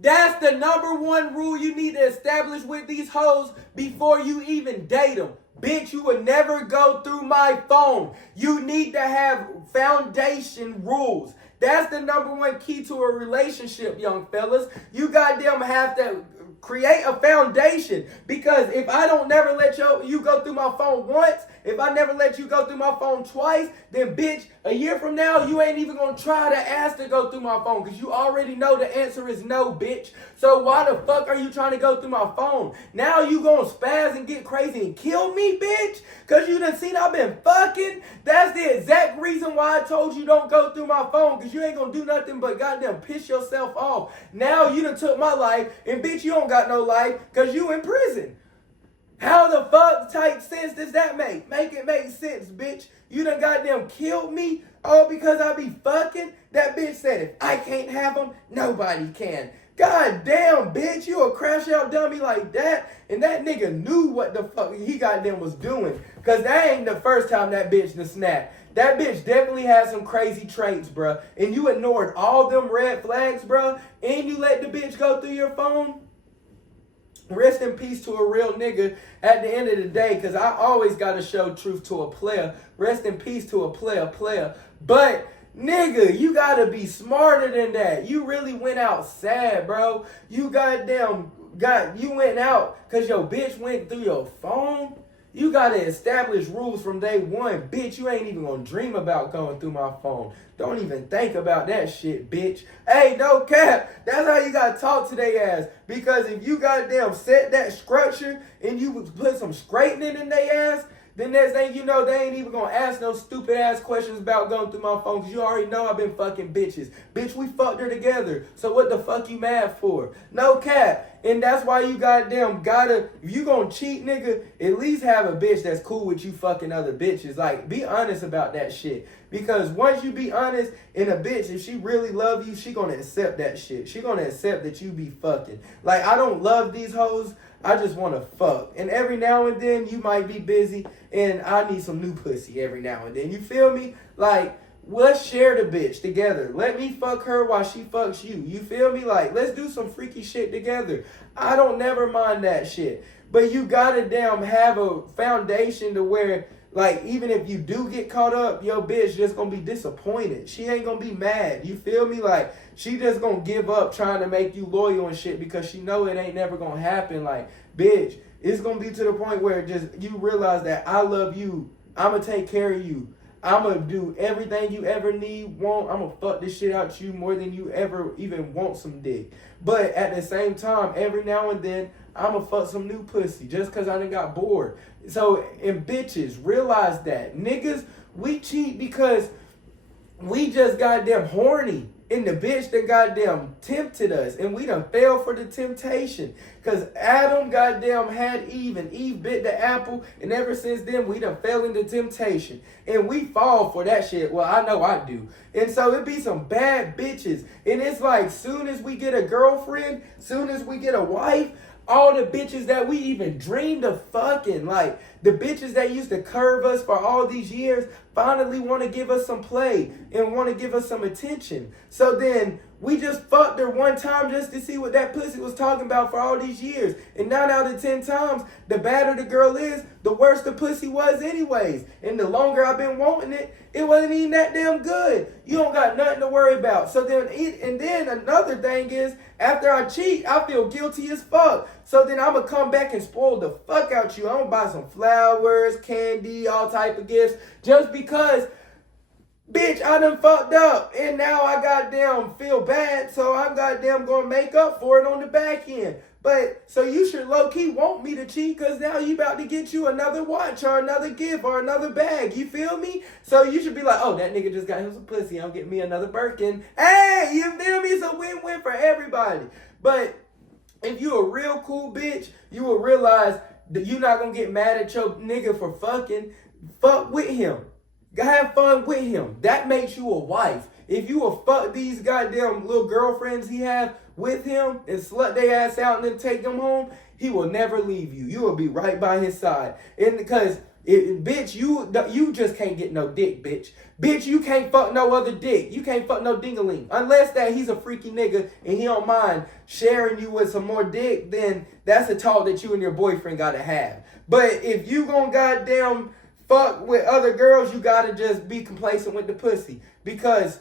That's the #1 rule you need to establish with these hoes before you even date them. Bitch, you would never go through my phone. You need to have foundation rules. That's the #1 key to a relationship, young fellas. You goddamn have to create a foundation. Because if I don't never let you go through my phone once, if I never let you go through my phone twice, then bitch, a year from now, you ain't even gonna try to ask to go through my phone because you already know the answer is no, bitch. So why the fuck are you trying to go through my phone? Now you gonna spaz and get crazy and kill me, bitch? Because you done seen I've been fucking? That's the exact reason why I told you don't go through my phone, because you ain't gonna do nothing but goddamn piss yourself off. Now you done took my life, and bitch, you don't got no life because you in prison. How the fuck type sense does that make? Make it make sense, bitch. You done goddamn killed me all because I be fucking? That bitch said if I can't have them, nobody can. God damn, bitch, you a crash out dummy like that? And that nigga knew what the fuck he goddamn was doing. Because that ain't the first time that bitch done snapped. That bitch definitely has some crazy traits, bruh. And you ignored all them red flags, bruh. And you let the bitch go through your phone. Rest in peace to a real nigga at the end of the day, because I always got to show truth to a player. Rest in peace to a player. But Nigga, you gotta be smarter than that. You really went out sad, bro. You you went out because your bitch went through your phone. You gotta establish rules from day one. Bitch, you ain't even gonna dream about going through my phone. Don't even think about that shit, bitch. Hey, no cap. That's how you gotta talk to their ass. Because if you goddamn set that structure and you put some straightening in their ass, then next thing you know, they ain't even gonna ask no stupid ass questions about going through my phone, because you already know I've been fucking bitches. Bitch, we fucked her together. So what the fuck you mad for? No cap. And that's why you goddamn gotta, if you gonna cheat, nigga, at least have a bitch that's cool with you fucking other bitches. Like, be honest about that shit. Because once you be honest, and a bitch, if she really love you, she gonna accept that shit. She gonna accept that you be fucking. Like, I don't love these hoes. I just want to fuck. And every now and then, you might be busy, and I need some new pussy every now and then. You feel me? Like, let's share the bitch together. Let me fuck her while she fucks you. You feel me? Like, let's do some freaky shit together. I don't never mind that shit. But you gotta damn have a foundation to where, like, even if you do get caught up, your bitch just gonna be disappointed. She ain't gonna be mad. You feel me? Like, she just gonna give up trying to make you loyal and shit because she know it ain't never gonna happen. Like, bitch, it's gonna be to the point where just you realize that I love you. I'ma take care of you. I'ma do everything you ever need, want. I'ma fuck this shit out you more than you ever even want some dick. But at the same time, every now and then, I'ma fuck some new pussy just because I done got bored. So, and bitches, realize that. Niggas, we cheat because we just goddamn horny. And the bitch that goddamn tempted us. And we done fell for the temptation. Because Adam goddamn had Eve. And Eve bit the apple. And ever since then, we done fell into temptation. And we fall for that shit. Well, I know I do. And so it be some bad bitches. And it's like, soon as we get a girlfriend, soon as we get a wife, all the bitches that we even dreamed of fucking, like the bitches that used to curve us for all these years, finally want to give us some play and want to give us some attention. So then we just fucked her one time just to see what that pussy was talking about for all these years. And 9 out of 10 times, the badder the girl is, the worse the pussy was anyways. And the longer I've been wanting it, it wasn't even that damn good. You don't got nothing to worry about. So then, and then another thing is, after I cheat, I feel guilty as fuck. So then I'm going to come back and spoil the fuck out you. I'm going to buy some flowers, candy, all type of gifts, just because, bitch, I done fucked up. And now I goddamn feel bad, so I'm goddamn going to make up for it on the back end. But, so you should low-key want me to cheat, because now you about to get you another watch or another gift or another bag. You feel me? So you should be like, oh, that nigga just got him some pussy. I'm getting me another Birkin. Hey, you feel me? It's a win-win for everybody. But if you a real cool bitch, you will realize that you're not going to get mad at your nigga for fucking. Fuck with him. Have fun with him. That makes you a wife. If you will fuck these goddamn little girlfriends he have with him and slut their ass out and then take them home, he will never leave you. You will be right by his side. And because, bitch, you just can't get no dick, bitch. Bitch, you can't fuck no other dick. You can't fuck no ding-a-ling. Unless that he's a freaky nigga and he don't mind sharing you with some more dick, then that's a talk that you and your boyfriend gotta have. But if you gonna goddamn fuck with other girls, you gotta just be complacent with the pussy. Because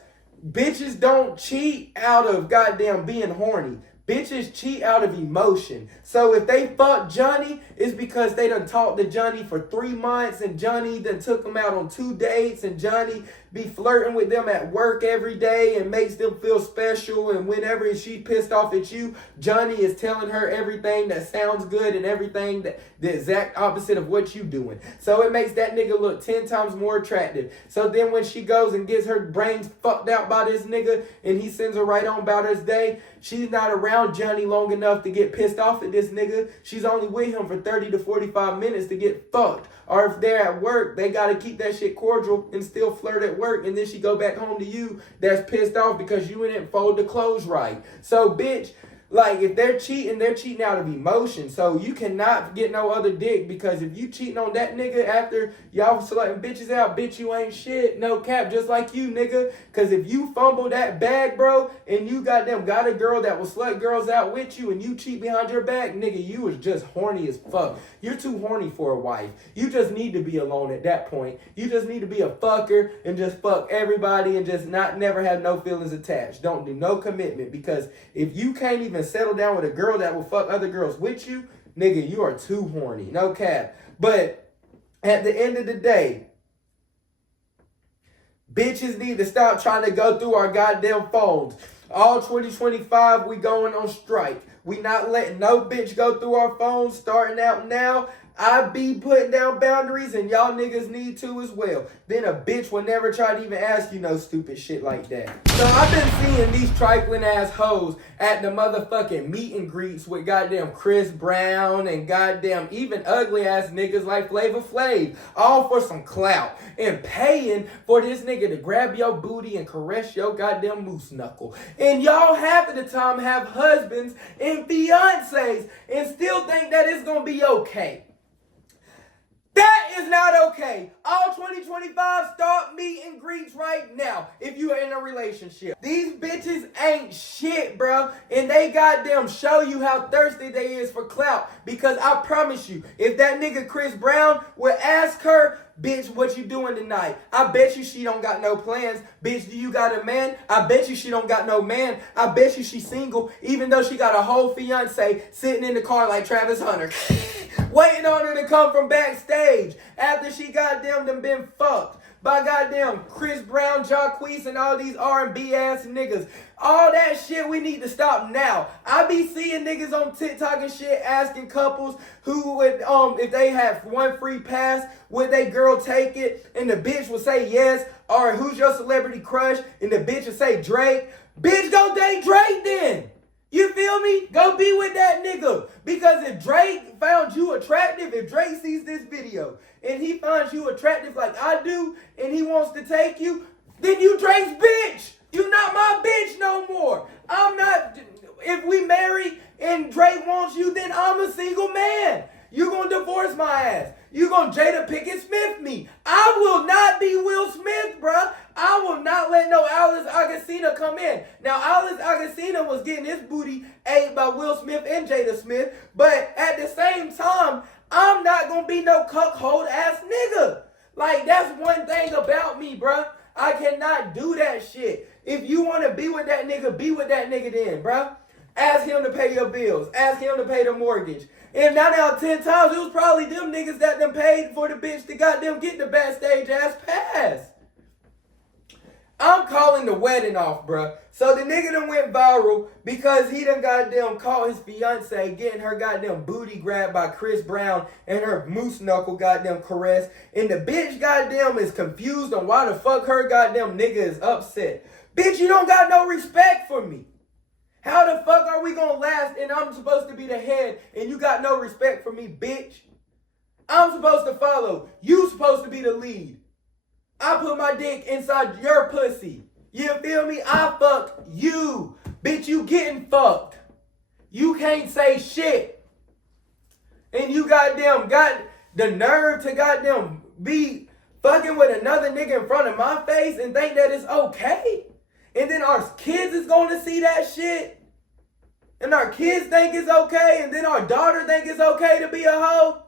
bitches don't cheat out of goddamn being horny. Bitches cheat out of emotion. So if they fuck Johnny, it's because they done talked to Johnny for 3 months and Johnny done took them out on 2 dates and Johnny be flirting with them at work every day and makes them feel special. And whenever she pissed off at you, Johnny is telling her everything that sounds good and everything that the exact opposite of what you doing. So it makes that nigga look 10 times more attractive. So then when she goes and gets her brains fucked out by this nigga and he sends her right on about his day, she's not around Johnny long enough to get pissed off at this nigga. She's only with him for 30 to 45 minutes to get fucked. Or if they're at work, they got to keep that shit cordial and still flirt at work. And then she go back home to you that's pissed off because you didn't fold the clothes right. So, bitch, Like, if they're cheating out of emotion. So you cannot get no other dick, because if you cheating on that nigga after y'all selecting bitches out, bitch, you ain't shit. No cap, just like you, nigga. Because if you fumble that bag, bro, and you got a girl that will slut girls out with you, and you cheat behind your back, nigga, you was just horny as fuck. You're too horny for a wife. You just need to be alone at that point. You just need to be a fucker and just fuck everybody and just never have no feelings attached. Don't do no commitment, because if you can't even settle down with a girl that will fuck other girls with you, nigga, you are too horny. No cap. But at the end of the day, bitches need to stop trying to go through our goddamn phones. All 2025, we going on strike. We not letting no bitch go through our phones starting out now. I be putting down boundaries, and y'all niggas need to as well. Then a bitch will never try to even ask you no stupid shit like that. So I've been seeing these trifling ass hoes at the motherfucking meet and greets with goddamn Chris Brown and goddamn even ugly ass niggas like Flavor Flav, all for some clout, and paying for this nigga to grab your booty and caress your goddamn moose knuckle. And y'all half of the time have husbands and fiancés and still think that it's gonna be okay. That is not okay. All 2025, start meet and greets right now if you are in a relationship. These bitches ain't shit, bro. And they goddamn show you how thirsty they is for clout. Because I promise you, if that nigga Chris Brown would ask her, bitch, what you doing tonight? I bet you she don't got no plans. Bitch, do you got a man? I bet you she don't got no man. I bet you she's single, even though she got a whole fiance sitting in the car like Travis Hunter. Waiting on her to come from backstage after she goddamn done been fucked by goddamn Chris Brown, Jacquees, and all these R&B ass niggas. All that shit we need to stop now. I be seeing niggas on TikTok and shit asking couples who would, if they have one free pass, would they girl take it? And the bitch will say yes. Or who's your celebrity crush? And the bitch will say Drake. Bitch, go date Drake then. You feel me? Go be with that nigga. Because if Drake found you attractive, if Drake sees this video and he finds you attractive like I do, and he wants to take you, then you Drake's bitch. You not my bitch no more. I'm not. If we marry and Drake wants you, then I'm a single man. You gonna divorce my ass. You gonna Jada Pinkett Smith me. I will not be Will Smith, bruh. I will not let no Alice Agostina come in. Now, Alice Agostina was getting his booty ate by Will Smith and Jada Smith. But at the same time, I'm not going to be no cuckold ass nigga. Like, that's one thing about me, bruh. I cannot do that shit. If you want to be with that nigga, be with that nigga then, bruh. Ask him to pay your bills. Ask him to pay the mortgage. And 9 out of 10 times, it was probably them niggas that done paid for the bitch to goddamn get the backstage ass pass. I'm calling the wedding off, bruh. So the nigga done went viral because he done goddamn caught his fiance getting her goddamn booty grabbed by Chris Brown and her moose knuckle goddamn caress. And the bitch goddamn is confused on why the fuck her goddamn nigga is upset. Bitch, you don't got no respect for me. How the fuck are we gonna last and I'm supposed to be the head and you got no respect for me, bitch? I'm supposed to follow. You supposed to be the lead. I put my dick inside your pussy. You feel me? I fuck you. Bitch, you getting fucked. You can't say shit. And you goddamn got the nerve to goddamn be fucking with another nigga in front of my face and think that it's okay? And then our kids is going to see that shit? And our kids think it's okay? And then our daughter think it's okay to be a hoe?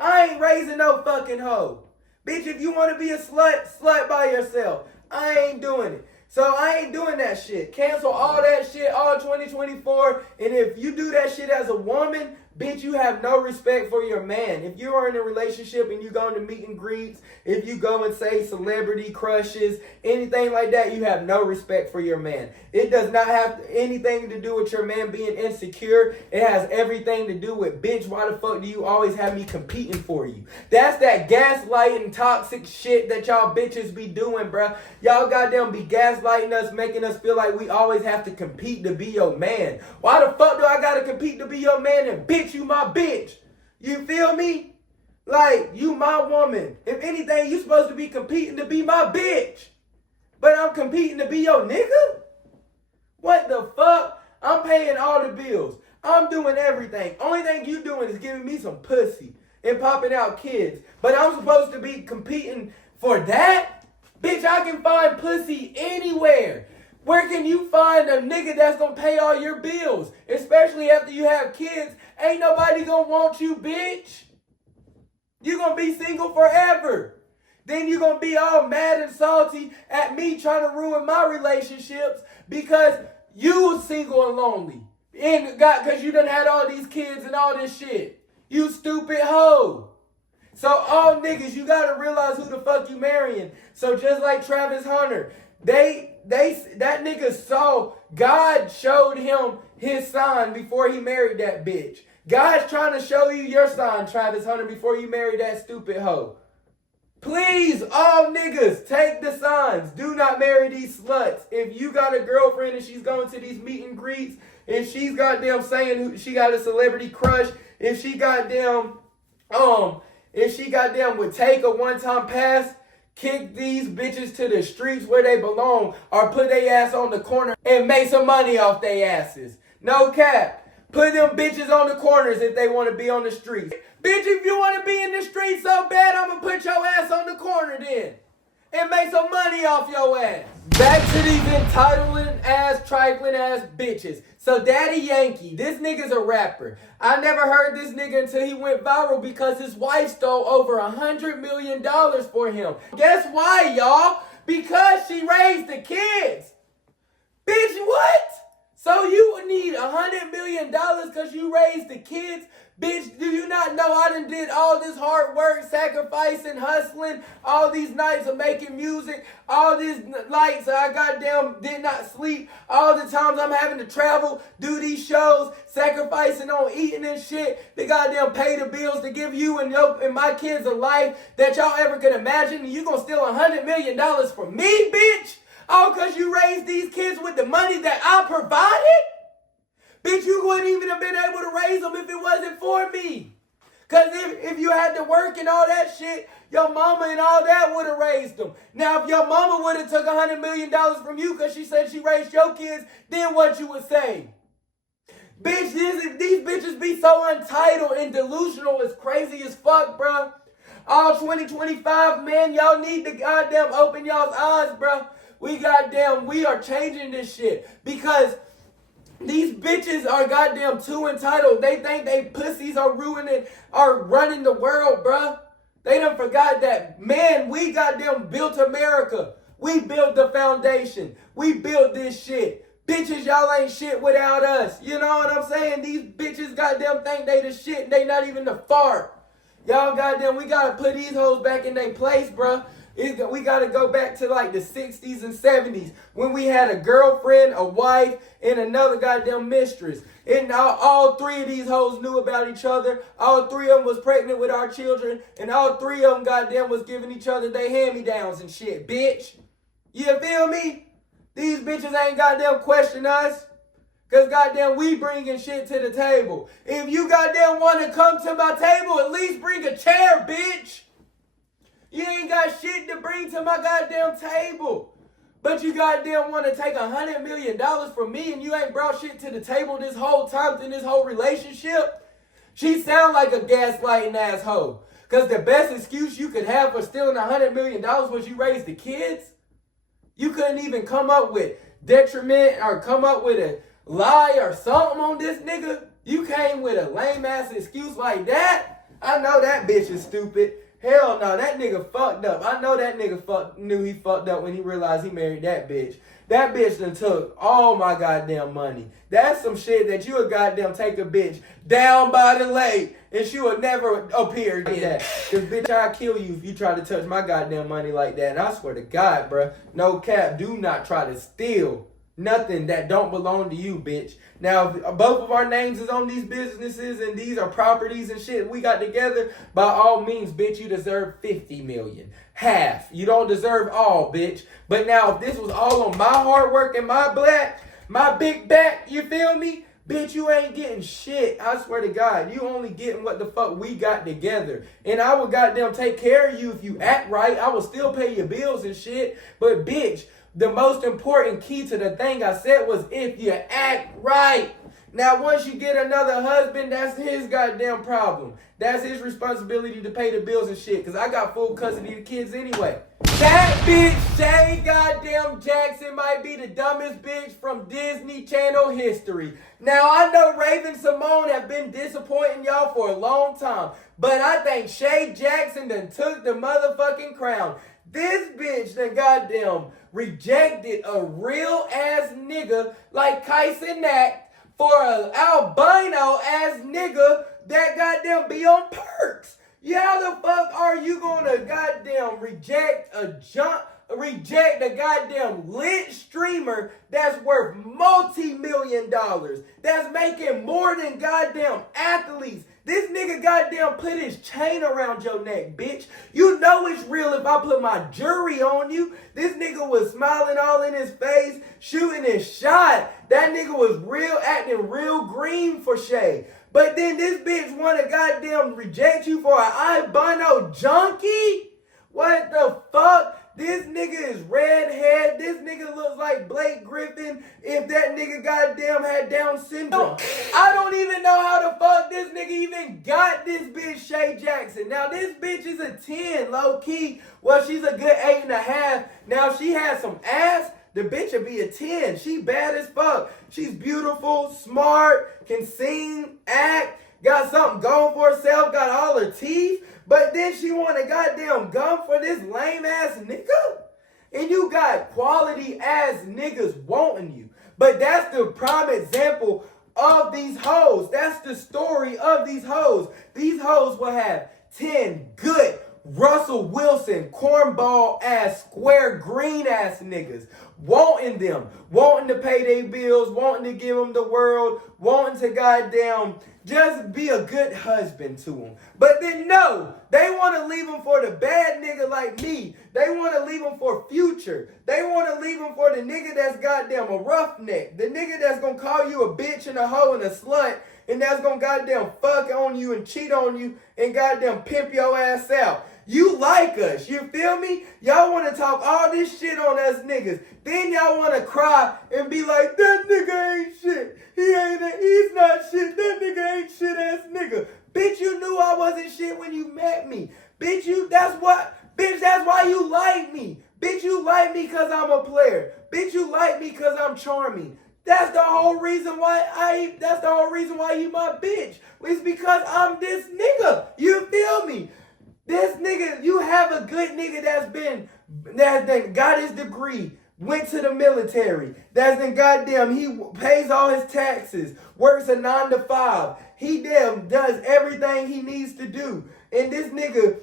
I ain't raising no fucking hoe. Bitch, if you want to be a slut, slut by yourself. I ain't doing it. So I ain't doing that shit. Cancel all that shit all 2024. And if you do that shit as a woman, bitch, you have no respect for your man. If you are in a relationship and you go into meet and greets, if you go and say celebrity crushes, anything like that, you have no respect for your man. It does not have anything to do with your man being insecure. It has everything to do with, bitch, why the fuck do you always have me competing for you? That's that gaslighting toxic shit that y'all bitches be doing, bruh. Y'all goddamn be gaslighting us, making us feel like we always have to compete to be your man. Why the fuck do I gotta compete to be your man and bitch, you my bitch? You feel me? Like, you my woman. If anything, you supposed to be competing to be my bitch. But I'm competing to be your nigga? What the fuck? I'm paying all the bills. I'm doing everything. Only thing you doing is giving me some pussy and popping out kids. But I'm supposed to be competing for that? Bitch, I can find pussy anywhere. Where can you find a nigga that's gonna pay all your bills? Especially after you have kids. Ain't nobody gonna want you, bitch. You gonna be single forever. Then you gonna be all mad and salty at me trying to ruin my relationships because you single and lonely. And cause you done had all these kids and all this shit. You stupid hoe. So all niggas, you gotta realize who the fuck you marrying. So just like Travis Hunter, that nigga saw, God showed him his sign before he married that bitch. God's trying to show you your sign, Travis Hunter, before you marry that stupid hoe. Please, all niggas, take the signs. Do not marry these sluts. If you got a girlfriend and she's going to these meet and greets, and she's goddamn saying she got a celebrity crush, if she goddamn would take a one-time pass, kick these bitches to the streets where they belong, or put their ass on the corner and make some money off their asses. No cap. Put them bitches on the corners if they want to be on the streets. Bitch, if you want to be in the streets so bad, I'm going to put your ass on the corner then. And make some money off your ass. Back to these entitling ass, trifling ass bitches. So Daddy Yankee, this nigga's a rapper. I never heard this nigga until he went viral because his wife stole over $100 million for him. Guess why, y'all? Because she raised the kids. Bitch, what? So you would need $100 million because you raised the kids? Bitch, do you not know I done did all this hard work, sacrificing, hustling, all these nights of making music, all these nights I goddamn did not sleep, all the times I'm having to travel, do these shows, sacrificing on eating and shit, to goddamn pay the bills to give you and my kids a life that y'all ever could imagine, and you gonna steal $100 million from me, bitch? All because you raised these kids with the money that I provided? Bitch, you wouldn't even have been able to raise them if it wasn't for me. Because if you had to work and all that shit, your mama and all that would have raised them. Now, if your mama would have took $100 million from you because she said she raised your kids, then what you would say? Bitch, these bitches be so entitled and delusional. It's crazy as fuck, bro. All 2025, man, y'all need to goddamn open y'all's eyes, bro. We are changing this shit because these bitches are goddamn too entitled. They think they pussies are running the world, bruh. They done forgot that, man, we goddamn built America. We built the foundation. We built this shit. Bitches, y'all ain't shit without us. You know what I'm saying? These bitches goddamn think they the shit and they not even the fart. Y'all goddamn, we gotta put these hoes back in their place, bruh. We got to go back to like the 60s and 70s when we had a girlfriend, a wife, and another goddamn mistress. And all three of these hoes knew about each other. All three of them was pregnant with our children. And all three of them goddamn was giving each other their hand-me-downs and shit, bitch. You feel me? These bitches ain't goddamn question us. Because goddamn we bringing shit to the table. If you goddamn want to come to my table, at least bring a chair, bitch. You ain't got shit to bring to my goddamn table. But you goddamn want to take $100 million from me and you ain't brought shit to the table this whole time through this whole relationship? She sound like a gaslighting asshole. Because the best excuse you could have for stealing $100 million was you raised the kids? You couldn't even come up with detriment or come up with a lie or something on this nigga? You came with a lame ass excuse like that? I know that bitch is stupid. Hell no, that nigga fucked up. I know that nigga knew he fucked up when he realized he married that bitch. That bitch done took all my goddamn money. That's some shit that you would goddamn take a bitch down by the lake and she would never appear again. Cause bitch, I'll kill you if you try to touch my goddamn money like that. And I swear to God, bruh, no cap, do not try to steal nothing that don't belong to you, bitch. Now, if both of our names is on these businesses and these are properties and shit we got together, by all means, bitch, you deserve $50 million. Half. You don't deserve all, bitch. But now, if this was all on my hard work and my big back, you feel me? Bitch, you ain't getting shit. I swear to God. You only getting what the fuck we got together. And I would goddamn take care of you if you act right. I will still pay your bills and shit. But bitch, the most important key to the thing I said was if you act right. Now, once you get another husband, that's his goddamn problem. That's his responsibility to pay the bills and shit. Because I got full custody of the kids anyway. That bitch, Shay goddamn Jackson, might be the dumbest bitch from Disney Channel history. Now, I know Raven Simone have been disappointing y'all for a long time. But I think Shay Jackson done took the motherfucking crown. This bitch done goddamn rejected a real ass nigga like Kyson Nack for an albino ass nigga that goddamn be on perks. Yeah, how the fuck are you gonna goddamn reject a goddamn lit streamer that's worth multi-million dollars, that's making more than goddamn athletes? This nigga goddamn put his chain around your neck, bitch. You know it's real if I put my jury on you. This nigga was smiling all in his face, shooting his shot. That nigga was real, acting real green for Shay. But then this bitch wanna goddamn reject you for an albino junkie? What the fuck? This nigga is redhead. This nigga looks like Blake Griffin if that nigga goddamn had Down syndrome. I don't even know how the fuck this nigga even got this bitch Shay Jackson. Now this bitch is a 10, low key. Well, she's a good 8.5. Now if she has some ass, the bitch would be a 10. She bad as fuck. She's beautiful, smart, can sing, act, got something going for herself, got all her teeth. But then she want a goddamn gun for this lame ass nigga? And you got quality ass niggas wanting you. But that's the prime example of these hoes. That's the story of these hoes. These hoes will have 10 good Russell Wilson, cornball ass, square green ass niggas wanting them, wanting to pay their bills, wanting to give them the world, wanting to goddamn just be a good husband to them. But then no, they want to leave them for the bad nigga like me. They want to leave them for Future. They want to leave them for the nigga that's goddamn a roughneck. The nigga that's going to call you a bitch and a hoe and a slut, and that's going to goddamn fuck on you and cheat on you and goddamn pimp your ass out. You like us, you feel me? Y'all want to talk all this shit on us niggas. Then y'all want to cry and be like, that nigga ain't shit. He's not shit. That nigga ain't shit ass nigga. Bitch, you knew I wasn't shit when you met me. Bitch, that's why you like me. Bitch, you like me because I'm a player. Bitch, you like me because I'm charming. That's the whole reason why you my bitch. It's because I'm this nigga. You feel me? This nigga, you have a good nigga that got his degree, went to the military, that's been goddamn, he pays all his taxes, works a 9 to 5. He damn does everything he needs to do. And this nigga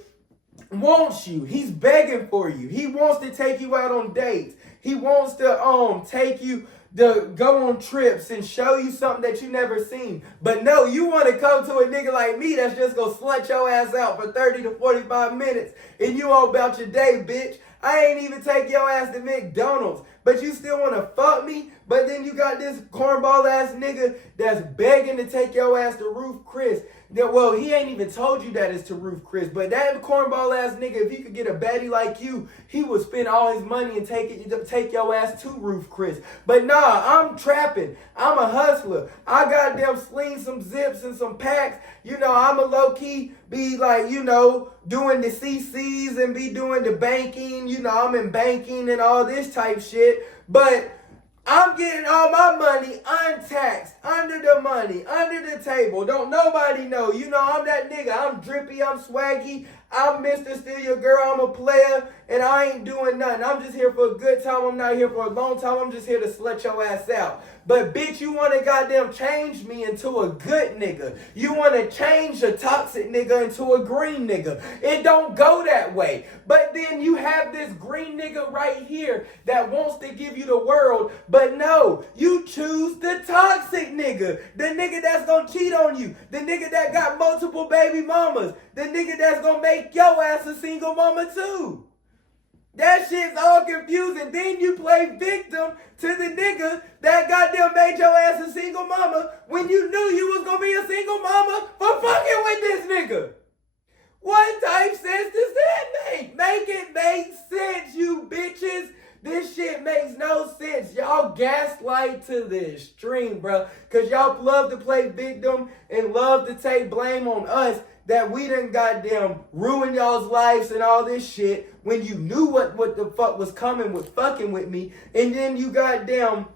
wants you. He's begging for you. He wants to take you out on dates. He wants to take you to go on trips and show you something that you never seen. But no, you want to come to a nigga like me that's just going to slut your ass out for 30 to 45 minutes and you all about your day, bitch. I ain't even take your ass to McDonald's, but you still want to fuck me? But then you got this cornball ass nigga that's begging to take your ass to Ruth Chris. Well, he ain't even told you that it's to Ruth Chris, but that cornball ass nigga, if he could get a baddie like you, he would spend all his money and take your ass to Ruth Chris. But nah, I'm trapping. I'm a hustler. I goddamn sling some zips and some packs. You know, I'm a low-key be like, you know, doing the CCs and be doing the banking. You know, I'm in banking and all this type shit. But I'm getting all my money untaxed, under the money, under the table. Don't nobody know. You know, I'm that nigga. I'm drippy. I'm swaggy. I'm Mr. Steal Your Girl. I'm a player, and I ain't doing nothing. I'm just here for a good time. I'm not here for a long time. I'm just here to slut your ass out. But, bitch, you want to goddamn change me into a good nigga. You want to change a toxic nigga into a green nigga. It don't go that way. But then you have this green nigga right here that wants to give you the world. But no, you choose the toxic nigga. The nigga that's going to cheat on you. The nigga that got multiple baby mamas. The nigga that's going to make your ass a single mama too. That shit's all confusing. Then you play victim to the nigga that goddamn made your ass a single mama when you knew you was gonna be a single mama for fucking with this nigga. What type sense does that make? Make it make sense, you bitches. This shit makes no sense. Y'all gaslight to the extreme, bro. Because y'all love to play victim and love to take blame on us that we done goddamn ruin y'all's lives and all this shit when you knew what the fuck was coming with fucking with me. And then you goddamn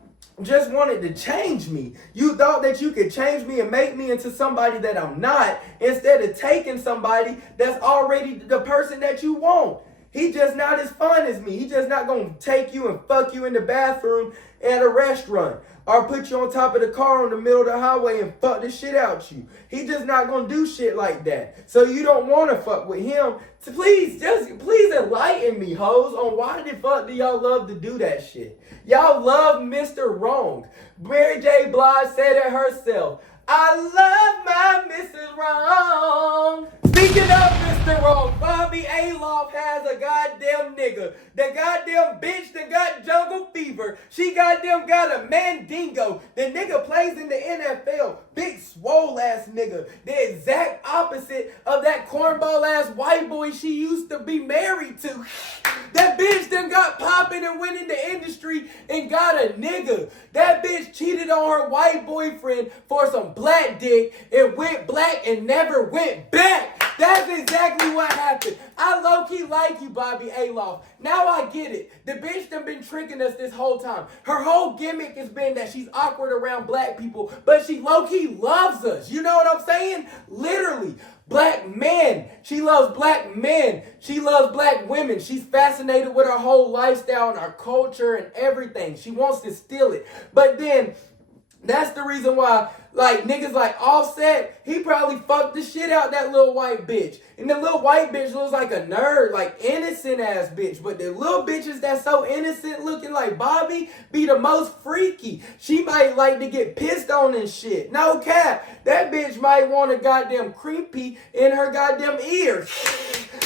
just wanted to change me. You thought that you could change me and make me into somebody that I'm not instead of taking somebody that's already the person that you want. He just not as fun as me. He just not gonna take you and fuck you in the bathroom at a restaurant or put you on top of the car in the middle of the highway and fuck the shit out you. He just not gonna do shit like that. So you don't want to fuck with him. So please enlighten me, hoes, on why the fuck do y'all love to do that shit? Y'all love Mr. Wrong. Mary J. Blige said it herself. I love my Mrs. Wrong. Speaking of Mr. Wrong, Bobby Aloff has a goddamn nigga. The goddamn bitch that got jungle fever. She goddamn got a mandingo. The nigga plays in the NFL. Big swole ass nigga. The exact opposite of that cornball ass white boy she used to be married to. That bitch done got popping and went in the industry and got a nigga. That bitch cheated on her white boyfriend for some black dick and went black and never went back. That's exactly what happened. I low-key like you, Bobby Aloff. Now I get it. The bitch done been tricking us this whole time. Her whole gimmick has been that she's awkward around black people, but she low-key loves us. You know what I'm saying? Literally. Black men. She loves black men. She loves black women. She's fascinated with our whole lifestyle and our culture and everything. She wants to steal it. But then, that's the reason why, like, niggas like Offset, he probably fucked the shit out that little white bitch. And the little white bitch looks like a nerd, like innocent ass bitch. But the little bitches that's so innocent looking like Bobby be the most freaky. She might like to get pissed on and shit. No cap. That bitch might want a goddamn creepy in her goddamn ears.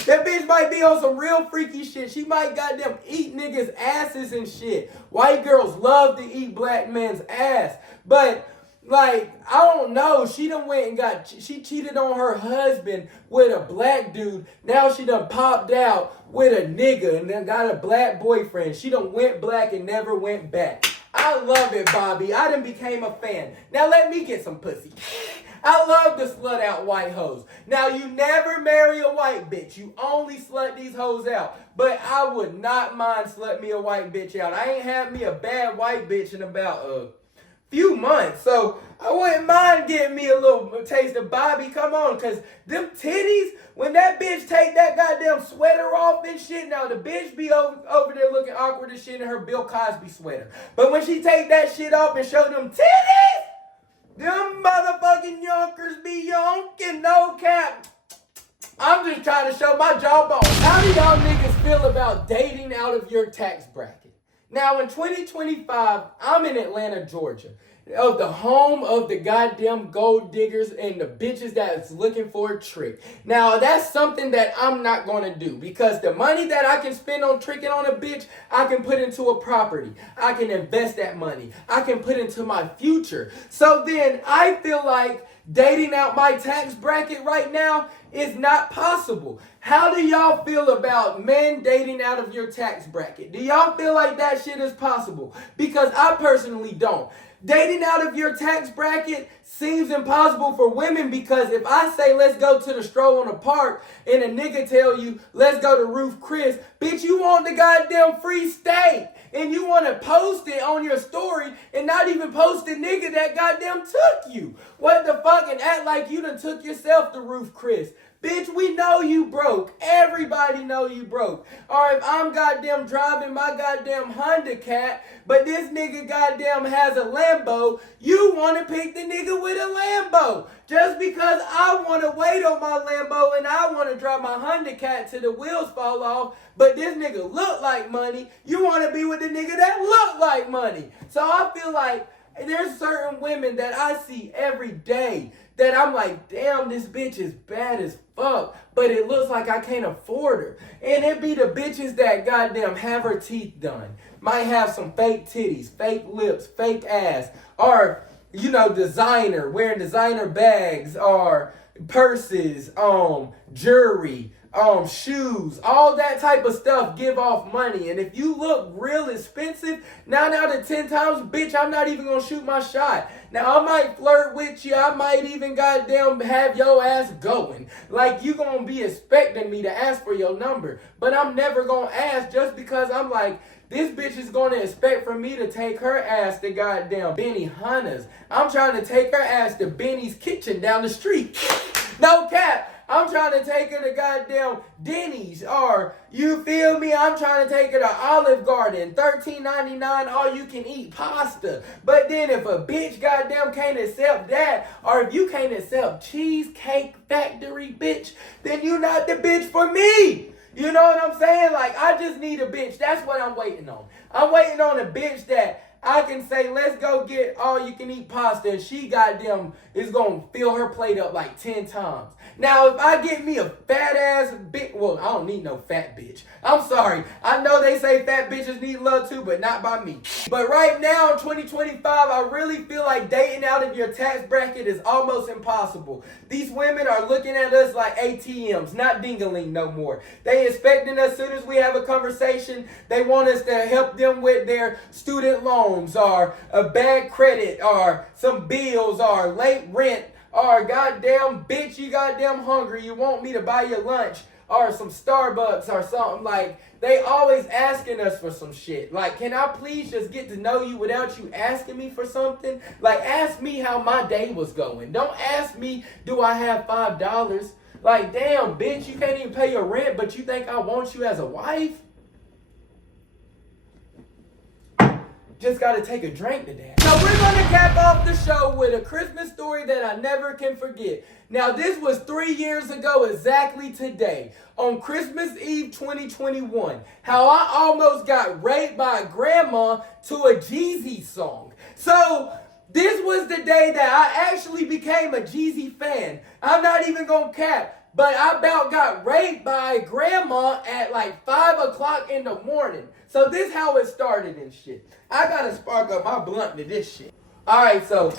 That bitch might be on some real freaky shit. She might goddamn eat niggas' asses and shit. White girls love to eat black men's ass. But, like, I don't know. She done went and she cheated on her husband with a black dude. Now she done popped out with a nigga and then got a black boyfriend. She done went black and never went back. I love it, Bobby. I done became a fan. Now let me get some pussy. I love to slut out white hoes. Now, you never marry a white bitch. You only slut these hoes out. But I would not mind slut me a white bitch out. I ain't had me a bad white bitch in about a few months. So I wouldn't mind getting me a little taste of Bobby. Come on, because them titties, when that bitch take that goddamn sweater off and shit, now the bitch be over there looking awkward as shit in her Bill Cosby sweater. But when she take that shit off and show them titties, them motherfucking yonkers be yonking, no cap. I'm just trying to show my jawbone. How do y'all niggas feel about dating out of your tax bracket? Now, in 2025, I'm in Atlanta, Georgia, of the home of the goddamn gold diggers and the bitches that's looking for a trick. Now, that's something that I'm not going to do because the money that I can spend on tricking on a bitch, I can put into a property. I can invest that money. I can put into my future. So then I feel like dating out my tax bracket right now is not possible. How do y'all feel about men dating out of your tax bracket? Do y'all feel like that shit is possible? Because I personally don't. Dating out of your tax bracket seems impossible for women because if I say let's go to the stroll in the park and a nigga tell you let's go to Ruth Chris, bitch, you want the goddamn free steak and you want to post it on your story and not even post the nigga that goddamn took you. What the fuck, and act like you done took yourself to Ruth Chris. Bitch, we know you broke. Everybody know you broke. Or if I'm goddamn driving my goddamn Honda Cat, but this nigga goddamn has a Lambo, you want to pick the nigga with a Lambo. Just because I want to wait on my Lambo and I want to drive my Honda Cat till the wheels fall off, but this nigga look like money, you want to be with the nigga that look like money. So I feel like There's certain women that I see every day that I'm like, damn, this bitch is bad as fuck, but it looks like I can't afford her. And it be the bitches that goddamn have her teeth done, might have some fake titties, fake lips, fake ass, or, you know, designer, wearing designer bags, or purses, jewelry, shoes, all that type of stuff give off money. And if you look real expensive, 9 out of 10 times, bitch, I'm not even gonna shoot my shot. Now, I might flirt with you. I might even goddamn have your ass going. Like, you gonna be expecting me to ask for your number. But I'm never gonna ask just because I'm like, this bitch is gonna expect for me to take her ass to goddamn Benny Hunter's. I'm trying to take her ass to Benny's Kitchen down the street. No cap. I'm trying to take her to goddamn Denny's, or, you feel me? I'm trying to take her to Olive Garden, $13.99, all you can eat pasta. But then if a bitch goddamn can't accept that, or if you can't accept Cheesecake Factory, bitch, then you not the bitch for me. You know what I'm saying? Like, I just need a bitch. That's what I'm waiting on. I'm waiting on a bitch that I can say, let's go get all you can eat pasta, and she goddamn is gonna fill her plate up like 10 times. Now, if I get me a fat ass bitch, well, I don't need no fat bitch. I'm sorry. I know they say fat bitches need love too, but not by me. But right now, in 2025, I really feel like dating out of your tax bracket is almost impossible. These women are looking at us like ATMs, not ding-a-ling no more. They expecting us as soon as we have a conversation, they want us to help them with their student loans, or a bad credit, or some bills, or late rent, or goddamn bitch, you goddamn hungry, you want me to buy your lunch, or some Starbucks or something. Like, they always asking us for some shit. Like, can I please just get to know you without you asking me for something? Like, ask me how my day was going. Don't ask me, do I have $5? Like, damn, bitch, you can't even pay your rent, but you think I want you as a wife? Just gotta take a drink to that. So we're gonna cap off the show with a Christmas story that I never can forget. Now, this was 3 years ago exactly today, on Christmas Eve 2021, how I almost got raped by a grandma to a Jeezy song. So this was the day that I actually became a Jeezy fan. I'm not even gonna cap. But I about got raped by a grandma at like 5 o'clock in the morning. So this how it started and shit. I gotta spark up my blunt to this shit. Alright, so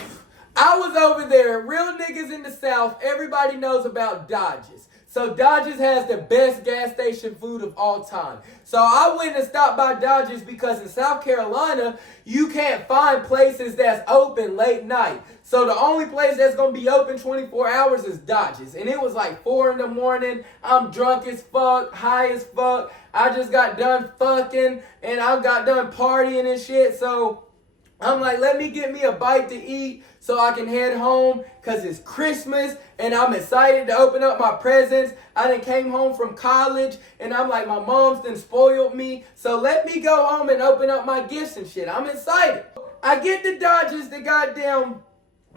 I was over there, real niggas in the South, everybody knows about Dodgers. So Dodgers has the best gas station food of all time. So I went and stopped by Dodgers because in South Carolina, you can't find places that's open late night. So the only place that's going to be open 24 hours is Dodgers. And it was like 4 in the morning. I'm drunk as fuck, high as fuck. I just got done fucking and I got done partying and shit. So I'm like, let me get me a bite to eat so I can head home because it's Christmas and I'm excited to open up my presents. I done came home from college and I'm like, my mom's done spoiled me. So let me go home and open up my gifts and shit. I'm excited. I get the Dodgers to goddamn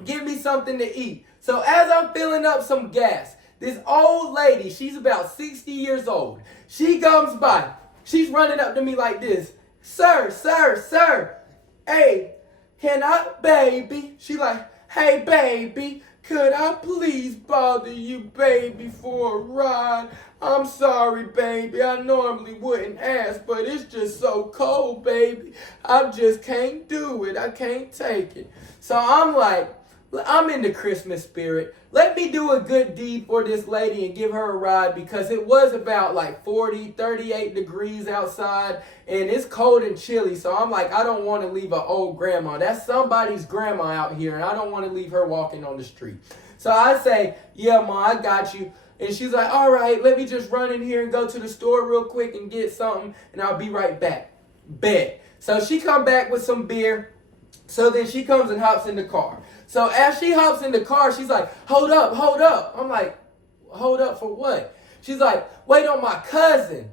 give me something to eat. So as I'm filling up some gas, this old lady, she's about 60 years old. She comes by. She's running up to me like this. Sir, sir, sir. Hey, can I, baby? She like, hey, baby, could I please bother you, baby, for a ride? I'm sorry, baby. I normally wouldn't ask, but it's just so cold, baby. I just can't do it. I can't take it. So I'm like, I'm in the Christmas spirit. Let me do a good deed for this lady and give her a ride because it was about like 40, 38 degrees outside and it's cold and chilly. So I'm like, I don't want to leave an old grandma. That's somebody's grandma out here and I don't want to leave her walking on the street. So I say, yeah, Ma, I got you. And she's like, all right, let me just run in here and go to the store real quick and get something and I'll be right back. Bet. So she come back with some beer. So then she comes and hops in the car. So as she hops in the car, she's like, hold up, hold up. I'm like, hold up for what? She's like, wait on my cousin.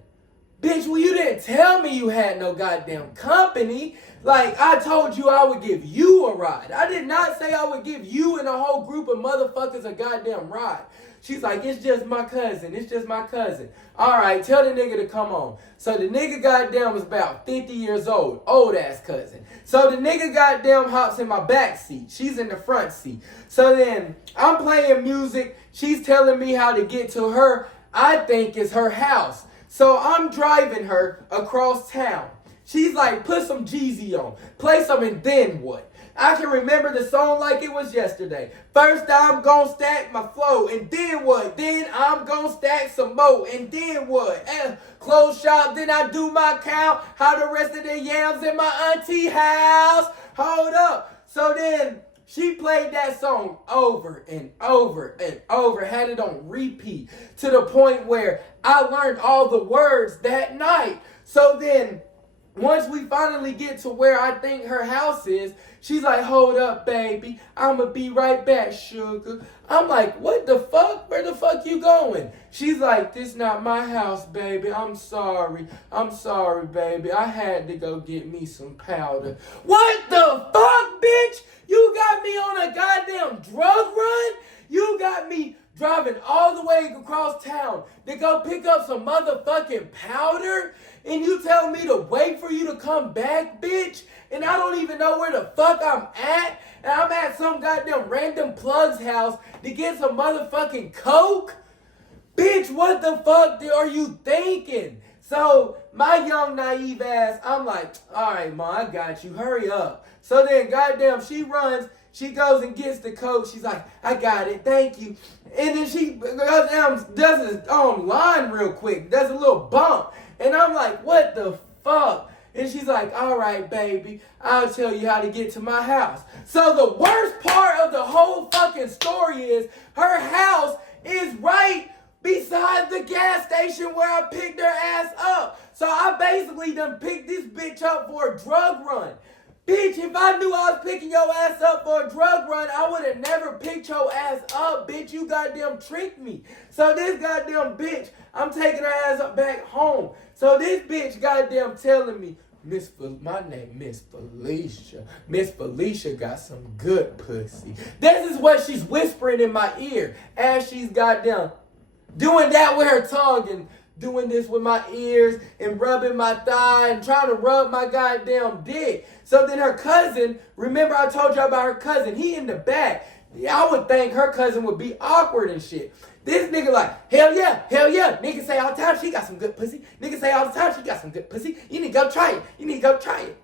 Bitch, well, you didn't tell me you had no goddamn company. Like, I told you I would give you a ride. I did not say I would give you and a whole group of motherfuckers a goddamn ride. She's like, it's just my cousin. It's just my cousin. All right, tell the nigga to come on. So the nigga goddamn was about 50 years old. Old ass cousin. So the nigga goddamn hops in my back seat. She's in the front seat. So then I'm playing music. She's telling me how to get to her, I think it's her house. So I'm driving her across town. She's like, put some Jeezy on. Play some and then what? I can remember the song like it was yesterday. First I'm gonna stack my flow, and then what? Then I'm gonna stack some more, and then what? Close shop, then I do my count. How the rest of the yams in my auntie house. Hold up. So then she played that song over and over and over, had it on repeat to the point where I learned all the words that night. So then once we finally get to where I think her house is, she's like, hold up, baby. I'ma be right back, sugar. I'm like, what the fuck? Where the fuck you going? She's like, this not my house, baby. I'm sorry. I'm sorry, baby. I had to go get me some powder. What the fuck, bitch? You got me on a goddamn drug run? You got me driving all the way across town to go pick up some motherfucking powder? And you tell me to wait for you to come back, bitch? And I don't even know where the fuck I'm at? And I'm at some goddamn random plug's house to get some motherfucking coke? Bitch, what the fuck are you thinking? So my young naive ass, I'm like, all right, ma, I got you. Hurry up. So then goddamn she runs. She goes and gets the coke. She's like, I got it. Thank you. And then she goes down, does his line real quick. Does a little bump. And I'm like, what the fuck? And she's like, all right, baby, I'll tell you how to get to my house. So the worst part of the whole fucking story is her house is right beside the gas station where I picked her ass up. So I basically done picked this bitch up for a drug run. Bitch, if I knew I was picking your ass up for a drug run, I would have never picked your ass up, bitch. You goddamn tricked me. So this goddamn bitch, I'm taking her ass up back home. So this bitch goddamn telling me, my name Miss Felicia. Miss Felicia got some good pussy. This is what she's whispering in my ear as she's goddamn doing that with her tongue and doing this with my ears and rubbing my thigh and trying to rub my goddamn dick. So then her cousin, remember I told you about her cousin, he in the back. I would think her cousin would be awkward and shit. This nigga like, hell yeah. Nigga say all the time she got some good pussy. Nigga say all the time she got some good pussy. You need to go try it.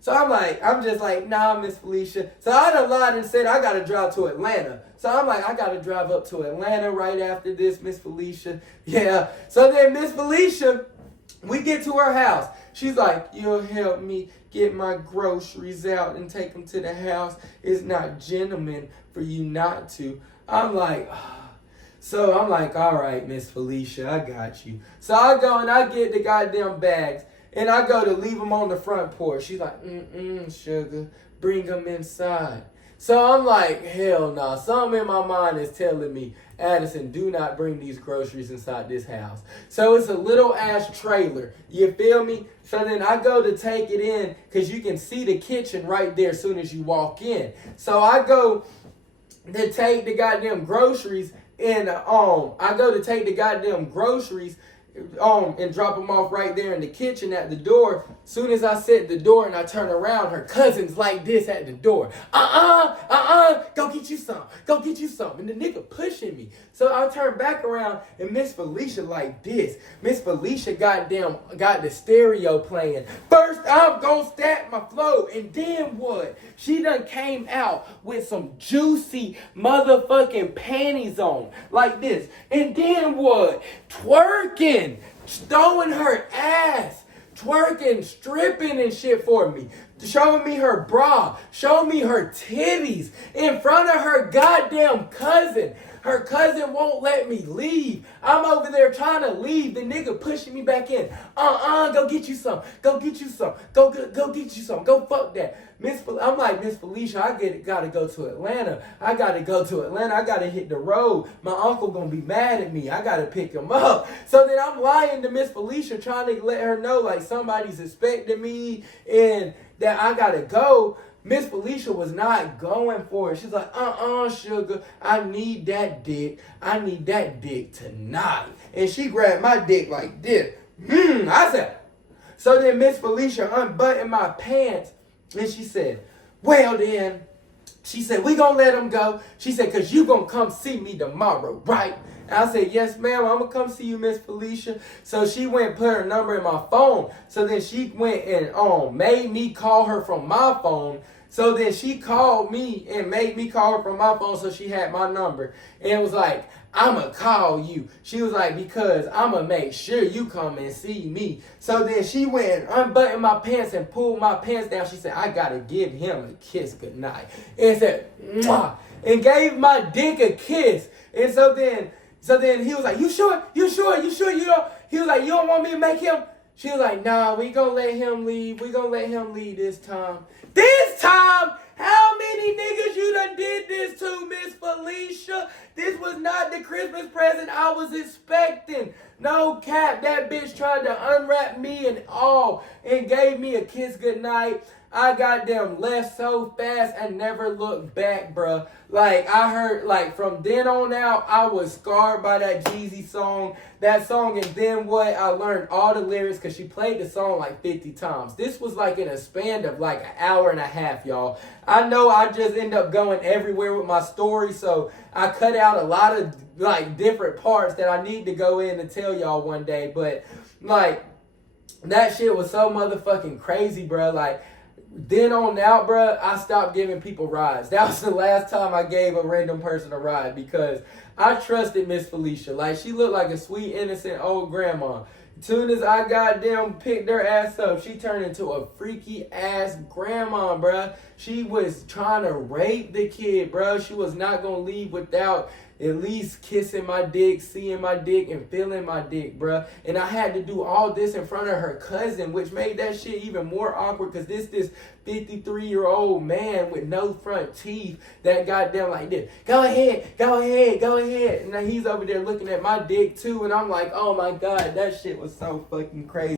So I'm just like, nah, Miss Felicia. So I done lied and said I gotta drive to Atlanta. So I'm like, I gotta drive up to Atlanta right after this, Miss Felicia. Yeah. So then Miss Felicia, we get to her house. She's like, you'll help me get my groceries out and take them to the house. It's not gentleman for you not to. I'm like, all right, Miss Felicia, I got you. So I go and I get the goddamn bags. And I go to leave them on the front porch. She's like, sugar, bring them inside. So I'm like, hell no. Something in my mind is telling me, Addison, do not bring these groceries inside this house. So it's a little ass trailer. You feel me? So then I go to take it in because you can see the kitchen right there as soon as you walk in. So I go to take the goddamn groceries and and drop them off right there in the kitchen at the door. Soon as I set the door and I turn around, her cousin's like this at the door. Go get you some. And the nigga pushing me. So I turn back around and Miss Felicia like this. Miss Felicia goddamn got the stereo playing. First I'm gonna stack my flow, and then what? She done came out with some juicy motherfucking panties on like this. And then what? Twerking, throwing her ass, twerking, stripping and shit for me, showing me her bra, showing me her titties in front of her goddamn cousin. Her cousin won't let me leave. I'm over there trying to leave. The nigga pushing me back in. Go get you some. Go get you some. Go get you some. Go fuck that. I'm like, Miss Felicia, gotta go to Atlanta. I gotta hit the road. My uncle gonna be mad at me. I gotta pick him up. So then I'm lying to Miss Felicia, trying to let her know like somebody's expecting me and that I gotta go. Miss Felicia was not going for it. She's like, sugar, I need that dick. I need that dick tonight. And she grabbed my dick like this. I said, so then Miss Felicia unbuttoned my pants and she said, well then, she said, we gonna let him go. She said, cause you gonna come see me tomorrow, right? And I said, yes, ma'am, I'm gonna come see you, Miss Felicia. So she went and put her number in my phone. So then she went and made me call her from my phone. So then she called me and made me call her from my phone so she had my number. And it was like, I'ma call you. She was like, because I'ma make sure you come and see me. So then she went and unbuttoned my pants and pulled my pants down. She said, I gotta give him a kiss goodnight. And said, mwah, and gave my dick a kiss. And so then he was like, you sure? You don't? He was like, you don't want me to make him? She was like, nah, we gonna let him leave. We gonna let him leave this time. This time? How many niggas you done did this to, Miss Felicia? This was not the Christmas present I was expecting. No cap, that bitch tried to unwrap me and all and gave me a kiss goodnight. I goddamn left so fast and never looked back, bruh. Like, I heard, like, from then on out, I was scarred by that Jeezy song. That song, and then what? I learned all the lyrics because she played the song like 50 times. This was like in a span of like an hour and a half, y'all. I know I just end up going everywhere with my story, so I cut out a lot of, like, different parts that I need to go in and tell y'all one day. But, like, that shit was so motherfucking crazy, bruh. Like, then on out, bruh, I stopped giving people rides. That was the last time I gave a random person a ride because I trusted Miss Felicia. Like, she looked like a sweet, innocent old grandma. As soon as I goddamn picked her ass up, she turned into a freaky ass grandma, bruh. She was trying to rape the kid, bruh. She was not gonna leave without at least kissing my dick, seeing my dick, and feeling my dick, bruh. And I had to do all this in front of her cousin, which made that shit even more awkward because this 53-year-old man with no front teeth that goddamn like this. Go ahead. And then he's over there looking at my dick too, and I'm like, oh my God, that shit was so fucking crazy.